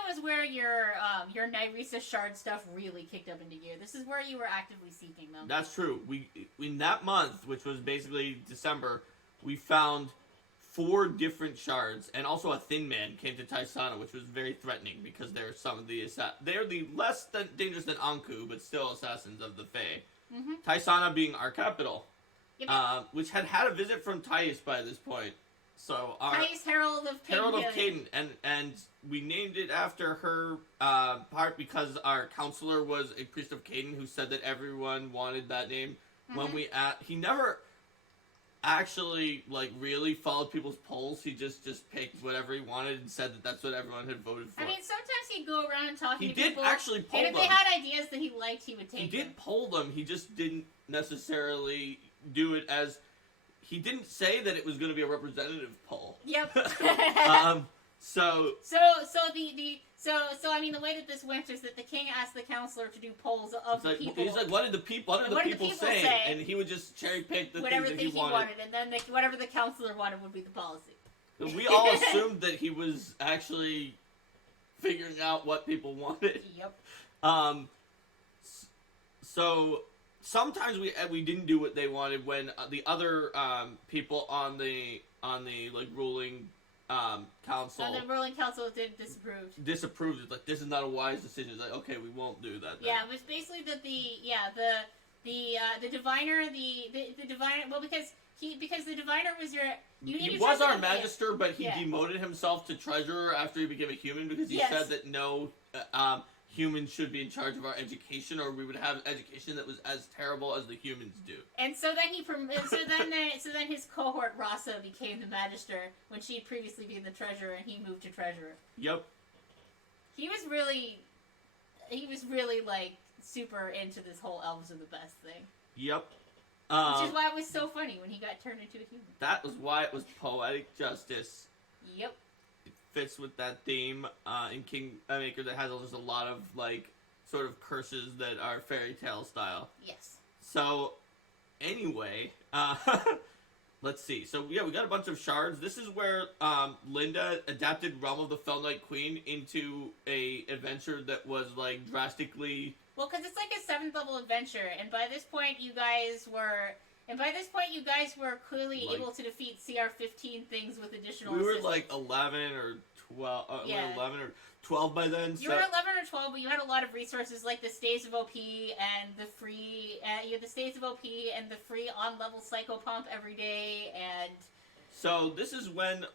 was where your Nyrisa shard stuff really kicked up into gear. This is where you were actively seeking them. That's true. We in that month, which was basically December, we found 4 different shards, and also a Thin Man came to Taisana, which was very threatening because they're some of the they're the less dangerous than Anku, but still assassins of the Fae. Taisana being our capital, which had a visit from Thais by this point. So Thais, Herald of Caden, and we named it after her part because our counselor was a priest of Caden who said that everyone wanted that name. When he never actually like really followed people's polls. He just picked whatever he wanted and said that that's what everyone had voted for. I mean, sometimes he'd go around and talk to people. He did actually poll them. And if they had ideas that he liked, he would take them. He did poll them. He just didn't necessarily do it as... He didn't say that it was going to be a representative poll. Yep. So I mean, the way that this went is that the king asked the counselor to do polls of the people. He's like, what are the people saying? And he would just cherry pick the things that he wanted. And then whatever the counselor wanted would be the policy. So we all assumed that he was actually figuring out what people wanted. Yep. So sometimes we didn't do what they wanted when the other people on the like ruling council. And the ruling council disapproved. It's like, this is not a wise decision. It's like, okay, we won't do that then. Yeah, it was basically that the the diviner, the diviner. Well, because the diviner was your. He was our magister, but he yeah. demoted himself to treasurer after he became a human because he yes. said that no humans should be in charge of our education, or we would have education that was as terrible as the humans do. And so then so then his cohort Rasa became the magister when she had previously been the treasurer, and he moved to treasurer. Yep. He was really like super into this whole elves are the best thing. Yep. Which is why it was so funny when he got turned into a human. That was why it was poetic justice. Yep. It fits with that theme in Kingmaker that has just a lot of like sort of curses that are fairy tale style. Yes. So anyway, let's see. So yeah, we got a bunch of shards. This is where Linda adapted Realm of the Fell Night Queen into a adventure that was like drastically. Well, because it's like a 7th level adventure, and by this point you guys were clearly like, able to defeat CR-15 things with additional. We were assistance. like 11 or 12. Yeah. 11 or 12 by then. You were 11 or 12, but you had a lot of resources like the Stays of OP and the free. You had the Stays of OP and the free on-level Psycho Pump every day, and. So this is when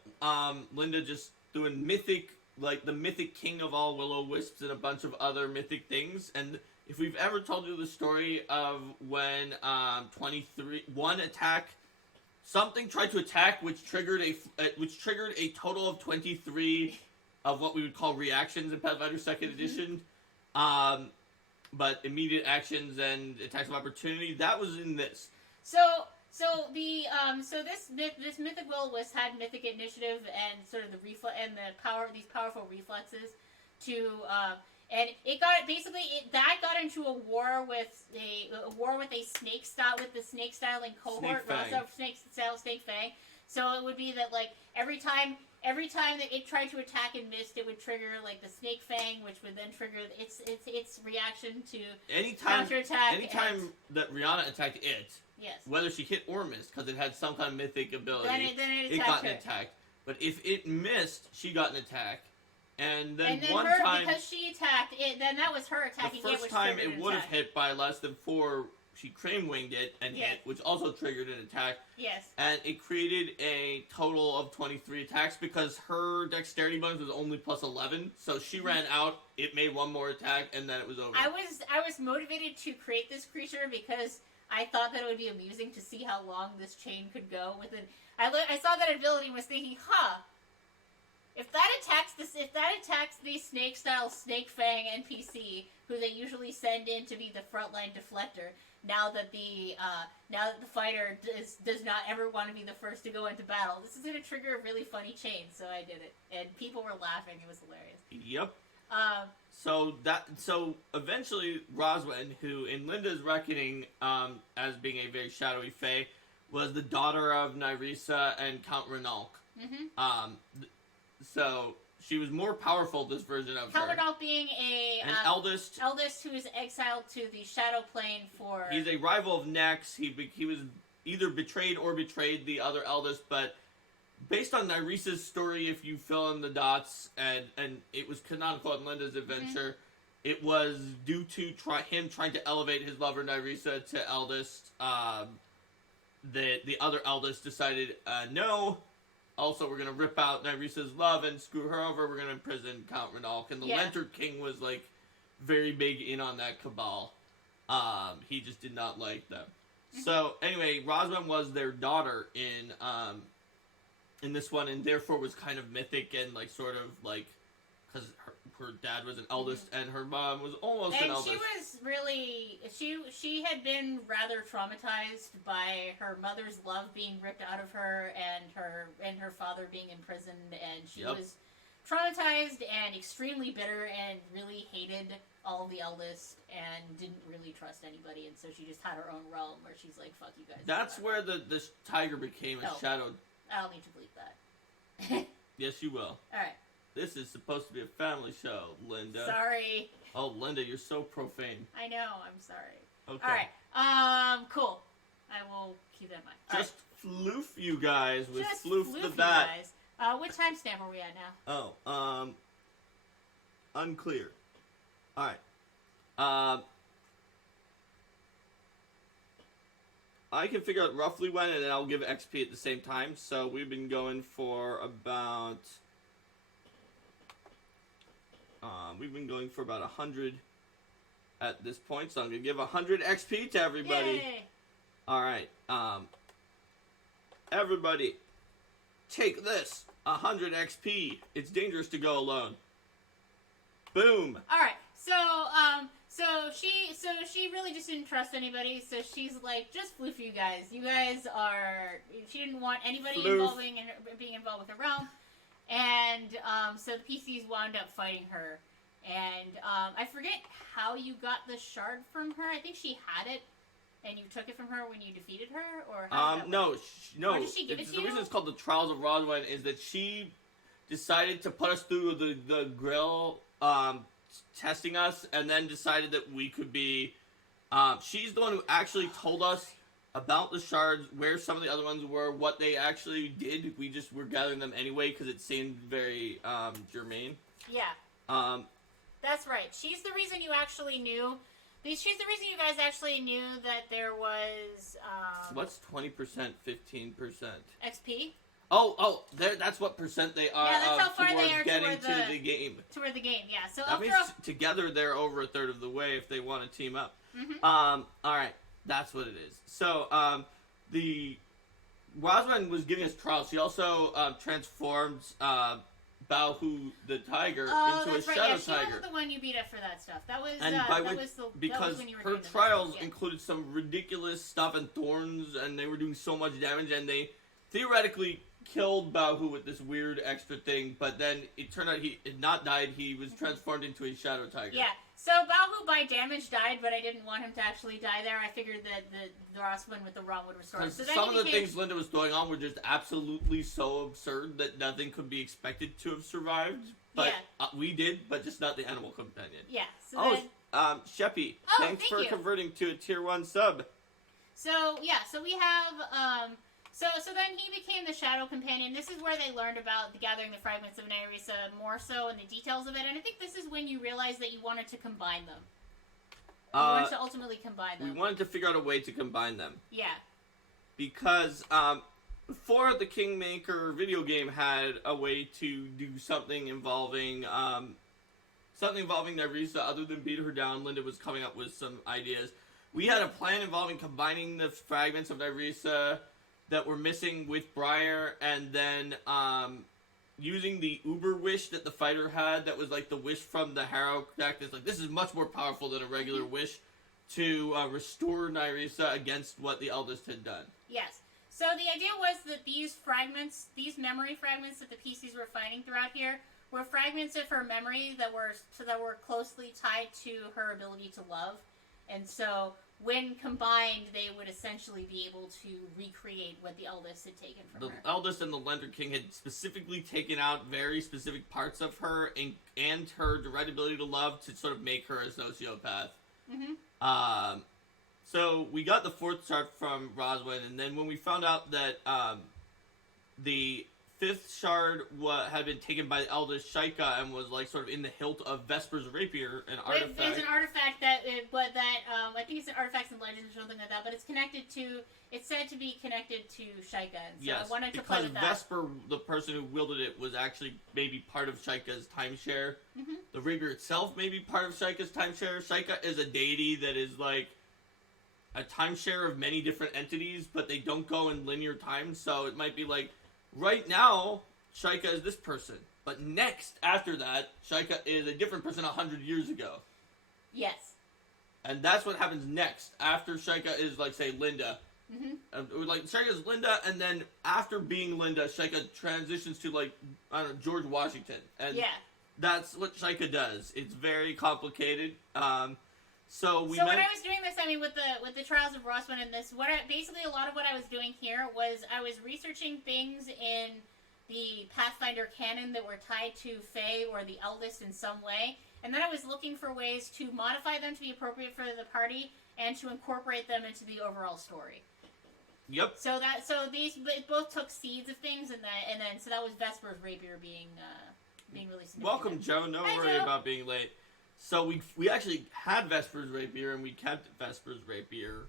Linda just doing mythic, like the mythic king of all will-o-wisps and a bunch of other mythic things. And if we've ever told you the story of when one attack, something tried to attack, which triggered a total of 23 of what we would call reactions in Pathfinder 2nd Edition, but immediate actions and attacks of opportunity. That was in this. So this mythic will-o-wisp had mythic initiative and sort of the powerful reflexes to and it got got into a war with a snake style with the snake styling cohort, snake fang. So it would be that like every time that it tried to attack and missed, it would trigger like the snake fang, which would then trigger its reaction to counterattack. Anytime that Rihanna attacked it, yes, whether she hit or missed, because it had some kind of mythic ability, then it got an attack. But if it missed, she got an attack. And then one her, time, because she attacked it, then that was her attacking it. The first time it would have hit by less than 4, she crane winged it and hit, which also triggered an attack. Yes. And it created a total of 23 attacks because her dexterity bonus was only plus 11. So she ran out, it made one more attack, and then it was over. I was motivated to create this creature because I thought that it would be amusing to see how long this chain could go. I saw that ability and was thinking, if that attacks the snake style snake fang NPC, who they usually send in to be the frontline deflector, now that the fighter does not ever want to be the first to go into battle, this is going to trigger a really funny chain. So I did it, and people were laughing. It was hilarious. Yep. So eventually Roswin, who in Linda's reckoning, as being a very shadowy fae, was the daughter of Nyrisa and Count Renalk. Mm-hmm. So she was more powerful, this version of Count her. Renalk being an eldest who is exiled to the Shadow Plane for. He's a rival of Nex. He was either betrayed or betrayed the other eldest, but based on Nyrisa's story, if you fill in the dots, and it was canonical in Linda's adventure, it was due to him trying to elevate his lover Nyrisa to eldest. The other eldest decided, no. Also, we're going to rip out Nyrisa's love and screw her over. We're going to imprison Count Renalk. And the Lantern King was, like, very big in on that cabal. He just did not like them. So, anyway, Roswin was their daughter in this one, and therefore was kind of mythic and, like, sort of, like, because her dad was an eldest, and her mom was almost an eldest. And she was really, she had been rather traumatized by her mother's love being ripped out of her, and her father being imprisoned, and she was traumatized and extremely bitter and really hated all of the eldest and didn't really trust anybody, and so she just had her own realm where she's like, fuck you guys. That's where this tiger became a shadow. I'll need to bleep that. Yes, you will. Alright. This is supposed to be a family show, Linda. Sorry. Oh, Linda, you're so profane. I know, I'm sorry. Okay. Alright, cool. I will keep that in mind. Just floof you guys with Just floof the bat. What timestamp are we at now? Oh, unclear. Alright. I can figure out roughly when, and then I'll give XP at the same time. So we've been going for about 100 at this point. So I'm gonna give 100 XP to everybody. Yay! All right. Everybody, take this. 100 XP. It's dangerous to go alone. Boom. All right. So she really just didn't trust anybody. So she's like, just floof you guys. You guys are. She didn't want anybody Floof. being involved with her realm, and so the PCs wound up fighting her. And I forget how you got the shard from her. I think she had it, and you took it from her when you defeated her, or how did that no, work? no. Or did she give it to The you? reason it's called the Trials of Roswell is that she decided to put us through the grill, testing us, and then decided that we could be. She's the one who actually told us about the shards, where some of the other ones were, what they actually did. We just were gathering them anyway because it seemed very germane. Yeah. That's right. She's the reason you actually knew. She's the reason you guys actually knew that there was. What's 20%, 15%? XP? Oh, that's what percent they are. Yeah, that's how far towards they are getting toward to the game. Toward the game, yeah. So That I'll means throw. together they're over a third of the way if they want to team up. Mm-hmm. All right, that's what it is. So the Rosman was giving us trials. She also transformed Baohu the tiger into a that's right. shadow Yeah, she tiger. wasn't the one you beat up for that stuff. That was And because when you were her doing the trials missions, yeah. included some ridiculous stuff and thorns, and they were doing so much damage, and they theoretically killed Baohu with this weird extra thing, but then it turned out he had not died. He was transformed into a shadow tiger. Yeah. So Baohu by damage died, but I didn't want him to actually die there. I figured that the Rossman with the Ra would restore him. So then some of he the things Linda was throwing on were just absolutely so absurd that nothing could be expected to have survived. But we did, but just not the animal companion. Yeah. So then, Sheppy, thanks for you. converting to a tier 1 sub. So we have So then he became the Shadow Companion. This is where they learned about gathering the fragments of Nyrisa more so and the details of it. And I think this is when you realized that you wanted to combine them. You wanted to ultimately combine them. We wanted to figure out a way to combine them. Yeah. Because before the Kingmaker video game had a way to do something involving Nyrisa other than beat her down. Linda was coming up with some ideas. We had a plan involving combining the fragments of Nyrisa that were missing with Briar, and then using the Uber wish that the fighter had, that was like the wish from the Harrow deck. That's like, this is much more powerful than a regular wish, to restore Nyrisa against what the Eldest had done. Yes. So the idea was that these fragments, these memory fragments that the PCs were finding throughout here, were fragments of her memory that were closely tied to her ability to love, and so when combined, they would essentially be able to recreate what the Eldest had taken from her. The Eldest and the Lender King had specifically taken out very specific parts of her and her direct ability to love to sort of make her a sociopath. Mm-hmm. So we got the 4th shard from Roswin, and then when we found out that the 5th shard had been taken by the Eldest Shaika and was like sort of in the hilt of Vesper's rapier, an artifact. It's an artifact that I think it's an Artifacts and Legends or something like that. But it's said to be connected to Shaika. And so yes, I wanted to play with that. because Vesper, the person who wielded it, was actually maybe part of Shaika's timeshare. Mm-hmm. The rapier itself may be part of Shaika's timeshare. Shaika is a deity that is like a timeshare of many different entities, but they don't go in linear time. So it might be like, right now, Shaika is this person. But next, after that, Shaika is a different person 100 years ago. Yes. And that's what happens next. After Shaika is, like, say, Linda. Mm-hmm. Like, Shaika is Linda, and then after being Linda, Shaika transitions to, like, I don't know, George Washington. And that's what Shaika does. It's very complicated. So when I was doing this, I mean, with the Trials of Roswin and this, basically a lot of what I was doing here was I was researching things in the Pathfinder canon that were tied to Fae or the Eldest in some way, and then I was looking for ways to modify them to be appropriate for the party and to incorporate them into the overall story. Yep. So these both took seeds of things, and then that was Vesper's rapier being really significant. Welcome, Joe. No worry about being late. So we actually had Vesper's rapier, and we kept Vesper's rapier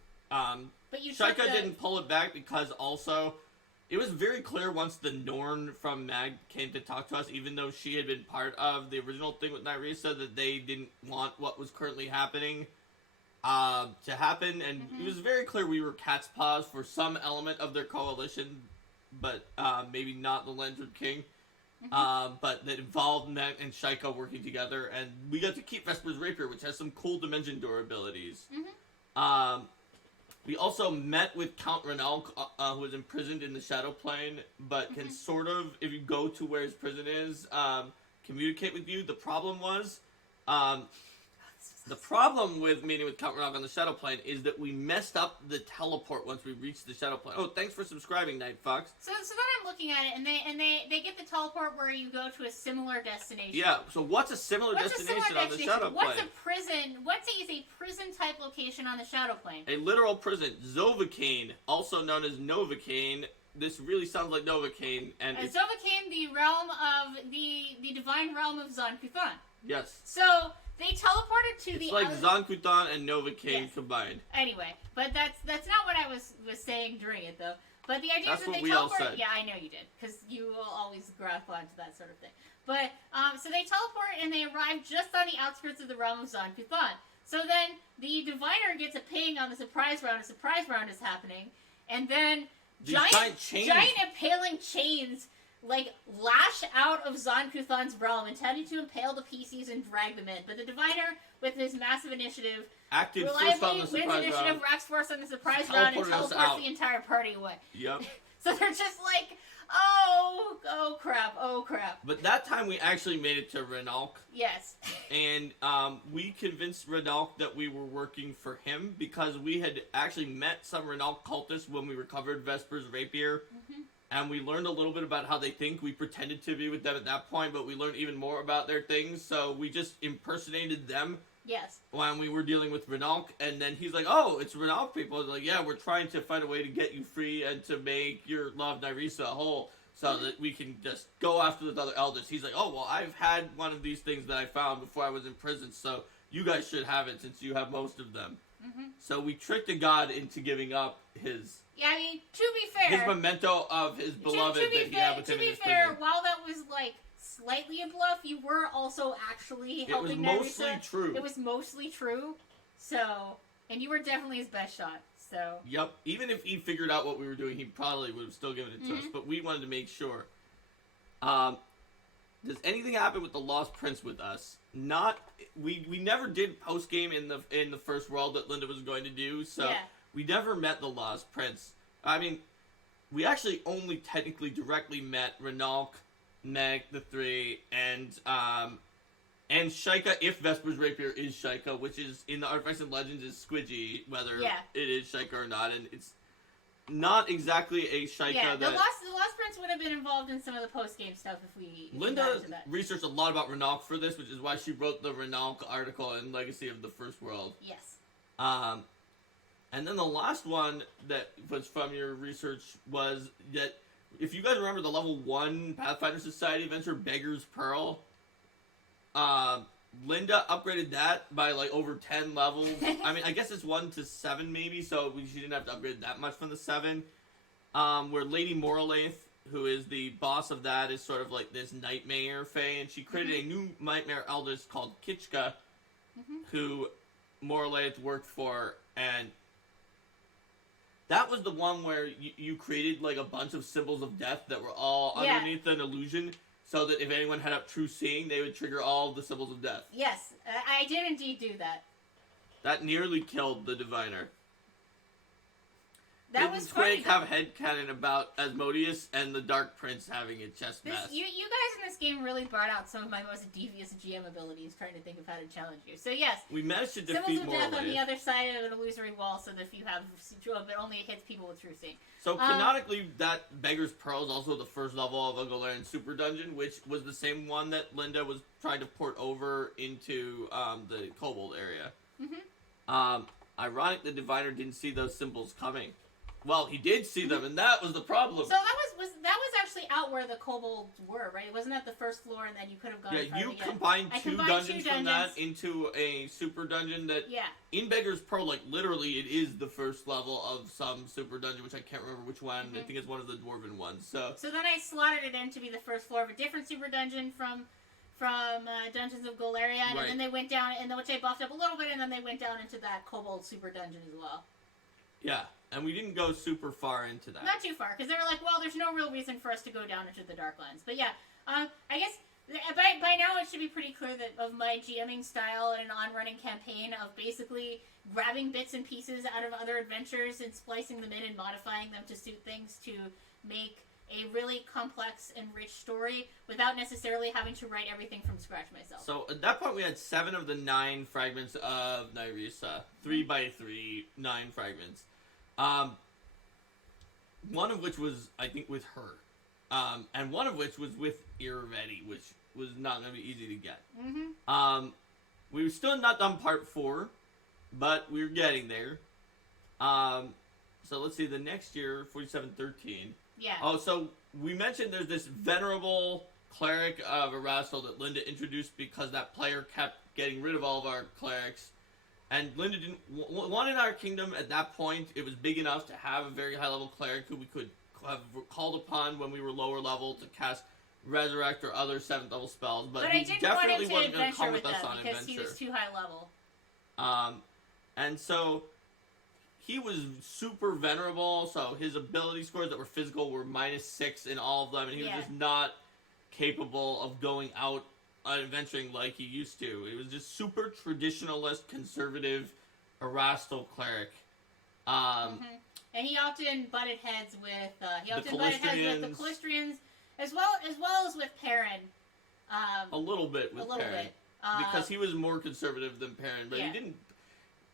But you Shika didn't pull it back because also it was very clear once the Norn from Mag came to talk to us, even though she had been part of the original thing with Nyrisa, that they didn't want what was currently happening to happen, and it was very clear we were cat's paws for some element of their coalition, but maybe not the Lantern King. But that involved Meg and Shika working together, and we got to keep Vesper's Rapier, which has some cool dimension door abilities. We also met with Count Renalk, who was imprisoned in the Shadow Plane, but can sort of, if you go to where his prison is, communicate with you. The problem was, the problem with meeting with Count Renalk on the Shadow Plane is that we messed up the teleport once we reached the Shadow Plane. Oh, thanks for subscribing, Night Fox. So then I'm looking at it, and they get the teleport where you go to a similar destination. Yeah. So what's a similar destination on the Shadow Plane? What's a prison? What's a prison type location on the Shadow Plane? A literal prison, Zovacane, also known as Novocaine. This really sounds like Novocaine, and Zovacane, the realm of the divine realm of Zon-Kuthon. Yes. So they teleported to it's the. It's like Zon-Kuthon and Novocaine combined. Anyway, but that's not what I was saying during it though. But the idea is that they teleport. Yeah, I know you did, because you will always grasp onto that sort of thing. But so they teleport and they arrive just on the outskirts of the realm of Zon-Kuthon. So then the diviner gets a ping on the surprise round. A surprise round is happening, and then giant impaling chains lash out of Zon-Kuthon's realm, intending to impale the PCs and drag them in. But the diviner, with his massive initiative, acted first on the surprise round. racks force on the surprise round, and teleports the entire party away. Yep. So they're just like, oh crap. But that time we actually made it to Renalk. Yes. And we convinced Renalk that we were working for him because we had actually met some Renalk cultists when we recovered Vesper's Rapier. And we learned a little bit about how they think. We pretended to be with them at that point, but we learned even more about their things. So we just impersonated them. Yes. When we were dealing with Renalk, and then he's like, "Oh, it's Renalk people." I was like, "Yeah, we're trying to find a way to get you free and to make your love Nyrisa whole, so that we can just go after the other elders." He's like, "Oh, well, I've had one of these things that I found before I was in prison, so you guys should have it since you have most of them." So we tricked a god into giving up his. Yeah, I mean, to be fair, his memento of his beloved that he had with him in his prison. To be fair, while that was slightly a bluff, you were also actually helping Nyrisa. It was mostly true. It was mostly true. So, and you were definitely his best shot. So. Yep. Even if he figured out what we were doing, he probably would have still given it to us. But we wanted to make sure. Does anything happen with the Lost Prince with us? Not. We never did post game in the first world that Linda was going to do. So we never met the Lost Prince. I mean, we actually only technically directly met Renalk, Meg, the three, and Shika, if Vesper's Rapier is Shika, which is, in the Artifacts and Legends, is Squidgy, whether it is Shika or not, and it's not exactly a Shika that... the Lost Prince would have been involved in some of the post-game stuff if we... Linda researched a lot about Renalk for this, which is why she wrote the Renalk article in Legacy of the First World. Yes. And then the last one that was from your research was that, if you guys remember the level 1 Pathfinder Society adventure, Beggar's Pearl, Linda upgraded that by over 10 levels. I mean, I guess it's 1 to 7 maybe, so she didn't have to upgrade that much from the 7. Where Lady Moralaith, who is the boss of that, is sort of like this nightmare fae, and she created a new nightmare eldest called Kitchka, who Moralaith worked for, and that was the one where you created a bunch of symbols of death that were all underneath an illusion, so that if anyone had up true seeing, they would trigger all of the symbols of death. Yes, I did indeed do that. That nearly killed the diviner. That was funny. Didn't Quake have headcanon about Asmodeus and the Dark Prince having a chest mess? You guys in this game really brought out some of my most devious GM abilities, trying to think of how to challenge you. So yes, we managed to defeat symbols of death Moralaith on the other side of an illusory wall, so that if you have, but only it hits people with true seeing. So canonically, that Beggar's Pearl is also the first level of a Galarian Super Dungeon, which was the same one that Linda was trying to port over into the Kobold area. Ironic, the diviner didn't see those symbols coming. Well, he did see them, and that was the problem. So that was actually out where the kobolds were, right? It wasn't at the first floor, and then you could have gone. Yeah, you combined two dungeons from that into a super dungeon that. Yeah. In Beggars Pro, like literally, it is the first level of some super dungeon, which I can't remember which one. I think it's one of the dwarven ones. So then I slotted it in to be the first floor of a different super dungeon from Dungeons of Golarion, and then they went down, and which I buffed up a little bit, and then they went down into that kobold super dungeon as well. Yeah, and we didn't go super far into that. Not too far, because they were like, well, there's no real reason for us to go down into the Darklands. But yeah, I guess by now it should be pretty clear that of my GMing style in an on-running campaign of basically grabbing bits and pieces out of other adventures and splicing them in and modifying them to suit things to make a really complex and rich story without necessarily having to write everything from scratch myself. So at that point we had 7 of the 9 fragments of Nyrisa. 3 by 3, 9 fragments. One of which was, I think, with her. And one of which was with Irvedi, which was not going to be easy to get. We were still not done part 4, but we were getting there. So let's see, the next year, 4713. Yeah. Oh, so we mentioned there's this venerable cleric of Erastil that Linda introduced because that player kept getting rid of all of our clerics. And Linda didn't want in our kingdom at that point. It was big enough to have a very high level cleric who we could have called upon when we were lower level to cast Resurrect or other 7th level spells. But I he didn't definitely want him wasn't to going to come with adventure us on because adventure. he was too high level. And so he was super venerable. So his ability scores that were physical were -6 in all of them, and he was just not capable of going out adventuring like he used to. It was just super traditionalist, conservative, Erastil cleric. And he often butted heads with the Callistrians, as well as with Perrin. A little bit with Perrin. Because he was more conservative than Perrin, but he didn't.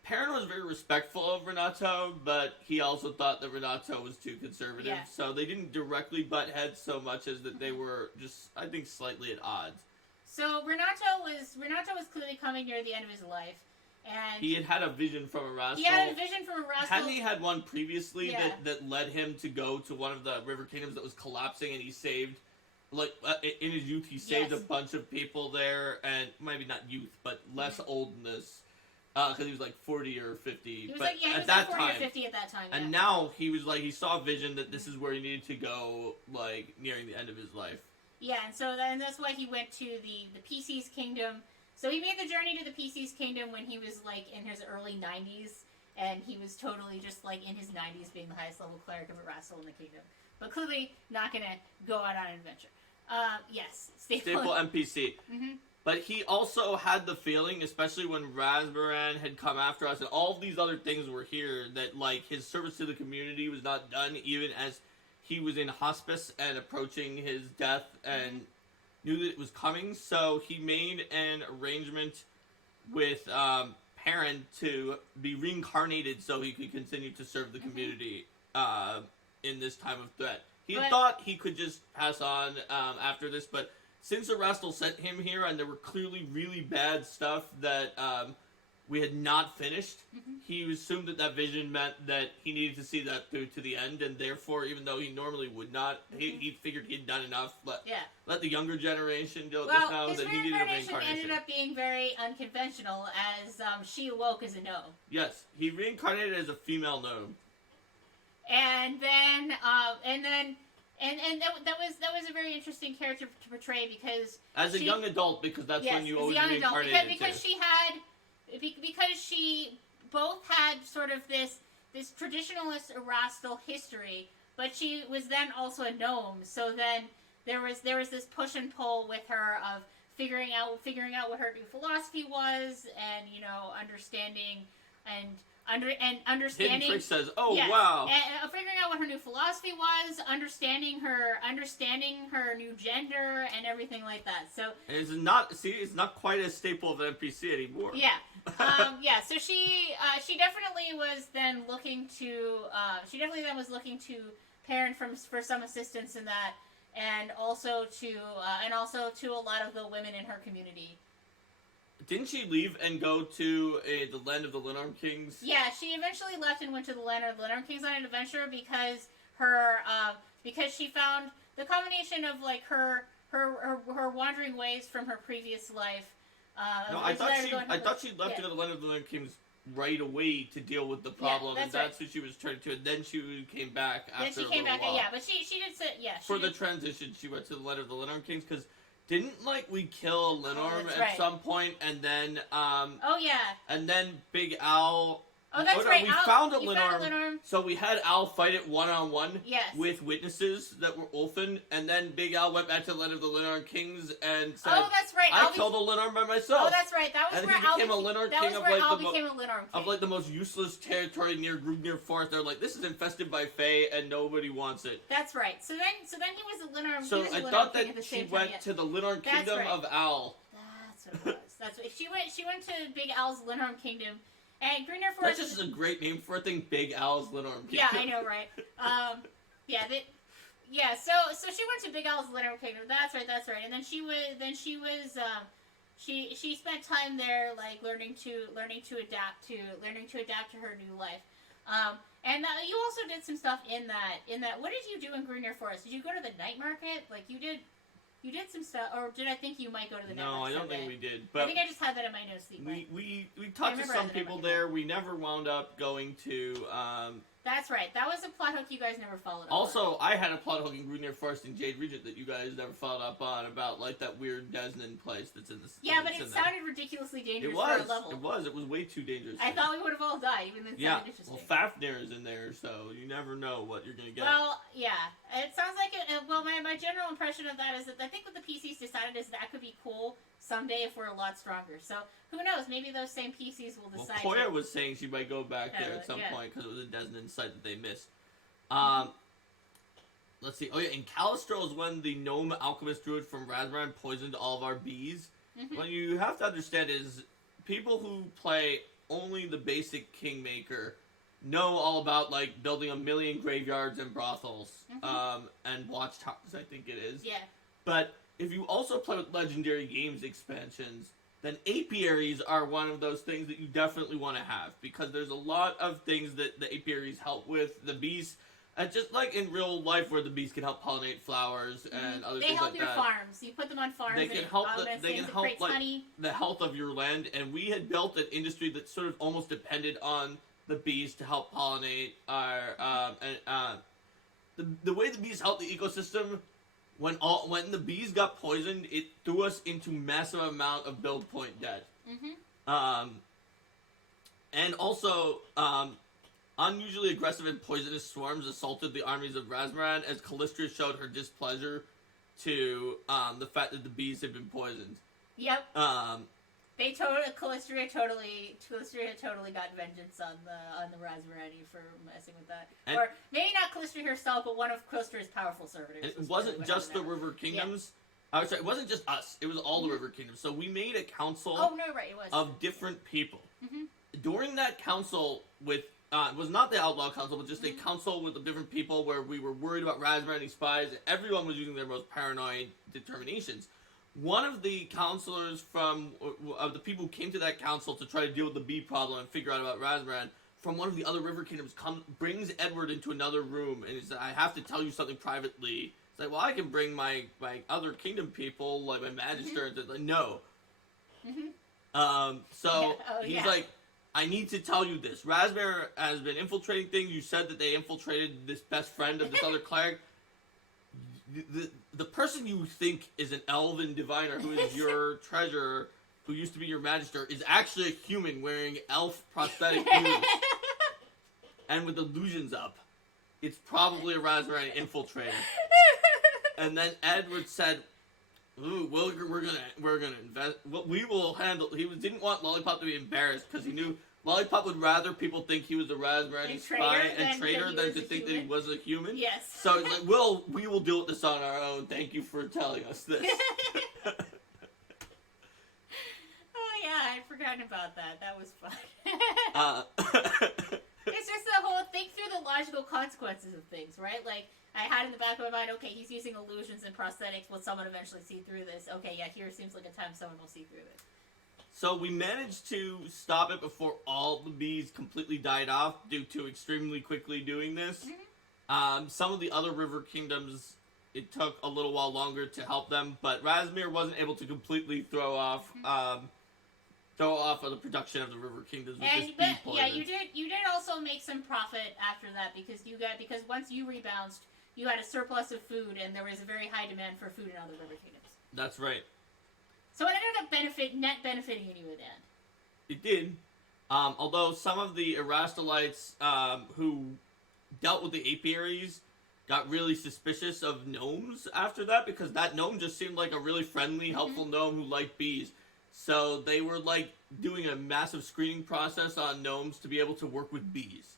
Perrin was very respectful of Renato, but he also thought that Renato was too conservative. Yeah. So they didn't directly butt heads so much as that they were just, I think, slightly at odds. So Renato was clearly coming near the end of his life, and he had a vision from Erastil. He had a vision from Erastil. Hadn't he had one previously that led him to go to one of the river kingdoms that was collapsing, and he saved, like in his youth, he saved a bunch of people there, and maybe not youth, but less oldness. Because he was like 40 or 50. He was but he was that 40 time, or 50 at that time. Yeah. And now he was like, he saw a vision that this is where he needed to go, like nearing the end of his life. Yeah, and that's why he went to the PC's kingdom. So he made the journey to the PC's kingdom when he was like in his early 90s, and he was totally just like in his 90s being the highest level cleric of Erastil in the kingdom. But clearly not gonna go out on an adventure. Yes, staple NPC. But he also had the feeling, especially when Razbaran had come after us, and all of these other things were here, that like his service to the community was not done, even as he was in hospice and approaching his death, and knew that it was coming. So he made an arrangement with Perrin to be reincarnated so he could continue to serve the community in this time of threat. He thought he could just pass on after this, but since Erastil sent him here, and there were clearly really bad stuff that we had not finished, he assumed that vision meant that he needed to see that through to the end, and therefore, even though he normally would not, he figured he had done enough. Let the younger generation deal with this now, that he needed a reincarnation. Ended up being very unconventional, as she awoke as a gnome. Yes, he reincarnated as a female gnome. And then that was a very interesting character to portray, because as a young adult, because that's when you always reincarnated because she both had sort of this traditionalist Erastil history, but she was then also a gnome. So then there was this push and pull with her of figuring out what her new philosophy was, and understanding understanding. Hidden Trick says, "Oh wow!" And figuring out what her new philosophy was, understanding her new gender, and everything like that. So it's not quite a staple of an NPC anymore. Yeah, So she definitely was then looking to Perrin for some assistance in that, and also to a lot of the women in her community. Didn't she leave and go to the land of the Linarm Kings? Yeah, she eventually left and went to the land of the Linarm Kings on an adventure because because she found the combination of like her wandering ways from her previous life. No, I thought she left to go to the land of the Linarm Kings right away to deal with the problem, yeah, and that's who she was trying to. And then she came back after. Then she came back, while. yeah. But she did say, yeah. For the transition, she went to the land of the Linarm Kings because didn't like we kill Linarm at some point, and then oh yeah. And then Big Al. Oh, that's right. We found a Linarm, so we had Al fight it one-on-one with witnesses that were Ulfin, and then Big Al went back to the land of the Linarm Kings and said, "Oh, that's right. I killed a Linarm by myself." Oh, that's right. That was where Al became a Linarm King of like the most useless territory near Grungnir Forest. They're like, this is infested by Fae, and nobody wants it. That's right. So then he was a Linarm. So I thought that she went to the Linarm Kingdom of Al. That's what it was. That's what she went to Big Al's Linarm Kingdom. And Grungnir Forest. That's just a great name for a thing. Big Al's Linarm Kingdom. Yeah, I know, right? So she went to Big Al's Linarm Kingdom. That's right. And then she spent time there, like learning to adapt to her new life. And you also did some stuff in that. What did you do in Grungnir Forest? Did you go to the night market? Like you did some stuff, or did I think you might go to the night market? No, I don't think we did. But I think I just had that in my notes. We talked to some people there. We never wound up going to. That's right. That was a plot hook you guys never followed up Also, I had a plot hook in Grungnir Forest and Jade Regent that you guys never followed up on about like that weird Desnan place that's in the. Yeah, but it sounded ridiculously dangerous for a level. It was way too dangerous. I thought we would have all died, even though it sounded interesting. Well, Fafnir is in there, so you never know what you're gonna get. Well, yeah, it sounds like it. Well, my general impression of that is that I think what the PCs decided is that could be cool someday if we're a lot stronger. So who knows? Maybe those same PCs will decide. Well, Koya was saying she might go back there at some point because it was a Desnan site that they missed. Let's see. Oh yeah, and Calistro is when the gnome alchemist druid from Razran poisoned all of our bees. Mm-hmm. What you have to understand is people who play only the basic Kingmaker know all about like building a million graveyards and brothels, and watchtowers. I think it is. Yeah. But if you also play with Legendary Games expansions, then apiaries are one of those things that you definitely want to have, because there's a lot of things that the apiaries help with. The bees, and just like in real life where the bees can help pollinate flowers and other things like that. They help your farms. You put them on farms. They can help like the health of your land. And we had built an industry that sort of almost depended on the bees to help pollinate our the way the bees help the ecosystem. When the bees got poisoned, it threw us into massive amount of build point debt. And also, unusually aggressive and poisonous swarms assaulted the armies of Razmaran as Calistria showed her displeasure to the fact that the bees had been poisoned. Yep. Calistria totally got vengeance on the Razmarani for messing with that. And or maybe not Calistria herself, but one of Calistria's powerful servitors. It wasn't just the River Kingdoms. Yeah. It wasn't just us. It was all the River Kingdoms. So we made a council of different people. During that council with it was not the Outlaw Council, but just a council with different people where we were worried about Razmarani spies, and everyone was using their most paranoid determinations. One of the counselors of the people who came to that council to try to deal with the bee problem and figure out about Razmaran from one of the other river kingdoms brings Edward into another room and he said, I have to tell you something privately. It's like, well, I can bring my other kingdom people, like my magister, and like, no. He's like, I need to tell you this. Razmar has been infiltrating things. You said that they infiltrated this best friend of this other cleric. The person you think is an elven diviner who is your treasurer, who used to be your magister, is actually a human wearing elf prosthetic boots and with illusions up. It's probably a Razmarani infiltrator. And then Edward said, "Ooh, well, we're gonna invest. Well, we will handle." He didn't want Lollipop to be embarrassed because he knew Lollipop would rather people think he was a Razmarani spy and traitor than to think that he was a human. Yes. So he's like, we will deal with this on our own. Thank you for telling us this. Oh yeah, I'd forgotten about that. That was fun. It's just the whole think through the logical consequences of things, right? Like, I had in the back of my mind, okay, he's using illusions and prosthetics. Will someone eventually see through this? Okay, yeah, here seems like a time someone will see through this. So we managed to stop it before all the bees completely died off due to extremely quickly doing this. Some of the other river kingdoms, it took a little while longer to help them, but Razmir wasn't able to completely throw off of the production of the river kingdoms with this bee poison. Yeah, you did also make some profit after that because once you rebounced, you had a surplus of food and there was a very high demand for food in other river kingdoms. That's right. So it ended up net benefiting you in the end. It did. Although some of the Erastolites who dealt with the apiaries got really suspicious of gnomes after that, because that gnome just seemed like a really friendly, helpful gnome who liked bees. So they were like doing a massive screening process on gnomes to be able to work with bees.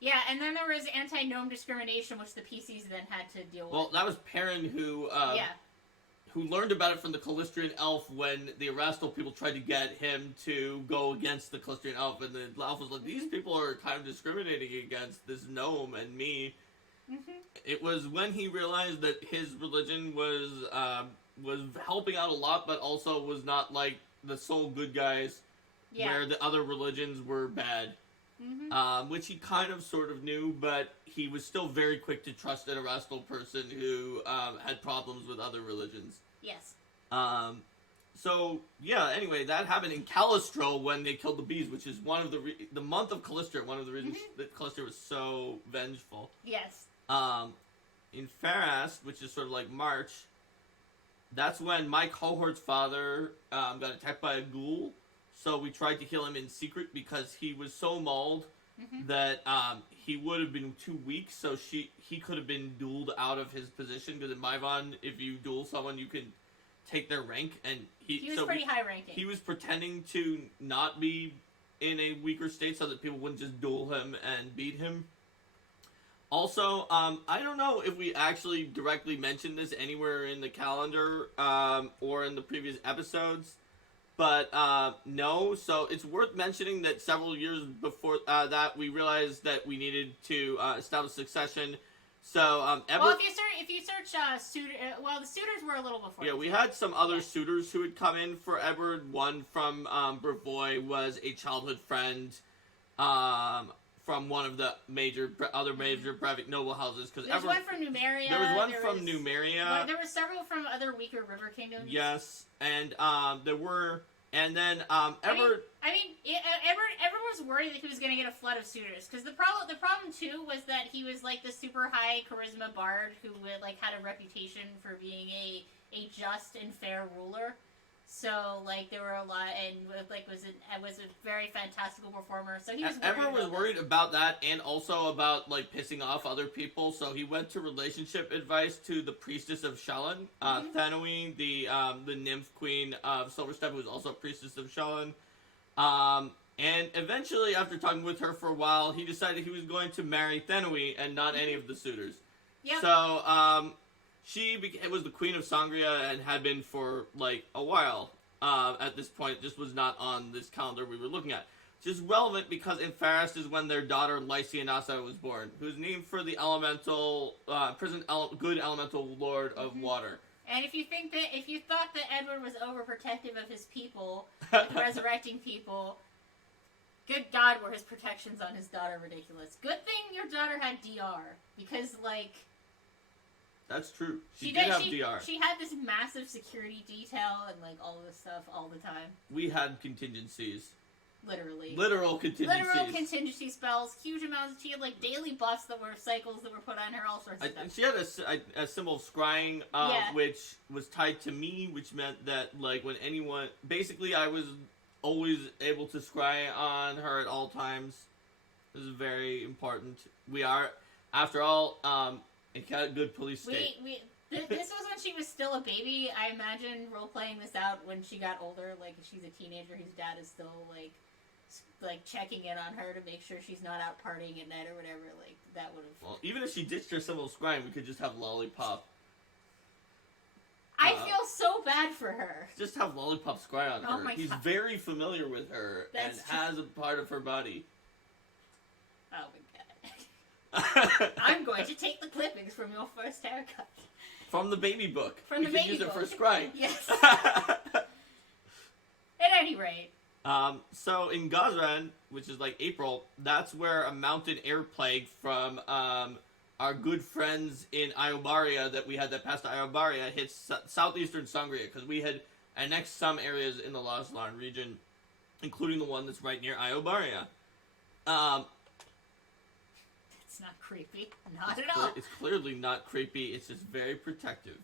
Yeah, and then there was anti-gnome discrimination, which the PCs then had to deal with. Well, that was Perrin who learned about it from the Callistrian elf when the Erastil people tried to get him to go against the Callistrian elf, and the elf was like, these people are kind of discriminating against this gnome and me. It was when he realized that his religion was helping out a lot, but also was not like the sole good guys, where the other religions were bad. Which he kind of sort of knew, but he was still very quick to trust an Erastil person who had problems with other religions. Yes. So, yeah, anyway, that happened in Calistro when they killed the bees, which is one of the month of Calistria, one of the reasons that Calistria was so vengeful. Yes. In Farast, which is sort of like March, that's when my cohort's father got attacked by a ghoul. So we tried to kill him in secret because he was so mauled that he would have been too weak. So he could have been dueled out of his position. Because in Maivon, if you duel someone, you can take their rank. And he was pretty high ranking. He was pretending to not be in a weaker state so that people wouldn't just duel him and beat him. Also, I don't know if we actually directly mentioned this anywhere in the calendar or in the previous episodes. But, no, so it's worth mentioning that several years before that, we realized that we needed to establish succession. So, if you search the suitors were a little before. Yeah, we had some other suitors who had come in for Edward. One from Brevoy was a childhood friend from one of the other major private noble houses. There was one from Numeria. There was one from Numeria. There were several from other weaker river kingdoms. Yes, and there were, and then Edward. Edward was worried that he was going to get a flood of suitors because the problem too was that he was like the super high charisma bard who had a reputation for being a just and fair ruler. So, there were a lot, and, was a very fantastical performer, so he was worried. Everyone was worried about that, and also about, pissing off other people, so he went to relationship advice to the priestess of Shallan, Thanoe, the nymph queen of Silverstep, who was also a priestess of Shallan, and eventually, after talking with her for a while, he decided he was going to marry Thanoe, and not any of the suitors. Yep. So, she was the queen of Sangria and had been for, a while at this point. Just was not on this calendar we were looking at. Which is relevant because in Farast is when their daughter Lysianassa was born, who's named for the good elemental lord of water. And if you thought that Edward was overprotective of his people, with resurrecting people, good God, were his protections on his daughter ridiculous. Good thing your daughter had DR, because, That's true. She did have DR. She had this massive security detail and, all this stuff all the time. We had contingencies. Literally. Literal contingencies. Literal contingency spells, huge amounts. She had, daily buffs that were cycles that were put on her, all sorts of stuff. She had a symbol of scrying, which was tied to me, which meant that, when anyone... Basically, I was always able to scry on her at all times. This is very important. We are, after all, a good police state. This was when she was still a baby. I imagine role-playing this out when she got older, if she's a teenager whose dad is still, checking in on her to make sure she's not out partying at night or whatever, that would have... Well, even if she ditched her symbol of scrying, we could just have Lollipop. I feel so bad for her. Just have Lollipop scry on her. He's very familiar with her and has a part of her body. Oh my god. I'm going to take the clippings from your first haircut. From the baby book. We can use it for scrying. Yes. At any rate. So in Gazran, which is like April, that's where a mountain air plague from our good friends in Iobaria that we had that passed to Iobaria hits southeastern Sangria, because we had annexed some areas in the Lazlan region, including the one that's right near Iobaria. It's not creepy. Not at all. It's clearly not creepy. It's just very protective.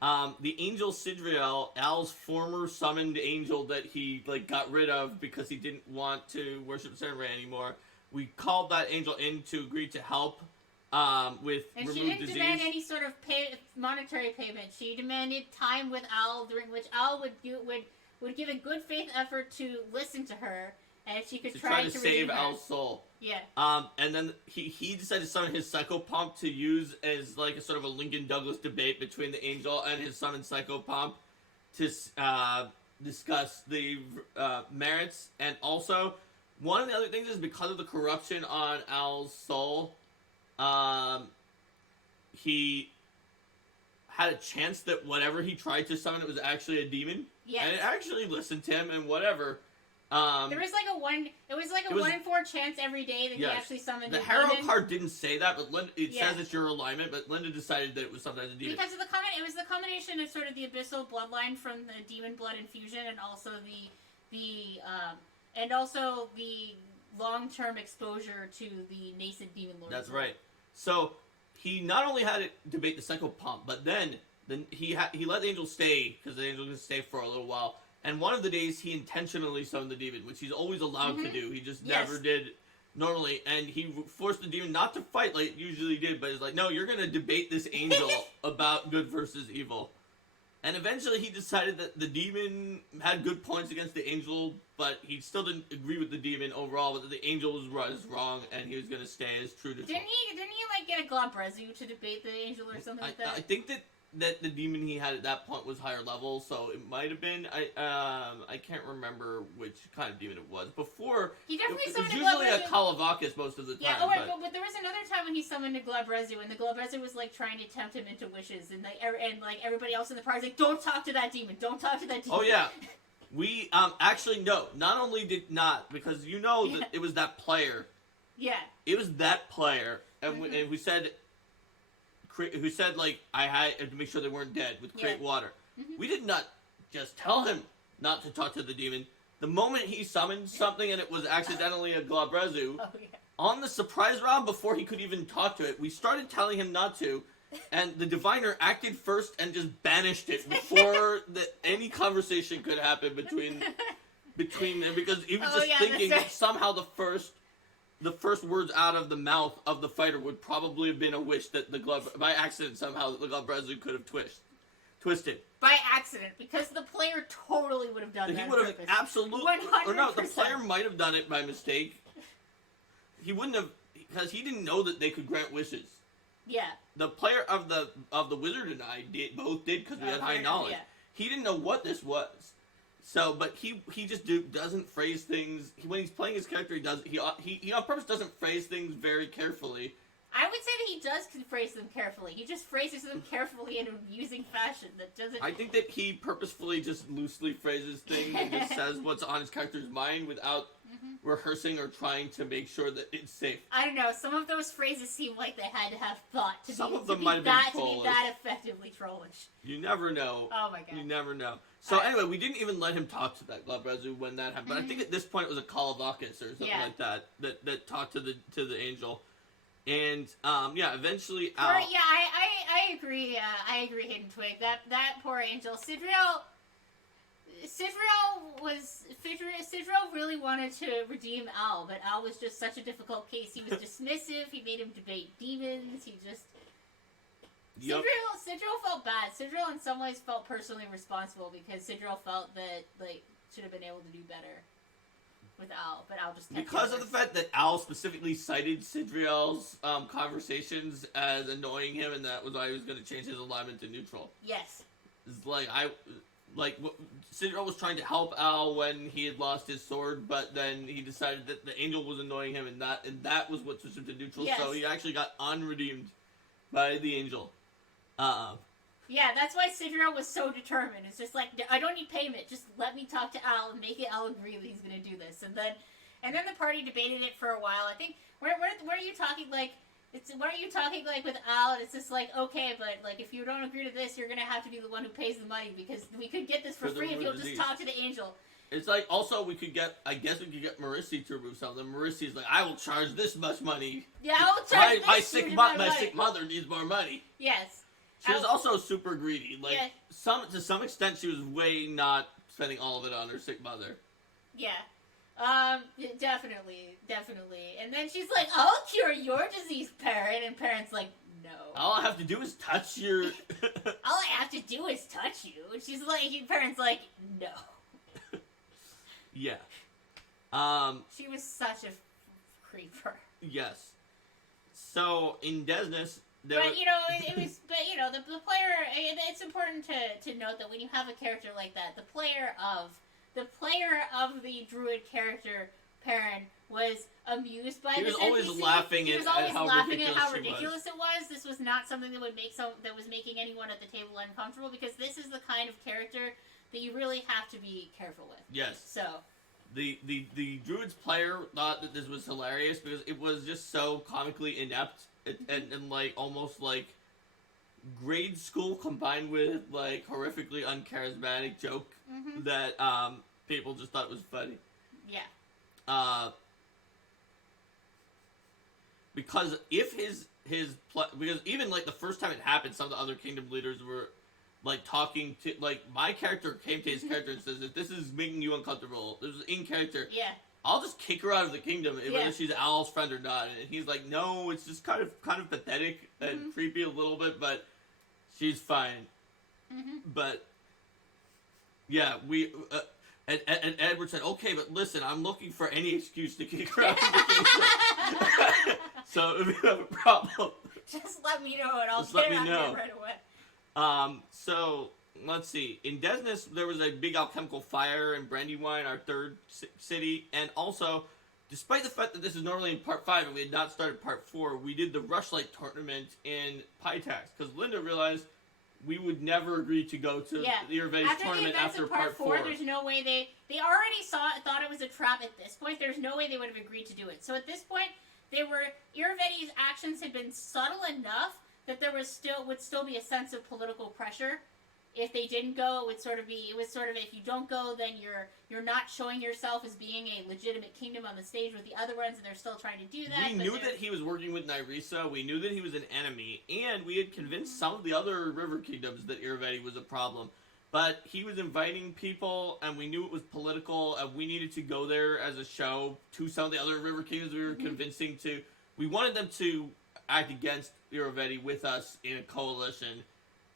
The angel Sidriel, Al's former summoned angel that he got rid of because he didn't want to worship Senran anymore. We called that angel in to agree to help with and remove she didn't disease. demand any sort of monetary payment. She demanded time with Al, during which Al would give a good faith effort to listen to her, and if she could try to save her. Al's soul. Yeah. And then he decided to summon his Psychopomp to use as like a sort of a Lincoln Douglas debate between the angel and his summoned Psychopomp to discuss the merits. And also, one of the other things is because of the corruption on Al's soul, he had a chance that whatever he tried to summon, it was actually a demon. Yes. And it actually listened to him and whatever. There was like a 1 in 4 chance every day that he actually summoned the a Harrow demon. card didn't say that, but it says it's your alignment, but Linda decided that it was sometimes a demon. Because of it was the combination of sort of the abyssal bloodline from the demon blood infusion, and also the long-term exposure to the nascent demon lord. That's right. So he not only had to debate the Psychopomp, but then he let the angel stay, because the angel was going to stay for a little while. And one of the days, he intentionally summoned the demon, which he's always allowed to do. He just never did normally. And he forced the demon not to fight like it usually did, but he's like, no, you're going to debate this angel about good versus evil. And eventually he decided that the demon had good points against the angel, but he still didn't agree with the demon overall, but that the angel was wrong, and he was going to stay as true to Didn't he get a Glabrezu to debate the angel or something like that? I think that the demon he had at that point was higher level, so it might have been. I can't remember which kind of demon it was. Before, he definitely it was summoned usually a a Kalavakis most of the time. Yeah, but there was another time when he summoned a Glabrezu, and the Glabrezu was like trying to tempt him into wishes, and everybody else in the party was like, "Don't talk to that demon! Don't talk to that demon!" Oh yeah, we actually no. Not only did not, because that it was that player. Yeah. It was that player, and who said I had to make sure they weren't dead with create water. We did not just tell him not to talk to the demon. The moment he summoned something and it was accidentally a Glabrezu, on the surprise round before he could even talk to it, we started telling him not to, and the diviner acted first and just banished it before any conversation could happen between them, because he was just thinking that somehow the first words out of the mouth of the fighter would probably have been a wish that by accident somehow the Glabrezu could have twisted. By accident, because the player totally would have done that. He would have absolutely, 100%. or no, the player might have done it by mistake. He wouldn't have, because he didn't know that they could grant wishes. Yeah. The player of the wizard and I both did because we had high knowledge. Yeah. He didn't know what this was. So, but he just doesn't phrase things. When he's playing his character, he on purpose doesn't phrase things very carefully. I would say that he does phrase them carefully. He just phrases them carefully in an amusing fashion that doesn't... I think that he purposefully just loosely phrases things and just says what's on his character's mind without rehearsing or trying to make sure that it's safe. I don't know. Some of those phrases seem like they had to have thought to Some be, of them to might be have been that, to be that effectively trollish. You never know. Oh my god. You never know. So anyway, we didn't even let him talk to that Glabrezu when that happened. But I think at this point it was a Kalavakis or something like that talked to the angel. And eventually Al... I agree. I agree, Hidden Twig. That poor angel, Sidriel really wanted to redeem Al, but Al was just such a difficult case. He was dismissive. He made him debate demons. He just... Yep. Sidriel felt bad. Sidriel in some ways felt personally responsible because Sidriel felt that should have been able to do better with Al, but Al just kept because of the fact that Al specifically cited Sidriel's conversations as annoying him, and that was why he was going to change his alignment to neutral. Yes. It's Sidriel was trying to help Al when he had lost his sword, but then he decided that the angel was annoying him, and that was what switched him to neutral. Yes. So he actually got unredeemed by the angel. Yeah, that's why Sidra was so determined. It's just like, I don't need payment. Just let me talk to Al and make it Al agree that he's going to do this. And then the party debated it for a while. I think, where are you talking, like, where are you talking, like, with Al? And it's just like, okay, but, like, if you don't agree to this, you're going to have to be the one who pays the money, because we could get this for free if you'll just talk to the angel. It's like, also, we could get Marissi to remove something. Marissi's like, I will charge this much money. Yeah, I will charge my sick mother needs more money. Yes. She was also super greedy. Like, to some extent, she was way not spending all of it on her sick mother. Yeah. Definitely. And then she's like, I'll cure your disease, parent. And parent's like, no. All I have to do is touch your... All I have to do is touch you. And she's like, parent's like, no. Yeah. She was such a creeper. Yes. So, in Desness... But, the player, it's important to note that when you have a character like that, the player of the druid character, Perrin, was amused by this NPC. He was always laughing at how ridiculous it was. This was not something that was making anyone at the table uncomfortable, because this is the kind of character that you really have to be careful with. Yes. So... The druid's player thought that this was hilarious because it was just so comically inept and like almost like grade school combined with like horrifically uncharismatic joke that people just thought was funny. Yeah. Because if because even like the first time it happened, some of the other kingdom leaders were like talking to, like, my character came to his character and says, if this is making you uncomfortable, this is in character, I'll just kick her out of the kingdom, whether she's Al's friend or not. And he's like, no, it's just kind of pathetic and creepy a little bit, but she's fine. But yeah, and Edward said, okay, but listen, I'm looking for any excuse to kick her out of the kingdom. So if you have a problem, just let me know and I'll get her out of here right away. So, let's see. In Desness, there was a big alchemical fire in Brandywine, our third city, and also, despite the fact that this is normally in Part 5 and we had not started Part 4, we did the Rushlight tournament in Pytax, because Linda realized we would never agree to go to the Irvetti's tournament after Part 4. There's no way they already thought it was a trap at this point. There's no way they would have agreed to do it. So at this point, Irvetti's actions had been subtle enough that there would still be a sense of political pressure. If they didn't go, it was sort of if you don't go, then you're not showing yourself as being a legitimate kingdom on the stage with the other ones, and they're still trying to do that. We knew that he was working with Nyrisa, we knew that he was an enemy, and we had convinced some of the other river kingdoms that Irvetti was a problem. But he was inviting people, and we knew it was political, and we needed to go there as a show to some of the other river kingdoms we were convincing to. We wanted them to act against Irvetti with us in a coalition.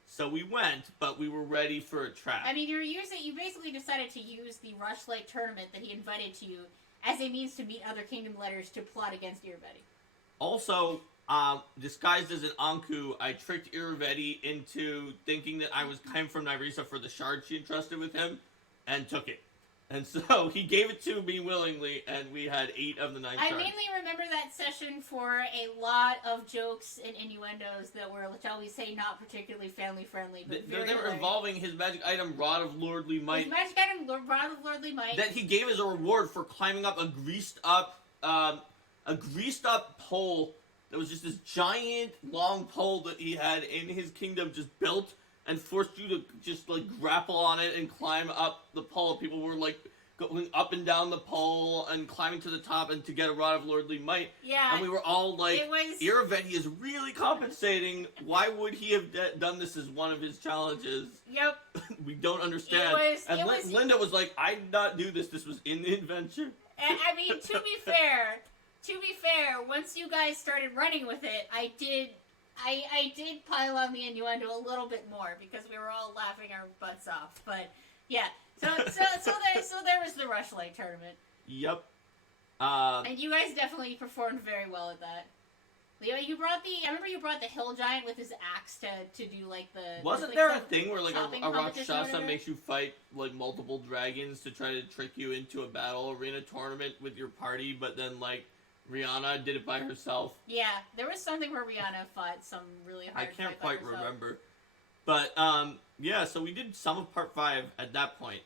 So we went, but we were ready for a trap. I mean, you basically decided to use the Rushlight tournament that he invited to you as a means to meet other kingdom leaders to plot against Irvetti. Also, disguised as an Anku, I tricked Irvetti into thinking that I came from Nyrisa for the shard she entrusted with him, and took it. And so he gave it to me willingly, and we had 8 of the 9 shards. I mainly remember that session for a lot of jokes and innuendos that were, shall we say, not particularly family-friendly, but they were involving his magic item, Rod of Lordly Might. His magic item, Rod of Lordly Might. That he gave as a reward for climbing up a greased up pole that was just this giant, long pole that he had in his kingdom just built and forced you to just, like, grapple on it and climb up the pole. People were, like, going up and down the pole and climbing to the top and to get a Rod of Lordly Might. Yeah. And we were all like, Irvetti is really compensating. Why would he have done this as one of his challenges? Yep. We don't understand. Linda was like, I did not do this. This was in the adventure. I mean, to be fair, once you guys started running with it, I did pile on the innuendo a little bit more because we were all laughing our butts off. But yeah, so there was the Rushlight tournament. Yep. And you guys definitely performed very well at that. Leo, I remember you brought the hill giant with his axe to do like the. Wasn't there a thing where like a Rakshasa makes you fight like multiple dragons to try to trick you into a battle arena tournament with your party, but then like Rihanna did it by herself? Yeah, there was something where Rihanna fought some really hard. I can't quite remember. But yeah, so we did some of part 5 at that point.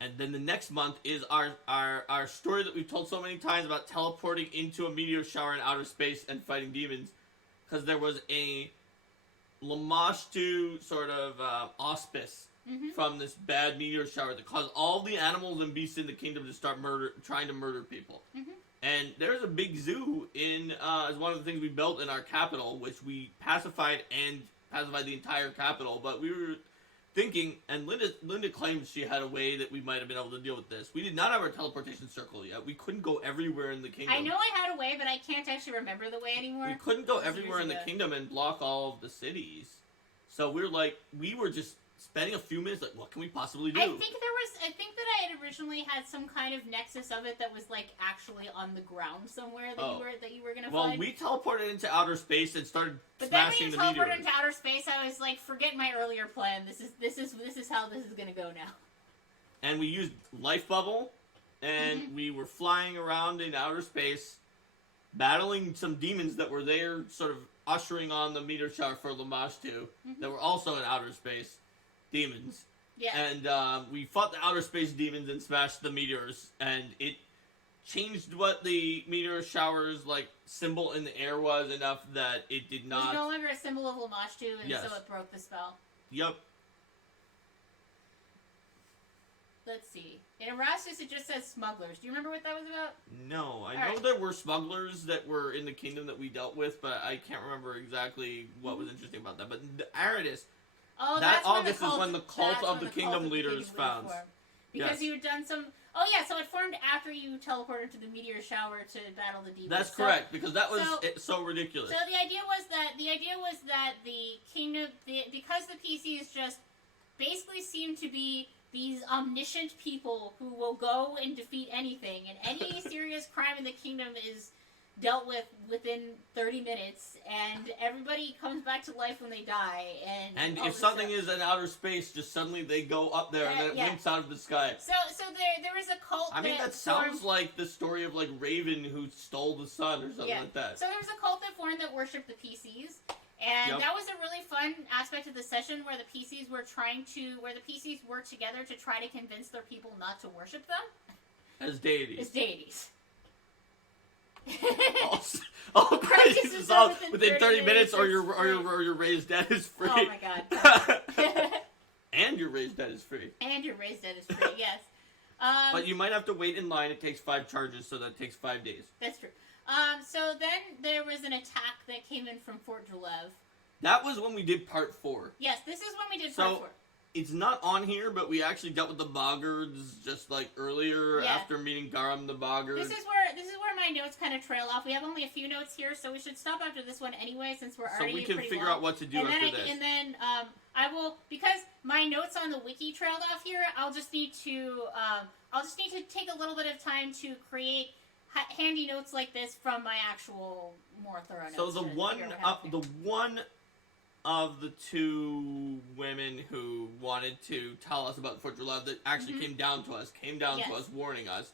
And then the next month is our story that we've told so many times about teleporting into a meteor shower in outer space and fighting demons. Because there was a Lamashtu sort of auspice from this bad meteor shower that caused all the animals and beasts in the kingdom to start trying to murder people. And there's a big zoo as one of the things we built in our capital, which we pacified the entire capital. But we were thinking, and Linda claimed she had a way that we might have been able to deal with this. We did not have our teleportation circle yet. We couldn't go everywhere in the kingdom. I know I had a way, but I can't actually remember the way anymore. We couldn't go everywhere in the kingdom and block all of the cities. So we were just spending a few minutes like, what can we possibly do? I think that I had originally had some kind of nexus of it that was like actually on the ground somewhere that you were gonna find. Well, we teleported into outer space and started smashing the meteors. But then when you teleported into outer space, I was like, forget my earlier plan. This is how this is gonna go now. And we used life bubble, and we were flying around in outer space, battling some demons that were there, sort of ushering on the meteor shower for Lamashtu, that were also in outer space demons. Yeah. And we fought the outer space demons and smashed the meteors, and it changed what the meteor shower's like symbol in the air was enough that it did not. It was no longer a symbol of Lamashtu, and so it broke the spell. Yep. Let's see. In Erasmus, it just says smugglers. Do you remember what that was about? No, I know there were smugglers that were in the kingdom that we dealt with, but I can't remember exactly what was interesting about that. But the Aridus. Oh, that August is when the cult of the kingdom leaders found. Because you had done some. Oh yeah, so it formed after you teleported to the meteor shower to battle the demons. That's correct, because that was so ridiculous. So the idea was that the kingdom, because the PCs just basically seem to be these omniscient people who will go and defeat anything, and any serious crime in the kingdom is dealt with within 30 minutes, and everybody comes back to life when they die. And if something is in outer space, just suddenly they go up there and then it winks out of the sky. So there was a cult. I mean, that sounds like the story of like Raven who stole the sun or something like that. So there was a cult that formed that worshipped the PCs. And that was a really fun aspect of the session where the PCs were worked together to try to convince their people not to worship them. As deities. all crisis is solved within 30 minutes, or your raised debt is free. Oh my god. And your raised debt is free. Yes. But you might have to wait in line. It takes 5 charges, so that takes 5 days. That's true. So then there was an attack that came in from Fort Drelev. That was when we did part 4. Yes, this is when we did part 4. It's not on here, but we actually dealt with the boggards just like earlier after meeting Garam the boggard. This is where my notes kind of trail off. We have only a few notes here, so we should stop after this one anyway, since we're already pretty long. So we can figure out what to do after this. And then I will, because my notes on the wiki trailed off here. I'll just need to take a little bit of time to create handy notes like this from my actual more thorough notes. So the one of the 2 women who wanted to tell us about Fort Drelev that actually came down to us, warning us.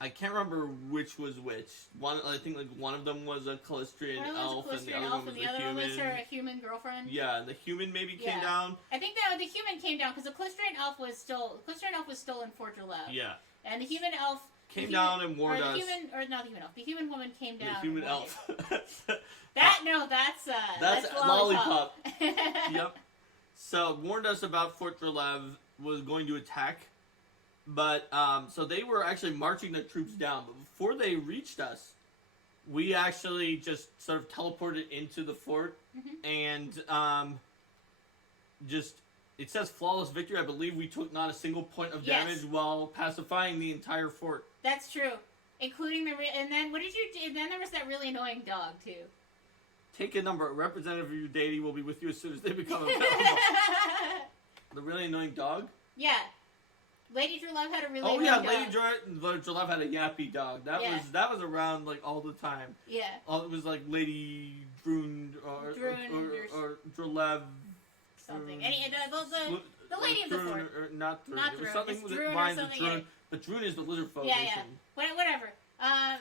I can't remember which was which. I think like one of them was a Callistrian elf, and the other one was a human. Was her human girlfriend. Yeah, and the human maybe came down. I think the human came down because the Callistrian elf was still in Fort Drelev. Yeah. And the human elf came down and warned us. The human woman came down. The human elf. That's Lollipop. Yep. So warned us about Fort Drelev was going to attack, but so they were actually marching their troops down. But before they reached us, we actually just sort of teleported into the fort and it says flawless victory. I believe we took not a single point of damage while pacifying the entire fort. That's true, including and then what did you do? And then there was that really annoying dog too. Take a number. A representative of your deity will be with you as soon as they become available. The really annoying dog? Yeah. Lady Drelev had a really annoying dog. Lady Drelev had a yappy dog. That was around like all the time. Yeah. It was like Lady Drune or Drelev. Something. The lady of the fort. Not Drune. It was something with rhymes with Drune. But Drune is the lizard folk. Yeah. Whatever. I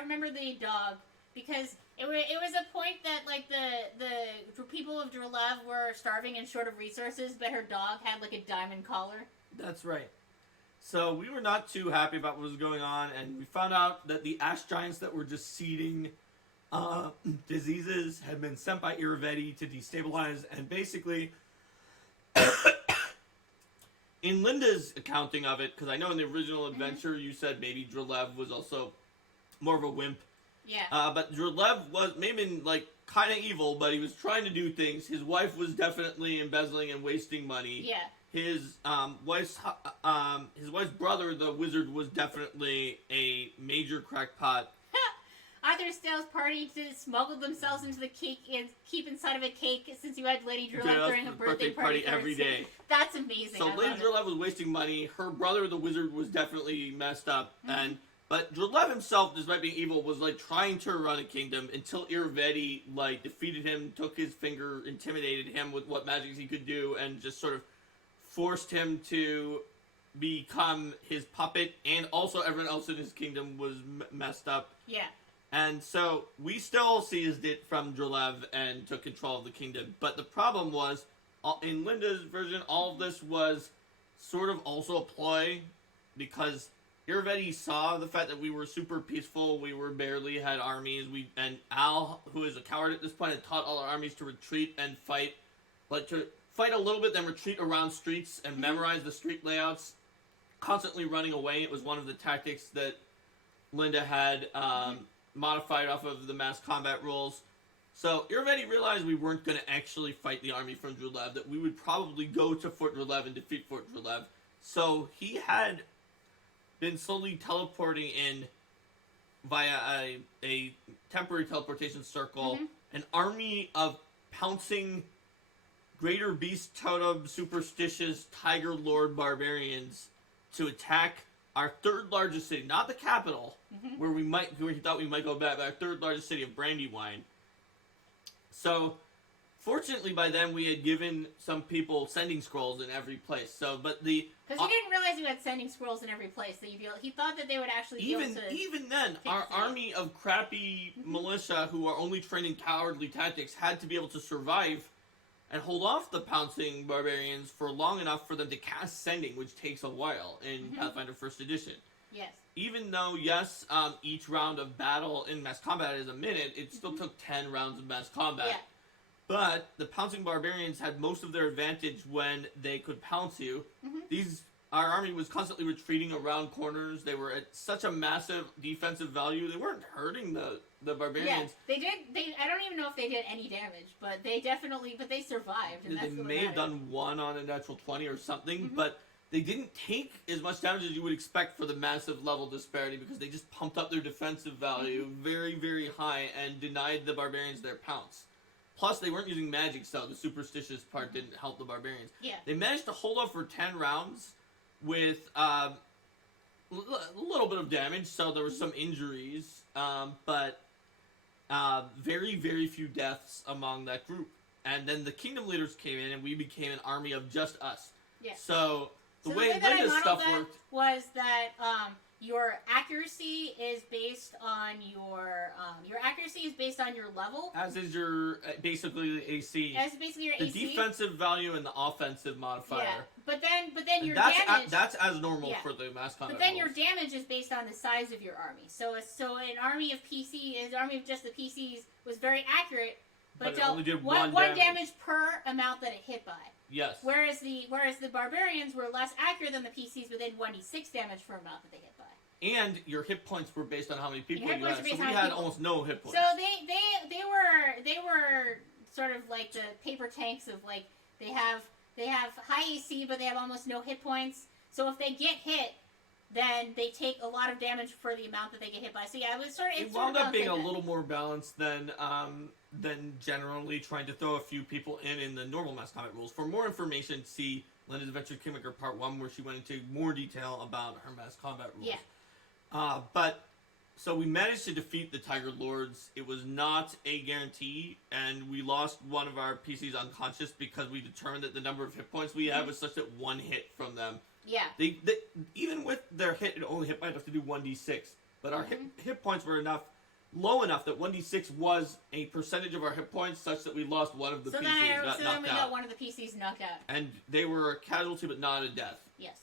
remember the dog. Because it was a point that like the people of Drelev were starving and short of resources, but her dog had like a diamond collar. That's right. So we were not too happy about what was going on, and we found out that the ash giants that were just seeding diseases had been sent by Iravetti to destabilize, and basically, in Linda's accounting of it, because I know in the original adventure you said maybe Drelev was also more of a wimp. Yeah. But Drelev was maybe like kind of evil, but he was trying to do things. His wife was definitely embezzling and wasting money. Yeah. His wife's brother, the wizard, was definitely a major crackpot. Arthur Styles party to smuggle themselves into the cake and keep inside of a cake since you had Lady Drelev throwing a birthday party every day. That's amazing. So Lady Drelev was wasting money. Her brother, the wizard, was definitely messed up. But Drelev himself, despite being evil, was like trying to run a kingdom until Iravetti like defeated him, took his finger, intimidated him with what magics he could do, and just sort of forced him to become his puppet. And also everyone else in his kingdom was messed up. Yeah. And so we still seized it from Drelev and took control of the kingdom. But the problem was, in Linda's version, all of this was sort of also a ploy because Iravetti saw the fact that we were super peaceful, we were barely had armies, and Al, who is a coward at this point, had taught all our armies to retreat and fight, like to fight a little bit, then retreat around streets and memorize the street layouts, constantly running away. It was one of the tactics that Linda had modified off of the mass combat rules. So Iravetti realized we weren't going to actually fight the army from Drelev, that we would probably go to Fort Drelev and defeat Fort Drelev. So he had been slowly teleporting in via a temporary teleportation circle, an army of pouncing greater beast totem superstitious tiger lord barbarians to attack our third largest city, not the capital, where he thought we might go back, but our third largest city of Brandywine. So, fortunately, by then we had given some people sending scrolls in every place. So, but because he didn't realize you had sending scrolls in every place, that he thought that they would actually be able to. Even then, our army of crappy militia who are only trained in cowardly tactics had to be able to survive and hold off the pouncing barbarians for long enough for them to cast sending, which takes a while in Pathfinder First Edition. Yes. Even though, yes, each round of battle in mass combat is a minute, it still took 10 rounds of mass combat. Yeah. But the pouncing barbarians had most of their advantage when they could pounce you. Our army was constantly retreating around corners. They were at such a massive defensive value. They weren't hurting the barbarians. Yeah, they did. I don't even know if they did any damage, but they survived. And they may have done one on a natural 20 or something, but they didn't take as much damage as you would expect for the massive level disparity because they just pumped up their defensive value very, very high and denied the barbarians their pounce. Plus, they weren't using magic, so the superstitious part didn't help the barbarians. Yeah. They managed to hold off for 10 rounds with a little bit of damage, so there were some injuries, but very, very few deaths among that group. And then the kingdom leaders came in, and we became an army of just us. Yeah. So the way that Linda's stuff worked was that your accuracy is based on your accuracy is based on your level. As is your basically the AC. As basically your the AC. The defensive value and the offensive modifier. Yeah, but then your that's damage. That's as normal for the mass combat. But then rules. your damage is based on the size of your army. So an army of just the PCs was very accurate, but it only did one damage per amount that it hit by. Yes. Whereas the barbarians were less accurate than the PCs, but they did 1d6 damage per amount that they hit by. And your hit points were based on how many people you had. So we had almost no hit points. So they were sort of like the paper tanks of like they have high AC but they have almost no hit points. So if they get hit, then they take a lot of damage for the amount that they get hit by. So yeah, it wound up being a little more balanced than generally trying to throw a few people in the normal mass combat rules. For more information, see Linda's Adventure Kingmaker Part 1, where she went into more detail about her mass combat rules. Yeah. But so we managed to defeat the Tiger Lords. It was not a guarantee, and we lost one of our PCs unconscious because we determined that the number of hit points we had was such that one hit from them. Yeah. They even with their hit, it only hit by enough to do 1d6. But our hit points were enough low enough that 1d6 was a percentage of our hit points such that we lost one of the PCs, got then knocked we out. got one of the PCs knocked out. And they were a casualty but not a death. Yes.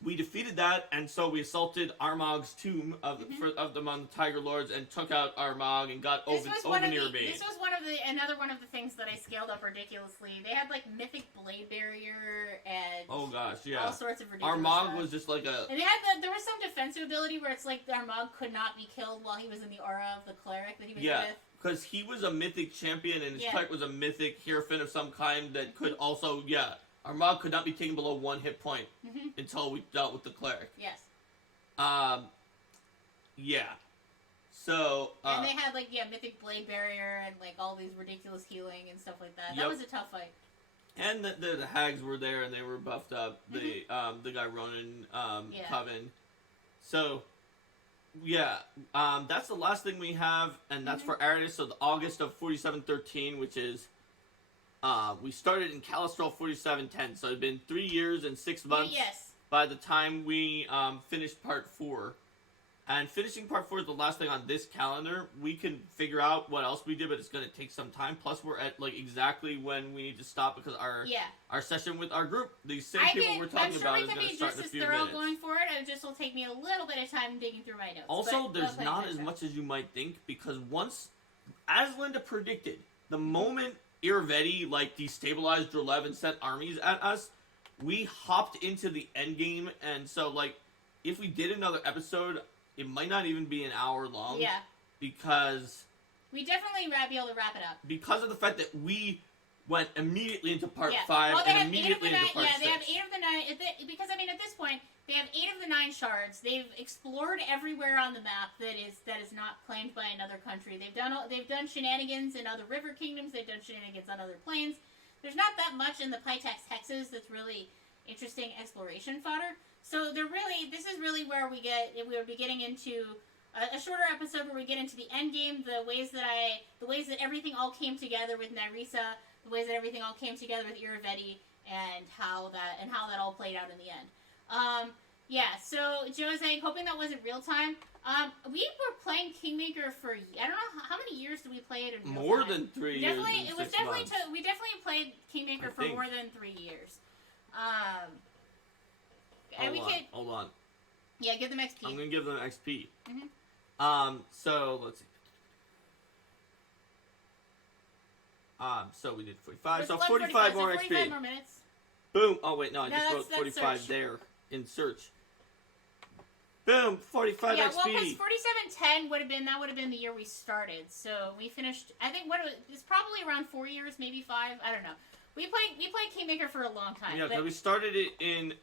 We defeated that, and so we assaulted Armag's tomb of among the Tiger Lords and took out Armag and got Ovenir Bane. This was another one of the things that I scaled up ridiculously. They had like mythic blade barrier and oh gosh, yeah, all sorts of ridiculous Armag stuff. was just like a. And there was some defensive ability where it's like Armag could not be killed while he was in the aura of the cleric that he was with. Because he was a mythic champion and his cleric was a mythic hierophant of some kind that could also Armag could not be taken below 1 hit point until we dealt with the cleric. Yes. Yeah. So. And they had mythic blade barrier and like all these ridiculous healing and stuff like that. That was a tough fight. And the hags were there and they were buffed up. The guy Ronan Coven. So. Yeah, that's the last thing we have, and that's for Aridus. So the August of 4713, which is. We started in Calistrol 4710, so it had been 3 years and 6 months by the time we finished Part 4. And finishing Part 4 is the last thing on this calendar. We can figure out what else we did, but it's going to take some time. Plus, we're at exactly when we need to stop because our session with our group, these same people we're talking about, is going to start in a few minutes. I'm sure we can be just as thorough going for it. It just will take me a little bit of time digging through my notes. Also, there's not as much as you might think because once, as Linda predicted, the moment Irvedi destabilized Drelev and sent armies at us, we hopped into the end game, and so if we did another episode, it might not even be an hour long. Yeah. Because we definitely be able to wrap it up. Because of the fact that we went immediately into Part 5 and immediately into Part 6. Yeah, they have 8 of the 9 because at this point they have 8 of the 9 shards. They've explored everywhere on the map that is not claimed by another country. They've done shenanigans in other river kingdoms. They've done shenanigans on other planes. There's not that much in the Pitax hexes that's really interesting exploration fodder. So this is really where we'll be getting into a shorter episode where we get into the end game, the ways that everything all came together with Nyrisa, the ways that everything all came together with Irvedi, and how that all played out in the end. So Joe is saying, hoping that wasn't real time. We were playing Kingmaker for I don't know how many years did we play it in real more time? than 3 years. We definitely played Kingmaker for more than 3 years. Hold on. Yeah, give them XP. I'm gonna give them XP. So let's see. So we did 45. So 45 more XP. 45 more minutes. Boom. Oh wait, no, I just wrote 45 there in search. Boom, 45 XP. Yeah, well, because 4710 would have been the year we started. So we finished. I think it's probably around 4 years, maybe 5. I don't know. We played Kingmaker for a long time. Yeah, because we started it in.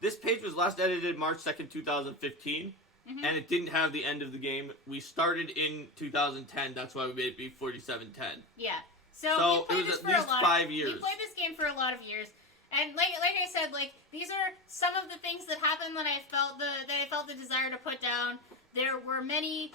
This page was last edited March 2nd, 2015, and it didn't have the end of the game. We started in 2010. That's why we made it be 4710. Yeah. So we played it was this at least 5 years. We played this game for a lot of years. And like I said, these are some of the things that happened that I felt the desire to put down. There were many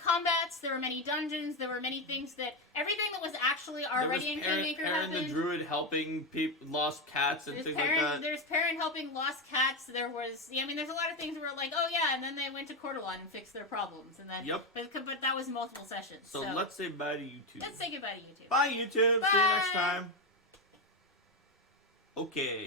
combats, there were many dungeons, there were many things everything that was actually already in Kingmaker happened. Perrin the Druid helping lost cats and things like that. There's Perrin helping lost cats. There's a lot of things where and then they went to Cordelon and fixed their problems, and then but that was multiple sessions. So let's say bye to YouTube. Let's say goodbye to YouTube. Bye YouTube. Bye. See you next time. Okay.